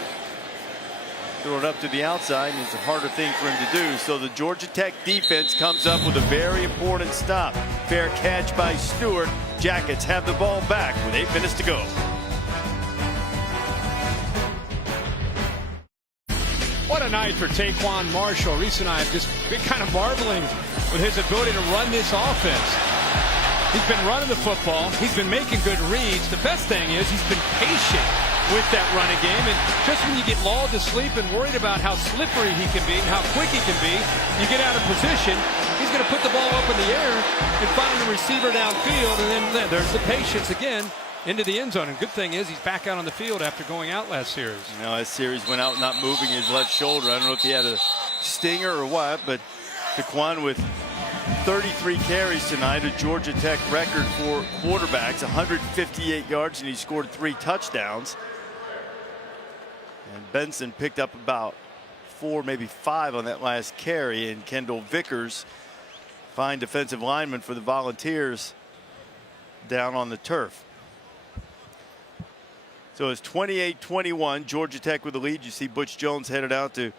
throw it up to the outside, and it's a harder thing for him to do. So the Georgia Tech defense comes up with a very important stop. Fair catch by Stewart. Jackets have the ball back with 8 minutes to go. What a night for Taquan Marshall. Reese and I have just been kind of marveling with his ability to run this offense. He's been running the football. He's been making good reads. The best thing is he's been patient with that running game. And just when you get lulled to sleep and worried about how slippery he can be and how quick he can be, you get out of position. He's going to put the ball up in the air and find the receiver downfield. And then there's the patience again into the end zone. And good thing is he's back out on the field after going out last series. You know, last series went out not moving his left shoulder. I don't know if he had a stinger or what, but Taquan with 33 carries tonight, a Georgia Tech record for quarterbacks, 158 yards, and he scored 3 touchdowns. And Benson picked up about 4, maybe 5 on that last carry, and Kendall Vickers, fine defensive lineman for the Volunteers, down on the turf. So it's 28-21, Georgia Tech with the lead. You see Butch Jones headed out to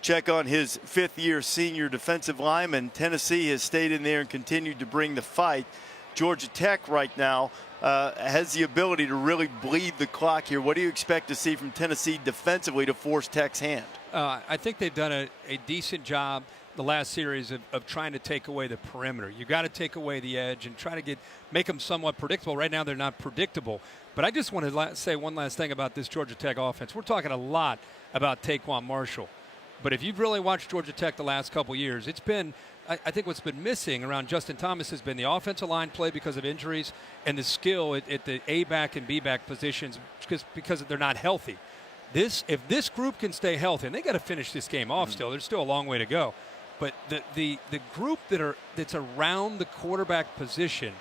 check on his 5th-year senior defensive lineman. Tennessee has stayed in there and continued to bring the fight. Georgia Tech right now has the ability to really bleed the clock here. What do you expect to see from Tennessee defensively to force Tech's hand? I think they've done a decent job the last series of trying to take away the perimeter. You got to take away the edge and try to make them somewhat predictable. Right now they're not predictable. But I just want to say one last thing about this Georgia Tech offense. We're talking a lot about Taquan Marshall. But if you've really watched Georgia Tech the last couple years, it's been, I think what's been missing around Justin Thomas has been the offensive line play because of injuries and the skill at the A-back and B-back positions because they're not healthy. If this group can stay healthy, and they got to finish this game off still, there's still a long way to go. But the group that's around the quarterback position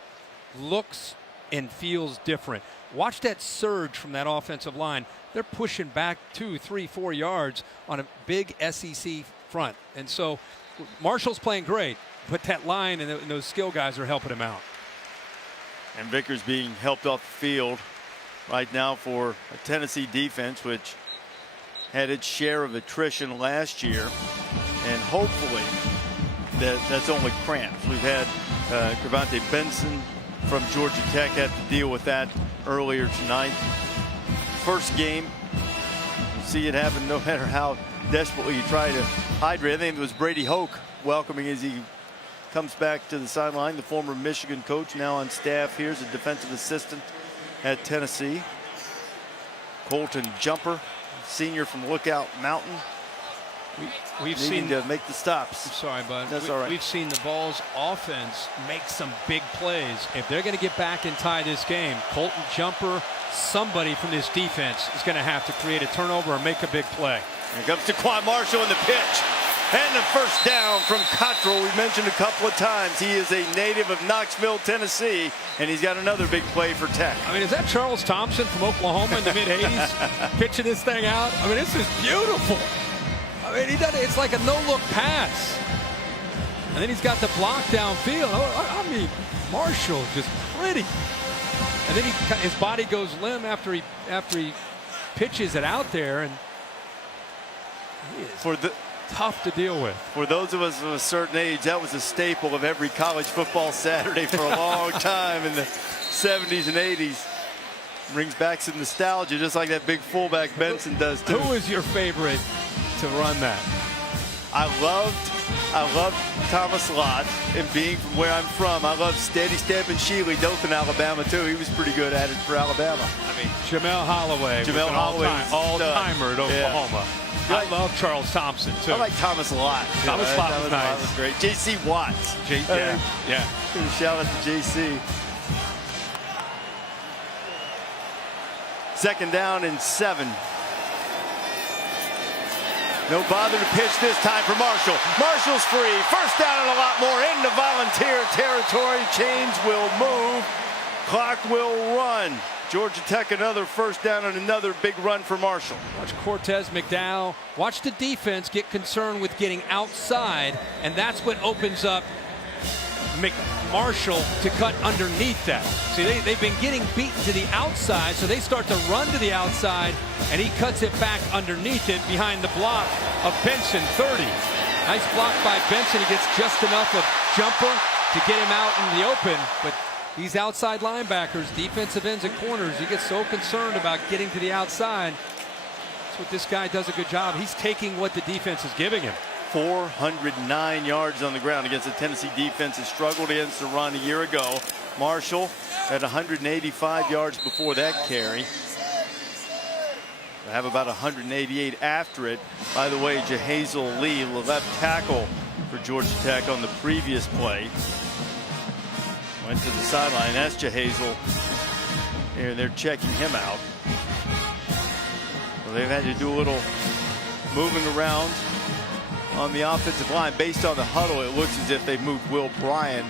looks and feels different. Watch that surge from that offensive line. They're pushing back 2, 3, 4 yards on a big SEC front. And so Marshall's playing great, but that line and those skill guys are helping him out. And Vickers being helped off the field right now for a Tennessee defense, which had its share of attrition last year. And hopefully that's only cramps. We've had Cravante Benson from Georgia Tech have to deal with that earlier tonight. First game, you see it happen no matter how desperately you try to hydrate. I think it was Brady Hoke welcoming as he comes back to the sideline, the former Michigan coach, now on staff here as a defensive assistant at Tennessee. Colton Jumper, senior from Lookout Mountain. We've seen to make the stops. I'm sorry, bud. That's all right. We've seen the Vols offense make some big plays. If they're going to get back and tie this game, Colton Jumper, somebody from this defense is going to have to create a turnover or make a big play. Here comes Taquan Marshall in the pitch. And the first down from Cottrell. We mentioned a couple of times he is a native of Knoxville, Tennessee, and he's got another big play for Tech. I mean, is that Charles Thompson from Oklahoma in the mid-'80s pitching this thing out? I mean, this is beautiful. I mean, it's like a no-look pass. And then he's got the block downfield. I mean, Marshall just pretty. And then his body goes limp after he pitches it out there, and he is tough to deal with. For those of us of a certain age, that was a staple of every college football Saturday for a long time in the 70s and 80s. Brings back some nostalgia, just like that big fullback Benson does too. Who is your favorite to run that? I loved Thomas Lott, and being from where I'm from, I love Steady Steppin' Shealy, Dothan, Alabama too. He was pretty good at it for Alabama. I mean, Jamel Holloway, all-timer at Oklahoma. Yeah. I love Charles Thompson too. I like Thomas Lott. Thomas Lott was nice. Was great. J.C. Watts. Yeah. Shout out to J.C. Second down and 7. No bother to pitch this time for Marshall. Marshall's free. First down and a lot more into Volunteer territory. Chains will move. Clock will run. Georgia Tech another first down and another big run for Marshall. Watch Cortez McDowell. Watch the defense get concerned with getting outside, and that's what opens up Marshall to cut underneath that. See, they've been getting beaten to the outside, so they start to run to the outside, and he cuts it back underneath it behind the block of Benson, 30. Nice block by Benson. He gets just enough of Jumper to get him out in the open, but these outside linebackers, defensive ends and corners, you get so concerned about getting to the outside. That's what this guy does a good job. He's taking what the defense is giving him. 409 yards on the ground against the Tennessee defense that struggled against the run a year ago. Marshall at 185 yards before that carry. They have about 188 after it. By the way, Jahazel Lee, the left tackle for Georgia Tech on the previous play, went to the sideline. That's Jahazel. Here they're checking him out. Well, they've had to do a little moving around on the offensive line. Based on the huddle, it looks as if they've moved Will Bryan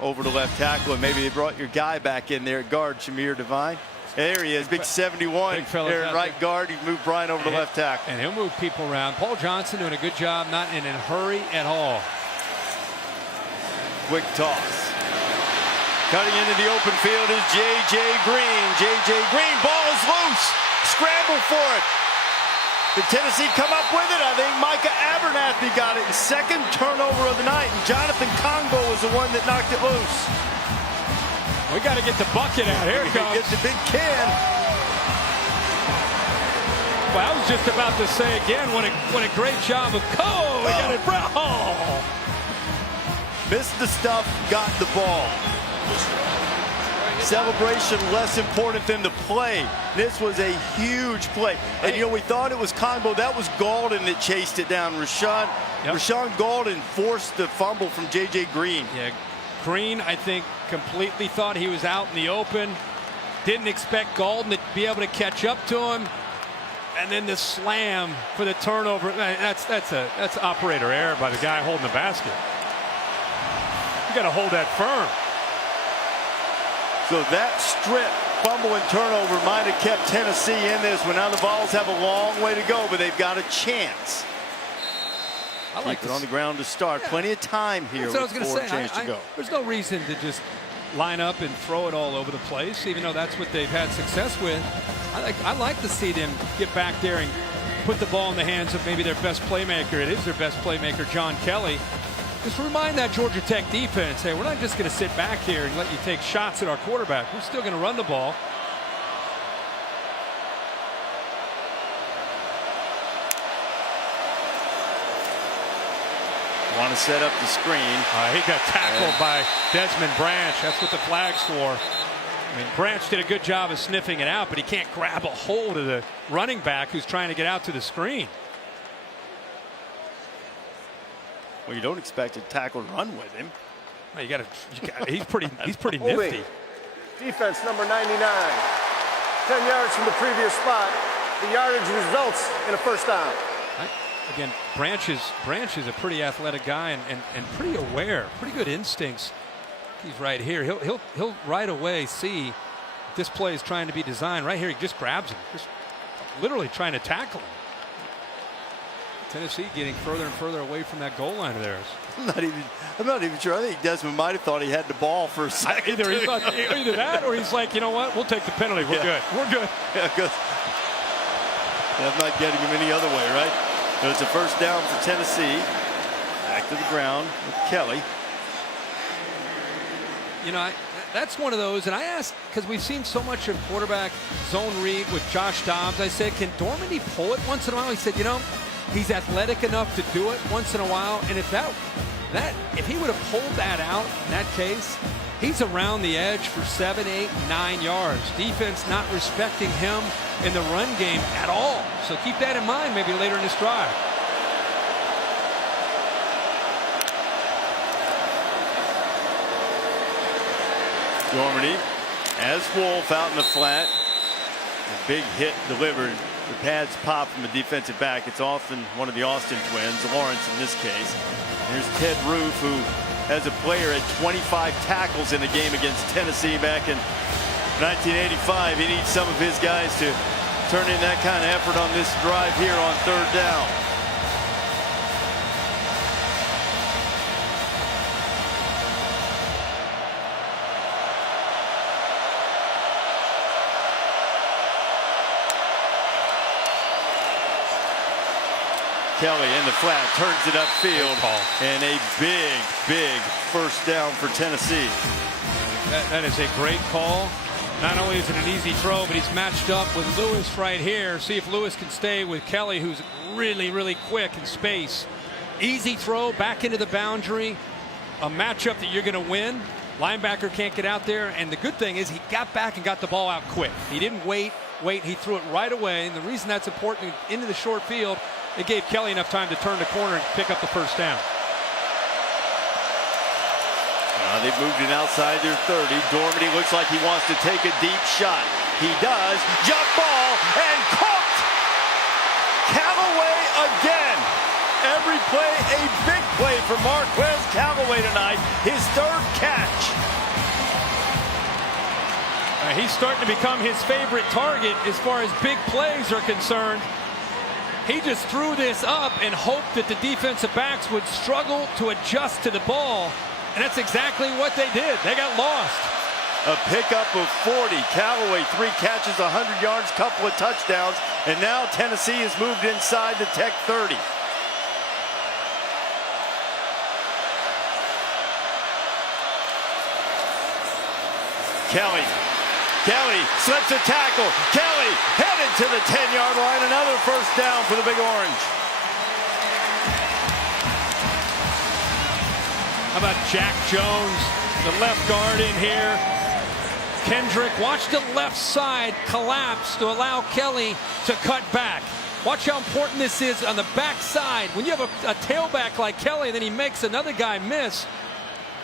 over to left tackle, and maybe they brought your guy back in there at guard, Shamir Devine. There he is, big 71 big fella there at right guard. He moved Bryan over to left tackle. And he'll move people around. Paul Johnson doing a good job, not in a hurry at all. Quick toss. Cutting into the open field is J.J. Green. J.J. Green, ball is loose. Scramble for it. Did Tennessee come up with it? I think Micah Abernathy got it. Second turnover of the night, and Jonathan Congo was the one that knocked it loose. We got to get the bucket out. Here it comes. Get the big can. Well, I was just about to say again, what a great job of Cole. We got it. Oh. Missed the stuff, got the ball. Celebration less important than the play. This was a huge play. And, you know, we thought it was Congo. That was Golden that chased it down. Rashawn Golden forced the fumble from J.J. Green. Yeah, Green, I think, completely thought he was out in the open. Didn't expect Golden to be able to catch up to him. And then the slam for the turnover. That's operator error by the guy holding the basket. You got to hold that firm. So that strip, fumble and turnover might have kept Tennessee in this one. Now the Vols have a long way to go, but they've got a chance. I like Keep it on the ground to start. Yeah. Plenty of time here with 4 chances to go. There's no reason to just line up and throw it all over the place, even though that's what they've had success with. I like to see them get back there and put the ball in the hands of maybe their best playmaker. It is their best playmaker, John Kelly. Just remind that Georgia Tech defense, hey, we're not just going to sit back here and let you take shots at our quarterback. We're still going to run the ball. Want to set up the screen. He got tackled by Desmond Branch. That's what the flag's for. I mean, Branch did a good job of sniffing it out, but he can't grab a hold of the running back who's trying to get out to the screen. Well, you don't expect a tackle to run with him. Well, he's pretty nifty. Defense number 99. 10 yards from the previous spot. The yardage results in a first down. Again, Branch is a pretty athletic guy and pretty aware, pretty good instincts. He's right here. He'll right away see this play is trying to be designed. Right here, he just grabs him, just literally trying to tackle him. Tennessee getting further and further away from that goal line of theirs. I'm not even sure. I think Desmond might have thought he had the ball for a second. Either that, or he's like, you know what? We'll take the penalty. We're good. We're good. Yeah, good. I'm not getting him any other way, right? So it's a first down for Tennessee. Back to the ground with Kelly. You know, that's one of those, and I asked, because we've seen so much of quarterback zone read with Josh Dobbs. I said, can Dormandy pull it once in a while? He said, you know, he's athletic enough to do it once in a while, and if he would have pulled that out in that case, he's around the edge for 7, 8, 9 yards. Defense not respecting him in the run game at all. So keep that in mind maybe later in this drive. Dormandy as Wolf out in the flat. A big hit delivered. The pads pop from a defensive back. It's often one of the Austin twins, Lawrence in this case. Here's Ted Roof, who as a player had 25 tackles in a game against Tennessee back in 1985. He needs some of his guys to turn in that kind of effort on this drive here on third down. Kelly in the flat, turns it upfield, and a big first down for Tennessee. That is a great call. Not only is it an easy throw, but he's matched up with Lewis right here. See if Lewis can stay with Kelly, who's really quick in space. Easy throw back into the boundary. A matchup that you're going to win. Linebacker can't get out there, and the good thing is he got back and got the ball out quick. He didn't wait. He threw it right away, and the reason that's important into the short field, it gave Kelly enough time to turn the corner and pick up the first down. They've moved it outside their 30. Dormandy looks like he wants to take a deep shot. He does. Jump ball and caught. Callaway again. every play a big play for Marquez Callaway tonight. His third catch. He's starting to become his favorite target as far as big plays are concerned. He just threw this up and hoped that the defensive backs would struggle to adjust to the ball. And that's exactly what they did. They got lost. A pickup of 40. Callaway, 3 catches, 100 yards, couple of touchdowns. And now Tennessee has moved inside the Tech 30. Kelly slips a tackle. Kelly headed to the 10-yard line. Another first down for the Big Orange. How about Jack Jones, the left guard in here? Kendrick, watch the left side collapse to allow Kelly to cut back. Watch how important this is on the back side. When you have a tailback like Kelly, then he makes another guy miss.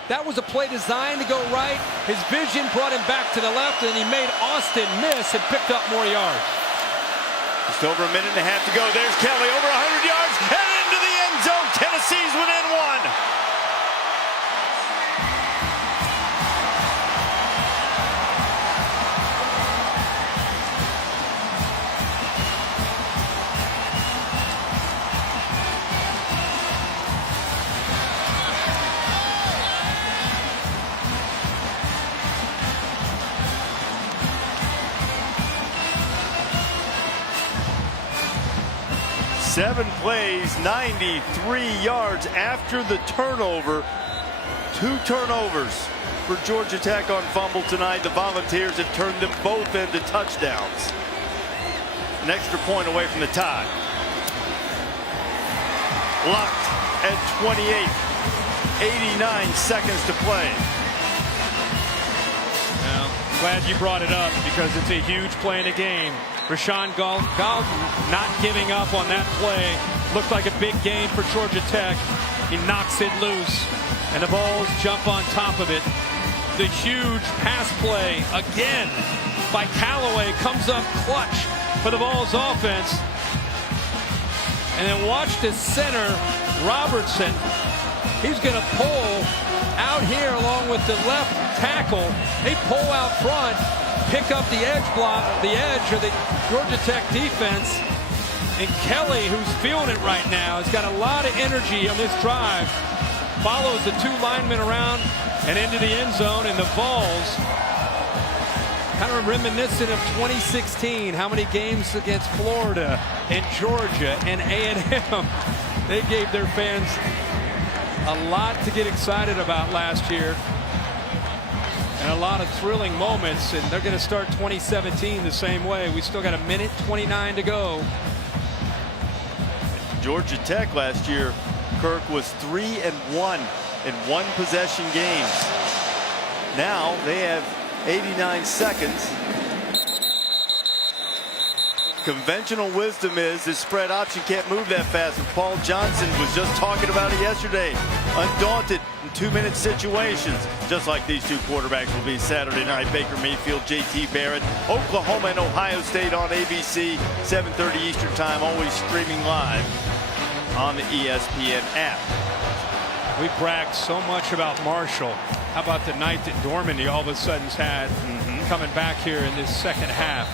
That was a play designed to go right. His vision brought him back to the left, and he made Austin miss and picked up more yards. Just over a minute and a half to go. There's Kelly, over 100 yards, and into the end zone. Tennessee's within 1. Seven plays, 93 yards after the turnover. 2 turnovers for Georgia Tech on fumble tonight. The Volunteers have turned them both into touchdowns. An extra point away from the tie. Locked at 28. 89 seconds to play. Well, glad you brought it up because it's a huge play in the game. Rashawn Galton not giving up on that play. Looked like a big game for Georgia Tech. He knocks it loose, and the Vols jump on top of it. The huge pass play again by Callaway comes up clutch for the Vols offense. And then watch the center, Robertson. He's going to pull out here along with the left tackle. They pull out front, pick up the edge of the Georgia Tech defense. And Kelly, who's feeling it right now, has got a lot of energy on this drive. Follows the 2 linemen around and into the end zone, and the Vols kind of reminiscent of 2016. How many games against Florida and Georgia and A&M? They gave their fans a lot to get excited about last year. And a lot of thrilling moments, and they're going to start 2017 the same way. We still got 1:29 to go. Georgia Tech last year, Kirk, was 3-1 in 1-possession games. Now they have 89 seconds. Conventional wisdom is this spread option can't move that fast. And Paul Johnson was just talking about it yesterday. Undaunted in 2-minute situations, just like these 2 quarterbacks will be Saturday night. Baker Mayfield, J.T. Barrett, Oklahoma and Ohio State on ABC, 7:30 Eastern Time, always streaming live on the ESPN app. We bragged so much about Marshall. How about the night that Dormandy all of a sudden's had coming back here in this second half?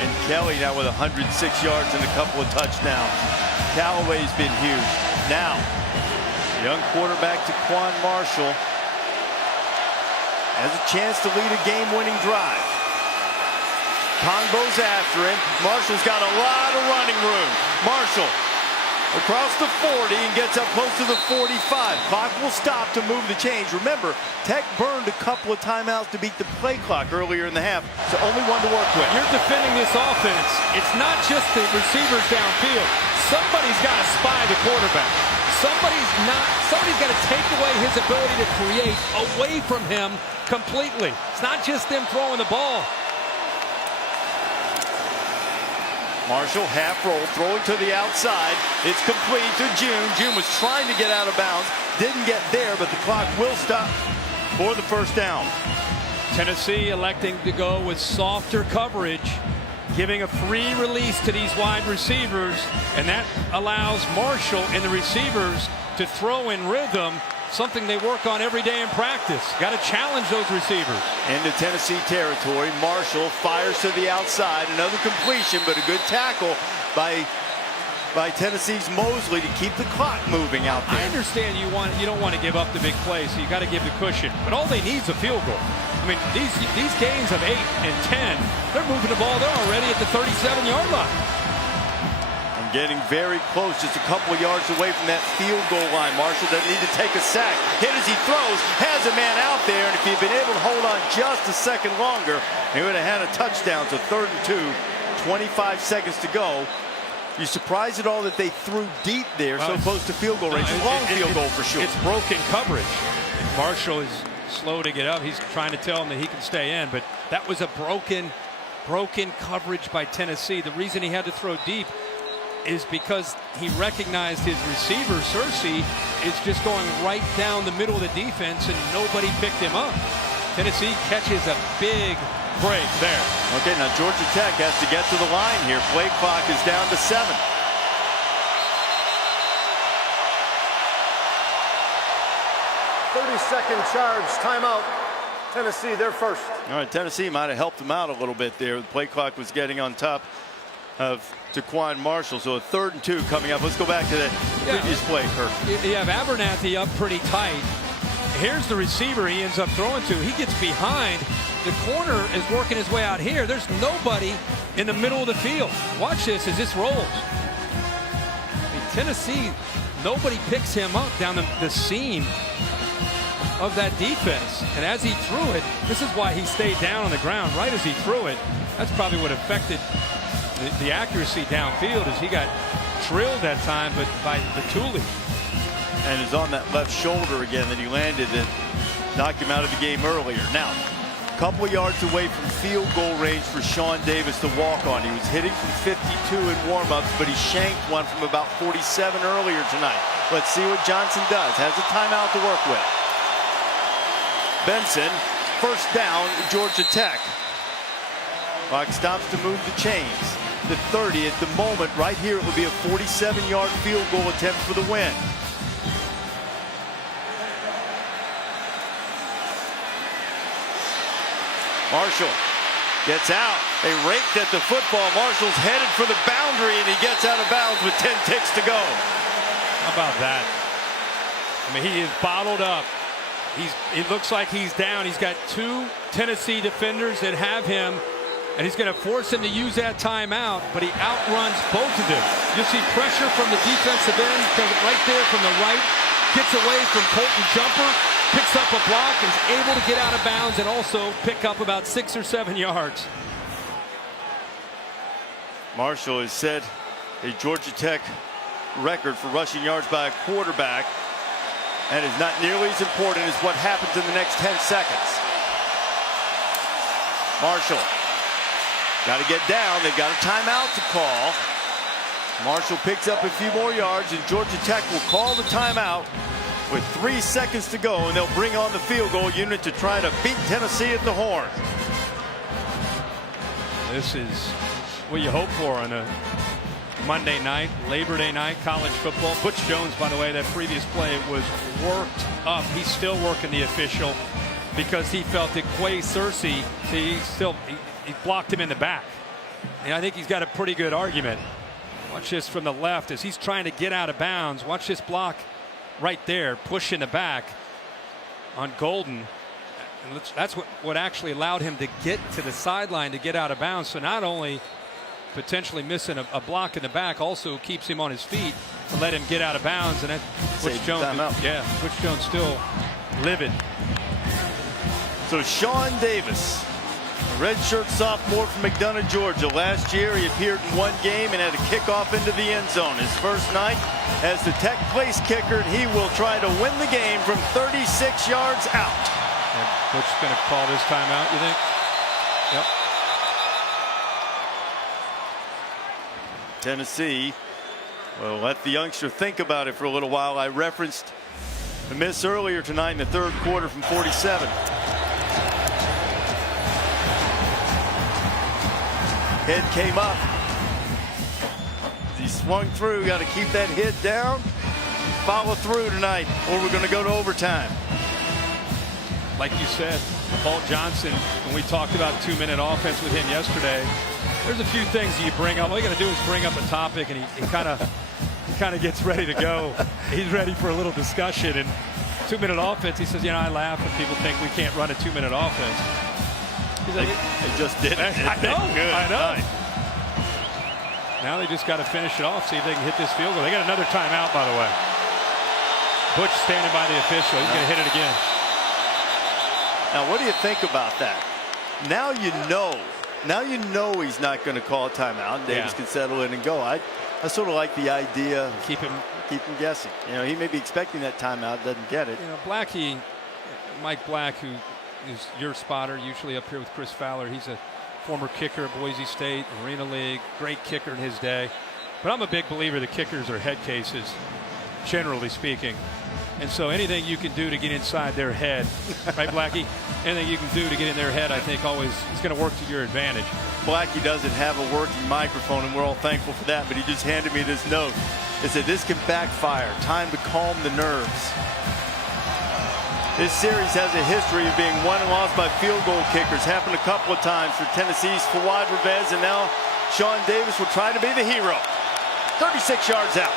And Kelly now with 106 yards and a couple of touchdowns. Callaway's been huge. Now, young quarterback Taquan Marshall has a chance to lead a game-winning drive. Pongbo's after him. Marshall's got a lot of running room. Marshall across the 40 and gets up close to the 45. Clock will stop to move the change. Remember, Tech burned a couple of timeouts to beat the play clock earlier in the half, so only one to work with. You're defending this offense. It's not just the receivers downfield. Somebody's got to spy the quarterback. Somebody's got to take away his ability to create away from him completely. It's not just them throwing the ball. Marshall half roll, throwing to the outside. It's complete to June. June was trying to get out of bounds. Didn't get there, but the clock will stop for the first down. Tennessee electing to go with softer coverage, giving a free release to these wide receivers, and that allows Marshall and the receivers to throw in rhythm, something they work on every day in practice. Got to challenge those receivers. Into Tennessee territory, Marshall fires to the outside. Another completion, but a good tackle by Tennessee's Mosley to keep the clock moving out there. I understand you don't want to give up the big play, so you got to give the cushion. But all they need is a field goal. I mean, these games of 8 and 10, they're moving the ball. They're already at the 37-yard line. And getting very close, just a couple of yards away from that field goal line. Marshall doesn't need to take a sack. Hit as he throws, has a man out there, and if he'd been able to hold on just a second longer, he would have had a touchdown. So 3rd and 2, 25 seconds to go. You surprised at all that they threw deep there, so close to field goal range? Long field goal for sure. It's broken coverage. Marshall is slow to get up. He's trying to tell him that he can stay in, but that was a broken coverage by Tennessee. The reason he had to throw deep is because he recognized his receiver, Searcy, is just going right down the middle of the defense, and nobody picked him up. Tennessee catches a big break there. Okay, now Georgia Tech has to get to the line here. Play clock is down to 7. Second charge, timeout. Tennessee, they're first. All right, Tennessee might have helped them out a little bit there. The play clock was getting on top of Taquan Marshall. So a 3rd and 2 coming up. Let's go back to that previous play, Kirk. You have Abernathy up pretty tight. Here's the receiver he ends up throwing to. He gets behind. The corner is working his way out here. There's nobody in the middle of the field. Watch this as this rolls. I mean, Tennessee, nobody picks him up down the seam of that defense, and as he threw it, this is why he stayed down on the ground right as he threw it. That's probably what affected the accuracy downfield, as he got drilled that time, but by Batuli. And is on that left shoulder again that he landed and knocked him out of the game earlier. Now, a couple of yards away from field goal range for Sean Davis to walk on. He was hitting from 52 in warm-ups, but he shanked one from about 47 earlier tonight. Let's see what Johnson does. Has a timeout to work with. Benson, first down, Georgia Tech. Clock stops to move the chains. The 30 at the moment. Right here, it would be a 47-yard field goal attempt for the win. Marshall gets out. They raked at the football. Marshall's headed for the boundary, and he gets out of bounds with 10 ticks to go. How about that? I mean, he is bottled up. It looks like he's down. He's got 2 Tennessee defenders that have him, and he's going to force him to use that timeout, but he outruns both of them. You'll see pressure from the defensive end, comes right there from the right, gets away from Colton Jumper, picks up a block, and is able to get out of bounds and also pick up about 6 or 7 yards. Marshall has set a Georgia Tech record for rushing yards by a quarterback, and is not nearly as important as what happens in the next 10 seconds. Marshall got to get down. They've got a timeout to call. Marshall picks up a few more yards, and Georgia Tech will call the timeout with 3 seconds to go, and they'll bring on the field goal unit to try to beat Tennessee at the horn. This is what you hope for on a Monday night, Labor Day night, college football. Butch Jones, by the way, that previous play was worked up. He's still working the official because he felt that Quay Searcy, he blocked him in the back. And I think he's got a pretty good argument. Watch this from the left as he's trying to get out of bounds. Watch this block right there, push in the back on Golden. And that's what actually allowed him to get to the sideline to get out of bounds. So not only potentially missing a block in the back, also keeps him on his feet to let him get out of bounds. And that Butch Jones still livid. So Sean Davis, redshirt sophomore from McDonough, Georgia. Last year he appeared in 1 game and had a kickoff into the end zone. His first night as the Tech place kicker, and he will try to win the game from 36 yards out. And Butch's going to call this timeout, you think? Yep. Tennessee will let the youngster think about it for a little while. I referenced the miss earlier tonight in the 3rd quarter from 47. Head came up. He swung through. Got to keep that head down. Follow through tonight, or we're going to go to overtime. Like you said, Paul Johnson, when we talked about 2-minute offense with him yesterday, there's a few things that you bring up. All you got to do is bring up a topic, and he kind of gets ready to go. He's ready for a little discussion. And 2-minute offense, he says, I laugh when people think we can't run a 2-minute offense. He's like, they just did it. I know. Good. I know. Nice. Now they just got to finish it off, see if they can hit this field goal. They got another timeout, by the way. Butch standing by the official. He's going to hit it again. Now, what do you think about that? Now you know. Now you know he's not going to call a timeout. Davis can settle in and go. I sort of like the idea. Keep him guessing. He may be expecting that timeout, doesn't get it. Mike Black, who is your spotter, usually up here with Chris Fowler. He's a former kicker at Boise State, Arena League, great kicker in his day. But I'm a big believer that kickers are head cases, generally speaking. And so anything you can do to get inside their head, right, Blackie? Anything you can do to get in their head, I think always is going to work to your advantage. Blackie doesn't have a working microphone, and we're all thankful for that, but he just handed me this note. It said, this can backfire. Time to calm the nerves. This series has a history of being won and lost by field goal kickers. Happened a couple of times for Tennessee's Fawad Revez, and now Sean Davis will try to be the hero. 36 yards out.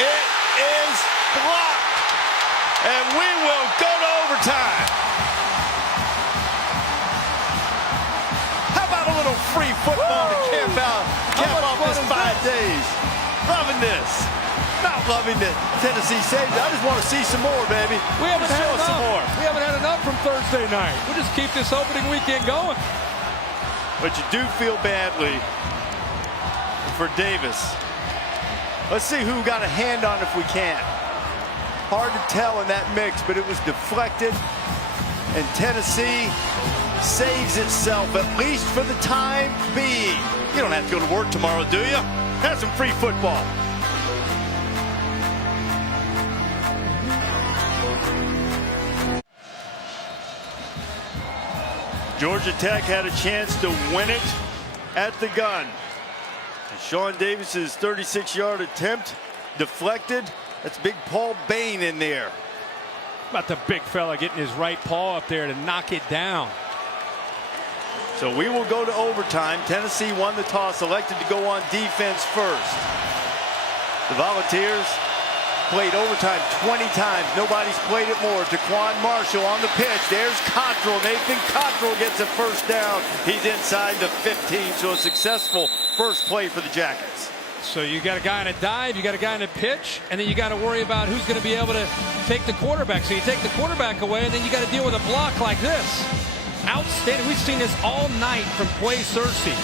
It is blocked, and we will go to overtime. How about a little free football to camp off this 5 days? Loving this. Not loving that Tennessee saved it. I just want to see some more, baby. We haven't had enough. Some more. We haven't had enough from Thursday night. We'll just keep this opening weekend going. But you do feel badly for Davis. Let's see who got a hand on if we can. Hard to tell in that mix, but it was deflected. And Tennessee saves itself, at least for the time being. You don't have to go to work tomorrow, do you? Have some free football. Georgia Tech had a chance to win it at the gun. And Sean Davis's 36-yard attempt deflected. That's big Paul Bain in there. About the big fella getting his right paw up there to knock it down. So we will go to overtime. Tennessee won the toss, elected to go on defense first. The Volunteers played overtime 20 times. Nobody's played it more. Taquan Marshall on the pitch. There's Cottrell. Nathan Cottrell gets a first down. He's inside the 15, so a successful first play for the Jackets. So you got a guy in a dive, you got a guy in a pitch, and then you got to worry about who's going to be able to take the quarterback. So you take the quarterback away, and then you got to deal with a block like this. Outstanding. We've seen this all night from Quay Searcy.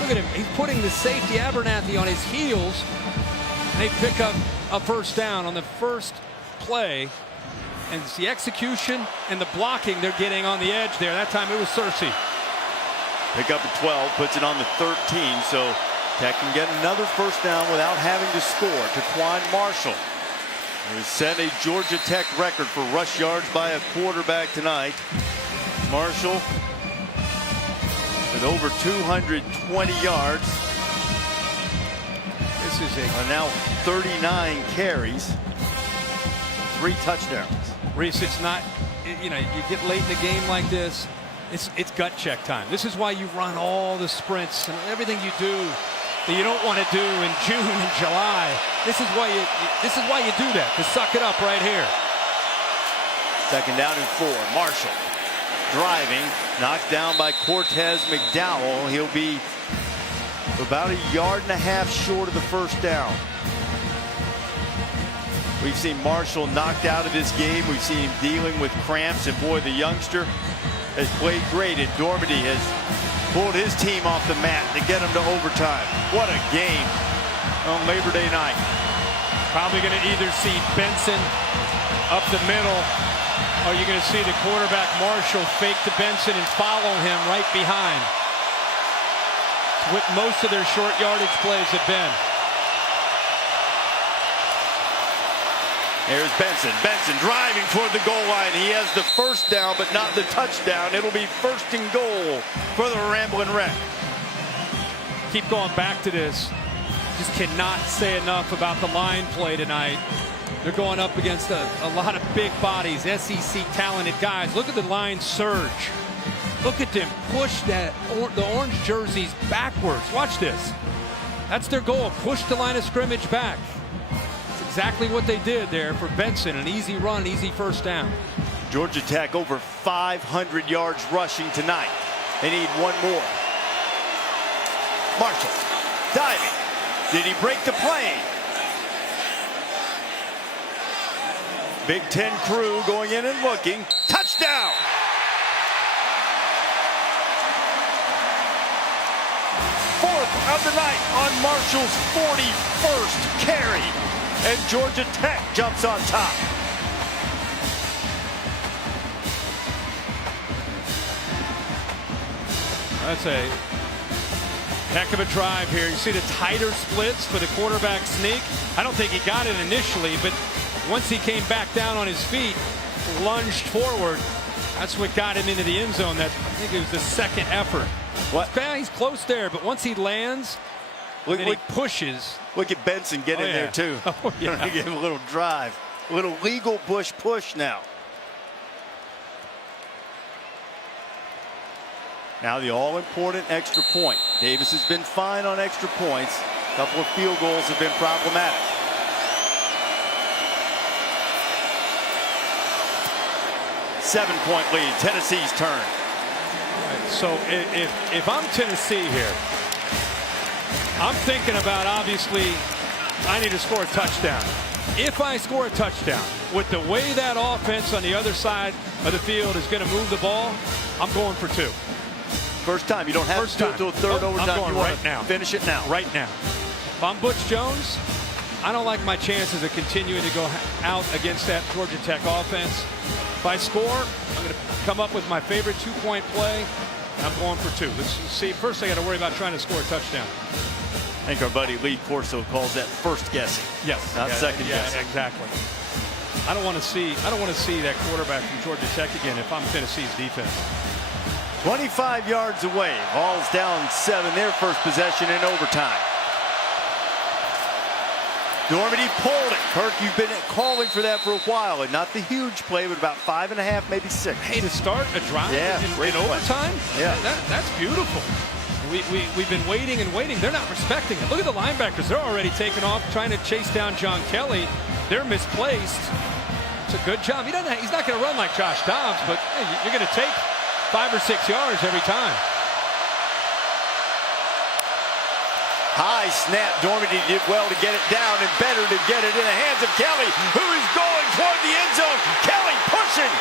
Look at him. He's putting the safety Abernathy on his heels. And they pick up a first down on the first play. And it's the execution and the blocking they're getting on the edge there. That time it was Searcy. Pick up a 12, puts it on the 13. So Tech can get another first down without having to score. Taquan Marshall, who set a Georgia Tech record for rush yards by a quarterback tonight. Marshall with over 220 yards. This is now 39 carries, 3 touchdowns. Reese, it's not, you get late in the game like this, it's gut check time. This is why you run all the sprints and everything you do that you don't want to do in June and July. This is why you do that, to suck it up right here. Second down and 4. Marshall driving, knocked down by Cortez McDowell. He'll be about 1.5 yards short of the first down. We've seen Marshall knocked out of this game. We've seen him dealing with cramps, and boy, the youngster has played great, and Dormady has pulled his team off the mat to get him to overtime. What a game on Labor Day night. Probably going to either see Benson up the middle, or you're going to see the quarterback Marshall fake to Benson and follow him right behind. It's what most of their short yardage plays have been. Here's Benson. Benson driving toward the goal line. He has the first down, but not the touchdown. It'll be first and goal for the Ramblin' Wreck. Keep going back to this. Just cannot say enough about the line play tonight. They're going up against a lot of big bodies, SEC talented guys. Look at the line surge. Look at them push the orange jerseys backwards. Watch this. That's their goal. Push the line of scrimmage back. That's exactly what they did there for Benson. An easy run, easy first down. Georgia Tech over 500 yards rushing tonight. They need one more. Marshall diving. Did he break the plane? Big Ten crew going in and looking. Touchdown! Fourth of the night on Marshall's 41st carry. And Georgia Tech jumps on top. That's a heck of a drive here. You see the tighter splits for the quarterback sneak. I don't think he got it initially, but once he came back down on his feet, lunged forward, that's what got him into the end zone. That, I think it was the second effort. What? He's close there, but once he lands, then he pushes. Look at Benson get in there too. Oh, yeah. Give him a little drive. A little legal push now. Now the all-important extra point. Davis has been fine on extra points. A couple of field goals have been problematic. Seven-point lead. Tennessee's turn. Right, so if I'm Tennessee here, I'm thinking about, obviously, I need to score a touchdown. If I score a touchdown, with the way that offense on the other side of the field is going to move the ball, I'm going for two. First time. You don't have to do it until third overtime. I'm going right now. Finish it now. Right now. If I'm Butch Jones, I don't like my chances of continuing to go out against that Georgia Tech offense. If I score, I'm going to come up with my favorite two-point play, and I'm going for two. Let's see. First, I got to worry about trying to score a touchdown. I think our buddy Lee Corso calls that first guessing. Yes, not second guessing. Exactly. I don't want to see that quarterback from Georgia Tech again if I'm Tennessee's defense. 25 yards away. Ball's down 7. Their first possession in overtime. Dormady pulled it. Kirk, you've been calling for that for a while, and not the huge play, but about 5.5, maybe 6. Hey, to start a drive in overtime? Yeah. That's beautiful. We've been waiting and waiting. They're not respecting it. Look at the linebackers. They're already taking off, trying to chase down John Kelly. They're misplaced. It's a good job. He's not going to run like Josh Dobbs, but hey, you're going to take 5 or 6 yards every time. High snap. Dormady did well to get it down, and better to get it in the hands of Kelly, who is going toward the end zone. Kelly pushing.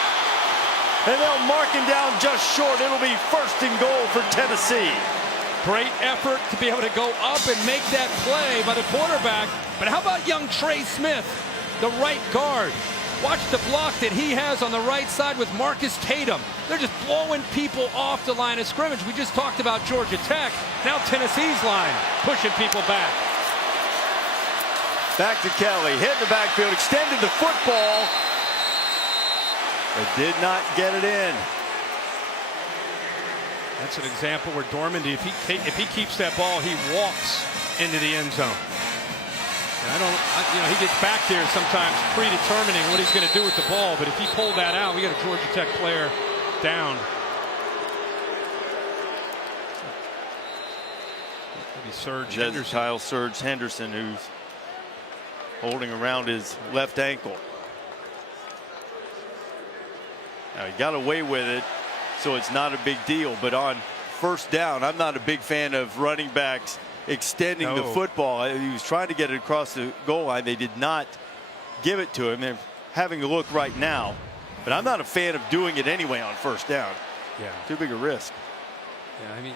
And they'll mark him down just short. It'll be first and goal for Tennessee. Great effort to be able to go up and make that play by the quarterback. But how about young Trey Smith, the right guard? Watch the block that he has on the right side with Marcus Tatum. They're just blowing people off the line of scrimmage. We just talked about Georgia Tech. Now Tennessee's line pushing people back. Back to Kelly. Hit the backfield. Extended the football. But did not get it in. That's an example where Dormady, if he keeps that ball, he walks into the end zone. He gets back there sometimes predetermining what he's going to do with the ball, but if he pulled that out, we got a Georgia Tech player down. Maybe Serge Henderson. Kyle Serge Henderson, who's holding around his left ankle. Now he got away with it, so it's not a big deal, but on first down, I'm not a big fan of running backs extending the football. He was trying to get it across the goal line. They did not give it to him. They're having a look right now, but I'm not a fan of doing it anyway on first down. Yeah, too big a risk. Yeah, I mean,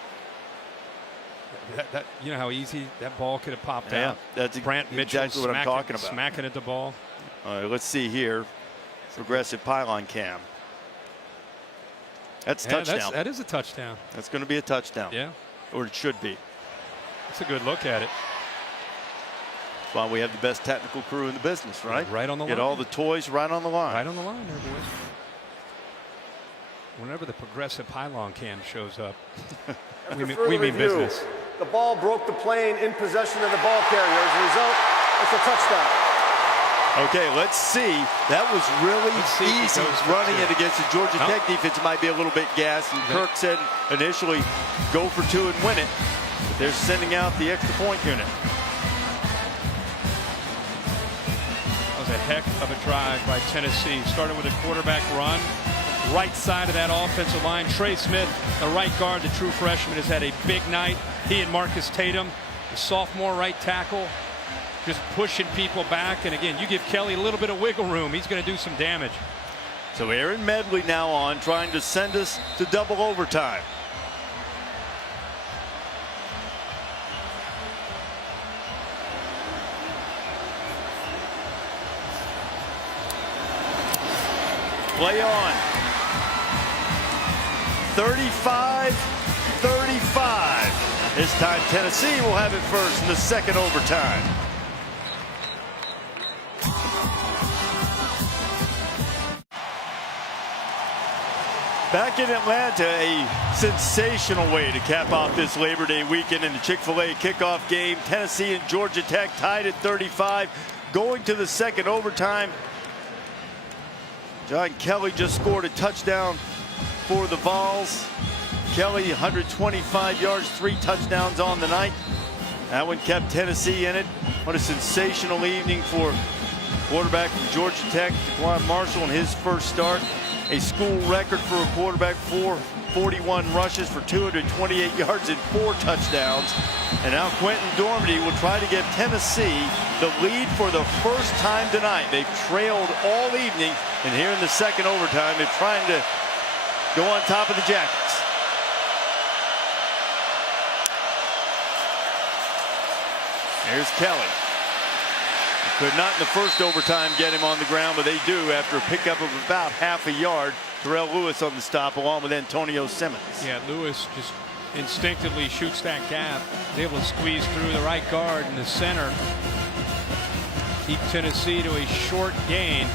that you know how easy that ball could have popped out. Yeah, that's exactly what I'm talking about. Smacking at the ball. All right, let's see here. Progressive pylon cam. That's a touchdown. That is a touchdown. That's going to be a touchdown. Yeah, or it should be. That's a good look at it. That's why we have the best technical crew in the business, right? Right on the line. Get all the toys right on the line. Right on the line there, boys. Whenever the progressive pylon cam shows up, we mean business. The ball broke the plane in possession of the ball carrier. As a result, it's a touchdown. Okay, let's see. That was really easy running it against the Georgia Tech defense. It might be a little bit gassed. And Kirk said initially go for 2 and win it. But they're sending out the extra point unit. That was a heck of a drive by Tennessee. Started with a quarterback run. Right side of that offensive line. Trey Smith, the right guard, the true freshman, has had a big night. He and Marcus Tatum, the sophomore right tackle, just pushing people back. And again, you give Kelly a little bit of wiggle room, he's going to do some damage. So Aaron Medley now on, trying to send us to double overtime. Play on. 35-35. This time Tennessee will have it first in the second overtime. Back in Atlanta, a sensational way to cap off this Labor Day weekend in the Chick-fil-A kickoff game. Tennessee and Georgia Tech tied at 35, going to the second overtime. John Kelly just scored a touchdown for the Vols. Kelly, 125 yards, 3 touchdowns on the night. That one kept Tennessee in it. What a sensational evening for quarterback from Georgia Tech, DeQuan Marshall, in his first start. A school record for a quarterback, 41 rushes for 228 yards and 4 touchdowns. And now Quentin Dormady will try to give Tennessee the lead for the first time tonight. They've trailed all evening, and here in the second overtime, they're trying to go on top of the Jackets. Here's Kelly. Could not in the first overtime get him on the ground, but they do after a pickup of about half a yard. Terrell Lewis on the stop along with Antonio Simmons. Yeah, Lewis just instinctively shoots that gap. He's able to squeeze through the right guard in the center. Keep Tennessee to a short gain.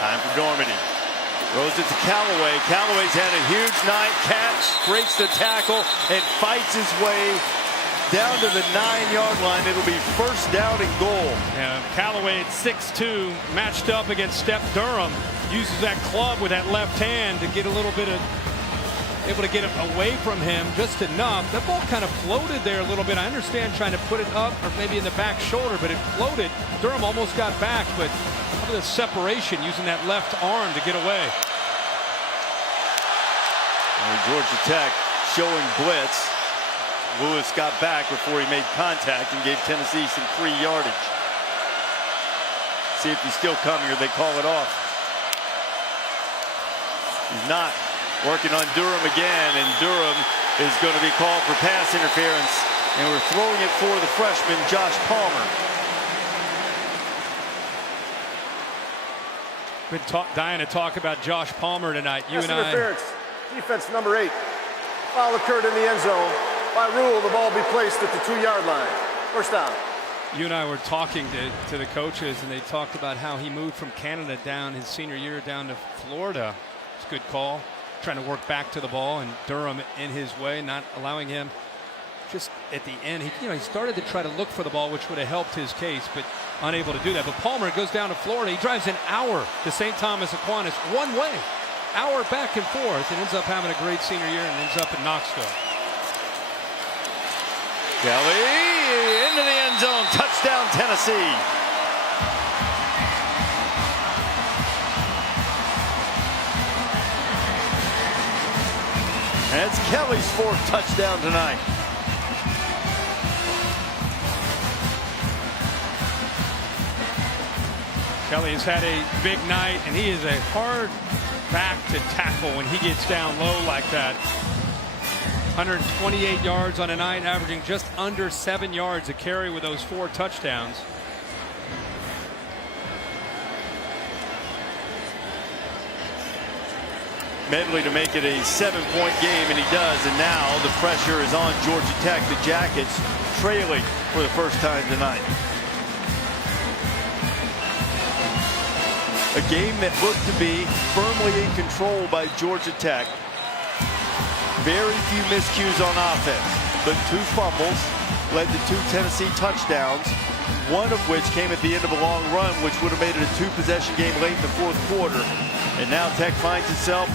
Time for Dormady. Throws it to Callaway. Callaway's had a huge night. Catch, breaks the tackle, and fights his way down to the 9-yard line. It'll be first down and goal. Yeah, Callaway at 6'2", matched up against Steph Durham. Uses that club with that left hand to get a little bit of, able to get it away from him just enough. That ball kind of floated there a little bit. I understand trying to put it up or maybe in the back shoulder, but it floated. Durham almost got back, but look at the separation using that left arm to get away. And Georgia Tech showing blitz. Lewis got back before he made contact and gave Tennessee some free yardage. See if he's still coming or they call it off. He's not. Working on Durham again, and Durham is going to be called for pass interference, and we're throwing it for the freshman Josh Palmer. Been dying to talk about Josh Palmer tonight. Pass interference. Defense number 8. Foul occurred in the end zone. By rule, the ball be placed at the 2-yard line. First down. You and I were talking to the coaches, and they talked about how he moved from Canada down his senior year down to Florida. It's a good call. Trying to work back to the ball, and Durham in his way, not allowing him. Just at the end, he started to try to look for the ball, which would have helped his case, but unable to do that. But Palmer goes down to Florida. He drives an hour to St. Thomas Aquinas one way, hour back and forth, and ends up having a great senior year and ends up in Knoxville. Kelly into the end zone, touchdown Tennessee. That's Kelly's 4th touchdown tonight. Kelly has had a big night, and he is a hard back to tackle when he gets down low like that. 128 yards on a night, averaging just under 7 yards a carry with those 4 touchdowns. Medley to make it a 7-point game, and he does. And now the pressure is on Georgia Tech. The Jackets trailing for the first time tonight. A game that looked to be firmly in control by Georgia Tech. Very few miscues on offense, but 2 fumbles led to 2 Tennessee touchdowns, one of which came at the end of a long run, which would have made it a 2-possession game late in the 4th quarter. And now Tech finds itself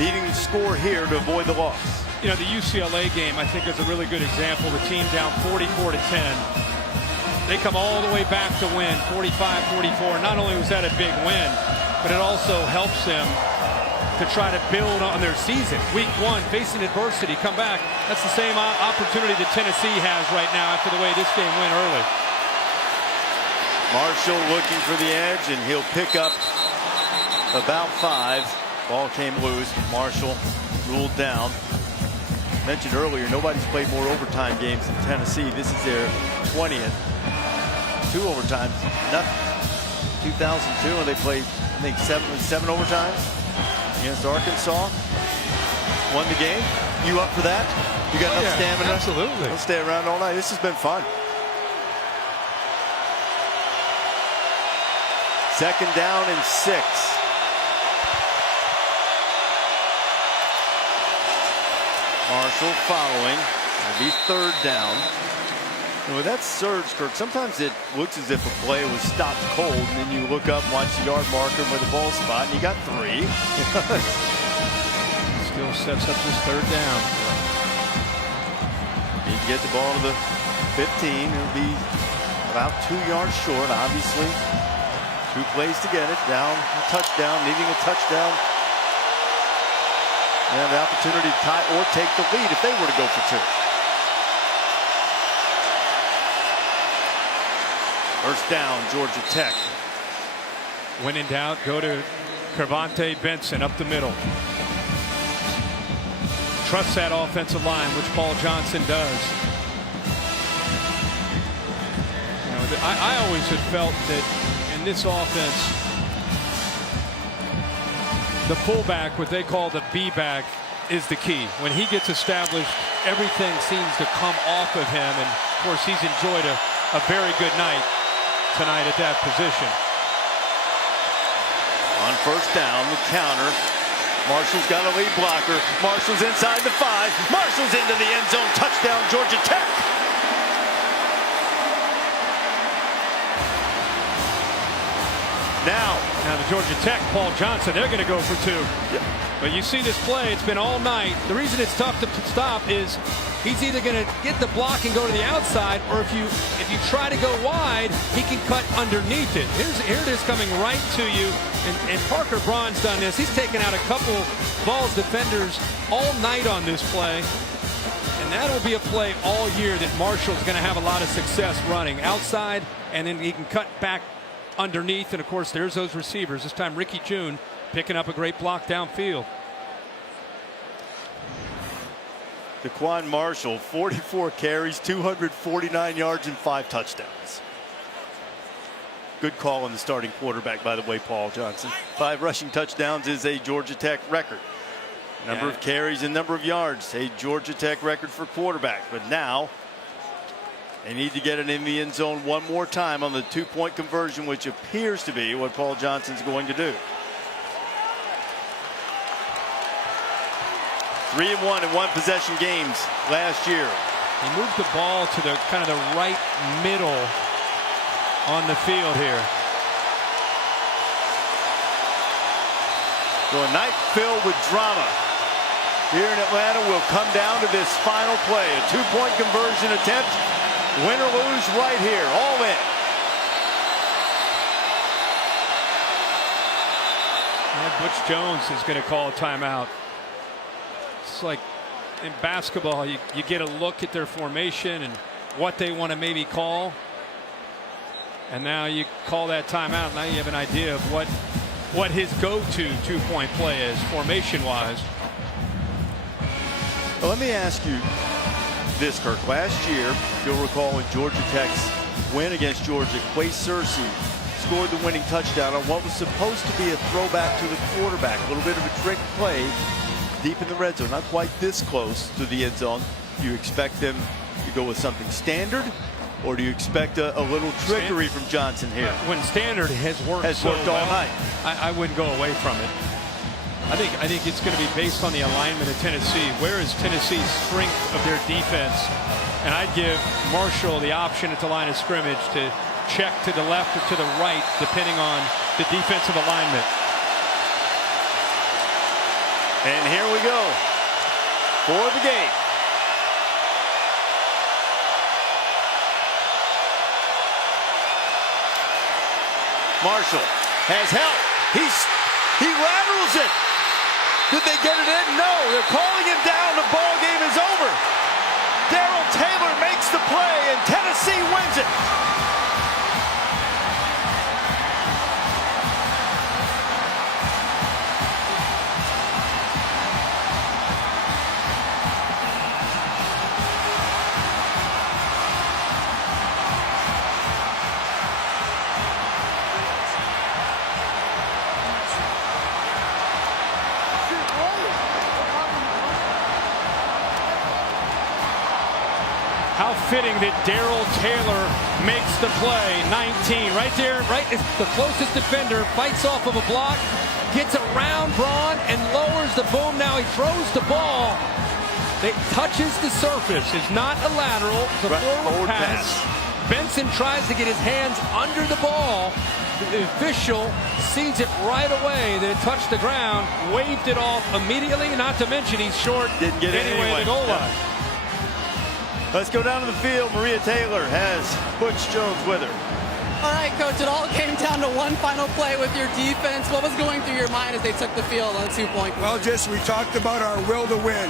needing to score here to avoid the loss. You know, the UCLA game, I think, is a really good example. The team down 44-10. They come all the way back to win, 45-44. Not only was that a big win, but it also helps them to try to build on their season. Week 1, facing adversity, come back. That's the same opportunity that Tennessee has right now after the way this game went early. Marshall looking for the edge, and he'll pick up about 5. Ball came loose. Marshall ruled down. Mentioned earlier, nobody's played more overtime games than Tennessee. This is their 20th. 2 overtimes, nothing. 2002, and they played, I think, 7 overtimes against Arkansas. Won the game. You up for that? You got enough stamina? Absolutely. Let's stay around all night. This has been fun. 2nd down and 6. Marshall following. It'll be 3rd down. And with that surge, Kirk, sometimes it looks as if a play was stopped cold, and then you look up and watch the yard marker with the ball spot, and you got 3. Still sets up this 3rd down. Need to get the ball to the 15. It'll be about 2 yards short, obviously. 2 plays to get it. Down a touchdown, needing a touchdown. They have the opportunity to tie or take the lead if they were to go for 2. First down, Georgia Tech. When in doubt, go to Kervonte Benson up the middle. Trust that offensive line, which Paul Johnson does. You know, I always had felt that in this offense, the fullback, what they call the B-back, is the key. When he gets established, everything seems to come off of him, and of course he's enjoyed a very good night tonight at that position. On first down, the counter. Marshall's got a lead blocker. Marshall's inside the 5. Marshall's into the end zone. Touchdown, Georgia Tech. Now the Georgia Tech, Paul Johnson, they're going to go for 2. Yep. But you see this play, it's been all night. The reason it's tough to stop is he's either going to get the block and go to the outside, or if you try to go wide, he can cut underneath it. Here it is coming right to you. And Parker Braun's done this. He's taken out a couple Vols defenders all night on this play. And that will be a play all year that Marshall's going to have a lot of success running outside, and then he can cut back underneath. And of course, there's those receivers. This time Ricky June picking up a great block downfield. Daquan Marshall, 44 carries, 249 yards, and 5 touchdowns. Good call on the starting quarterback, by the way, Paul Johnson. 5 rushing touchdowns is a Georgia Tech record. Number of carries and number of yards, a Georgia Tech record for quarterback. But now they need to get it in the end zone one more time on the 2-point conversion, which appears to be what Paul Johnson's going to do. 3-1 in 1-possession games last year. He moved the ball to the kind of the right middle on the field here. So a night filled with drama here in Atlanta will come down to this final play. A 2-point conversion attempt. Win or lose right here. All in. And Butch Jones is going to call a timeout. It's like in basketball, you get a look at their formation and what they want to maybe call. And now you call that timeout. Now you have an idea of what his go-to 2-point play is formation-wise. Well, let me ask you this, Kirk. Last year, you'll recall in Georgia Tech's win against Georgia, Quay Searcy scored the winning touchdown on what was supposed to be a throwback to the quarterback. A little bit of a trick play deep in the red zone, not quite this close to the end zone. Do you expect them to go with something standard, or do you expect a little trickery from Johnson here? When standard has worked all night. I wouldn't go away from it. I think it's going to be based on the alignment of Tennessee. Where is Tennessee's strength of their defense? And I'd give Marshall the option at the line of scrimmage to check to the left or to the right, depending on the defensive alignment. And here we go for the game. Marshall has help. He laterals it. Did they get it in? No. They're calling him down. The ball game is over. Darrell Taylor makes the play, and Tennessee wins it. How fitting that Darrell Taylor makes the play. 19 right there, right? It's the closest defender, fights off of a block, gets around Braun and lowers the boom. Now he throws the ball. It touches the surface. It's not a lateral, it's a forward pass. Benson tries to get his hands under the ball. The official sees it right away that it touched the ground, waved it off immediately, not to mention he's short. Didn't get it anyway. The goal line. Let's go down to the field. Maria Taylor has Butch Jones with her. All right, Coach, it all came down to one final play with your defense. What was going through your mind as they took the field on a 2-point? Well, we talked about our will to win.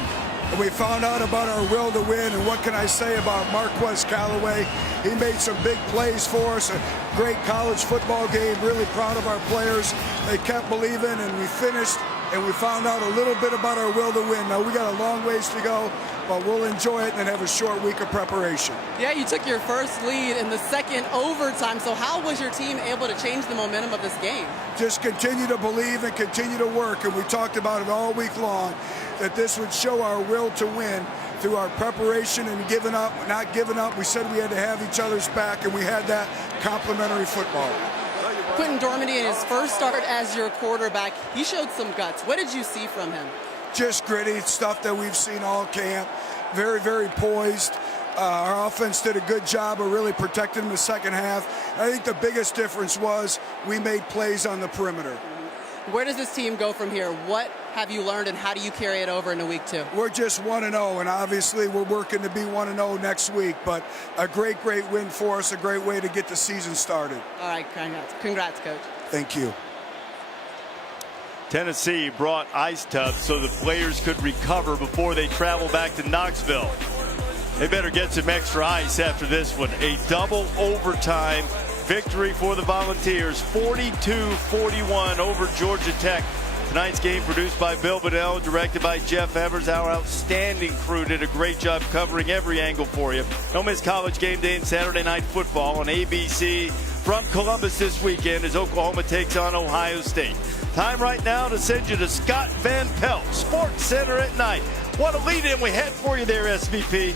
And we found out about our will to win, and what can I say about Marquez Callaway? He made some big plays for us, a great college football game, really proud of our players. They kept believing, and we finished, and we found out a little bit about our will to win. Now, we got a long ways to go, but we'll enjoy it and then have a short week of preparation. Yeah, you took your first lead in the second overtime, so how was your team able to change the momentum of this game? Just continue to believe and continue to work, and we talked about it all week long, that this would show our will to win through our preparation and not giving up. We said we had to have each other's back, and we had that complimentary football. Quinton Dormady, in his first start as your quarterback, he showed some guts. What did you see from him? Just gritty stuff that we've seen all camp. Very, very poised. Our offense did a good job of really protecting him the second half. I think the biggest difference was we made plays on the perimeter. Where does this team go from here? What have you learned, and how do you carry it over into week 2? We're just 1-0, and obviously we're working to be 1-0 next week, but a great win for us, a great way to get the season started. All right, congrats, Coach. Thank you. Tennessee brought ice tubs so the players could recover before they travel back to Knoxville. They better get some extra ice after this one. A double overtime victory for the Volunteers, 42-41 over Georgia Tech. Tonight's game produced by Bill Bedell, directed by Jeff Evers. Our outstanding crew did a great job covering every angle for you. Don't miss College Game Day and Saturday Night Football on ABC from Columbus this weekend as Oklahoma takes on Ohio State. Time right now to send you to Scott Van Pelt, Sports Center at night. What a lead-in we had for you there, SVP.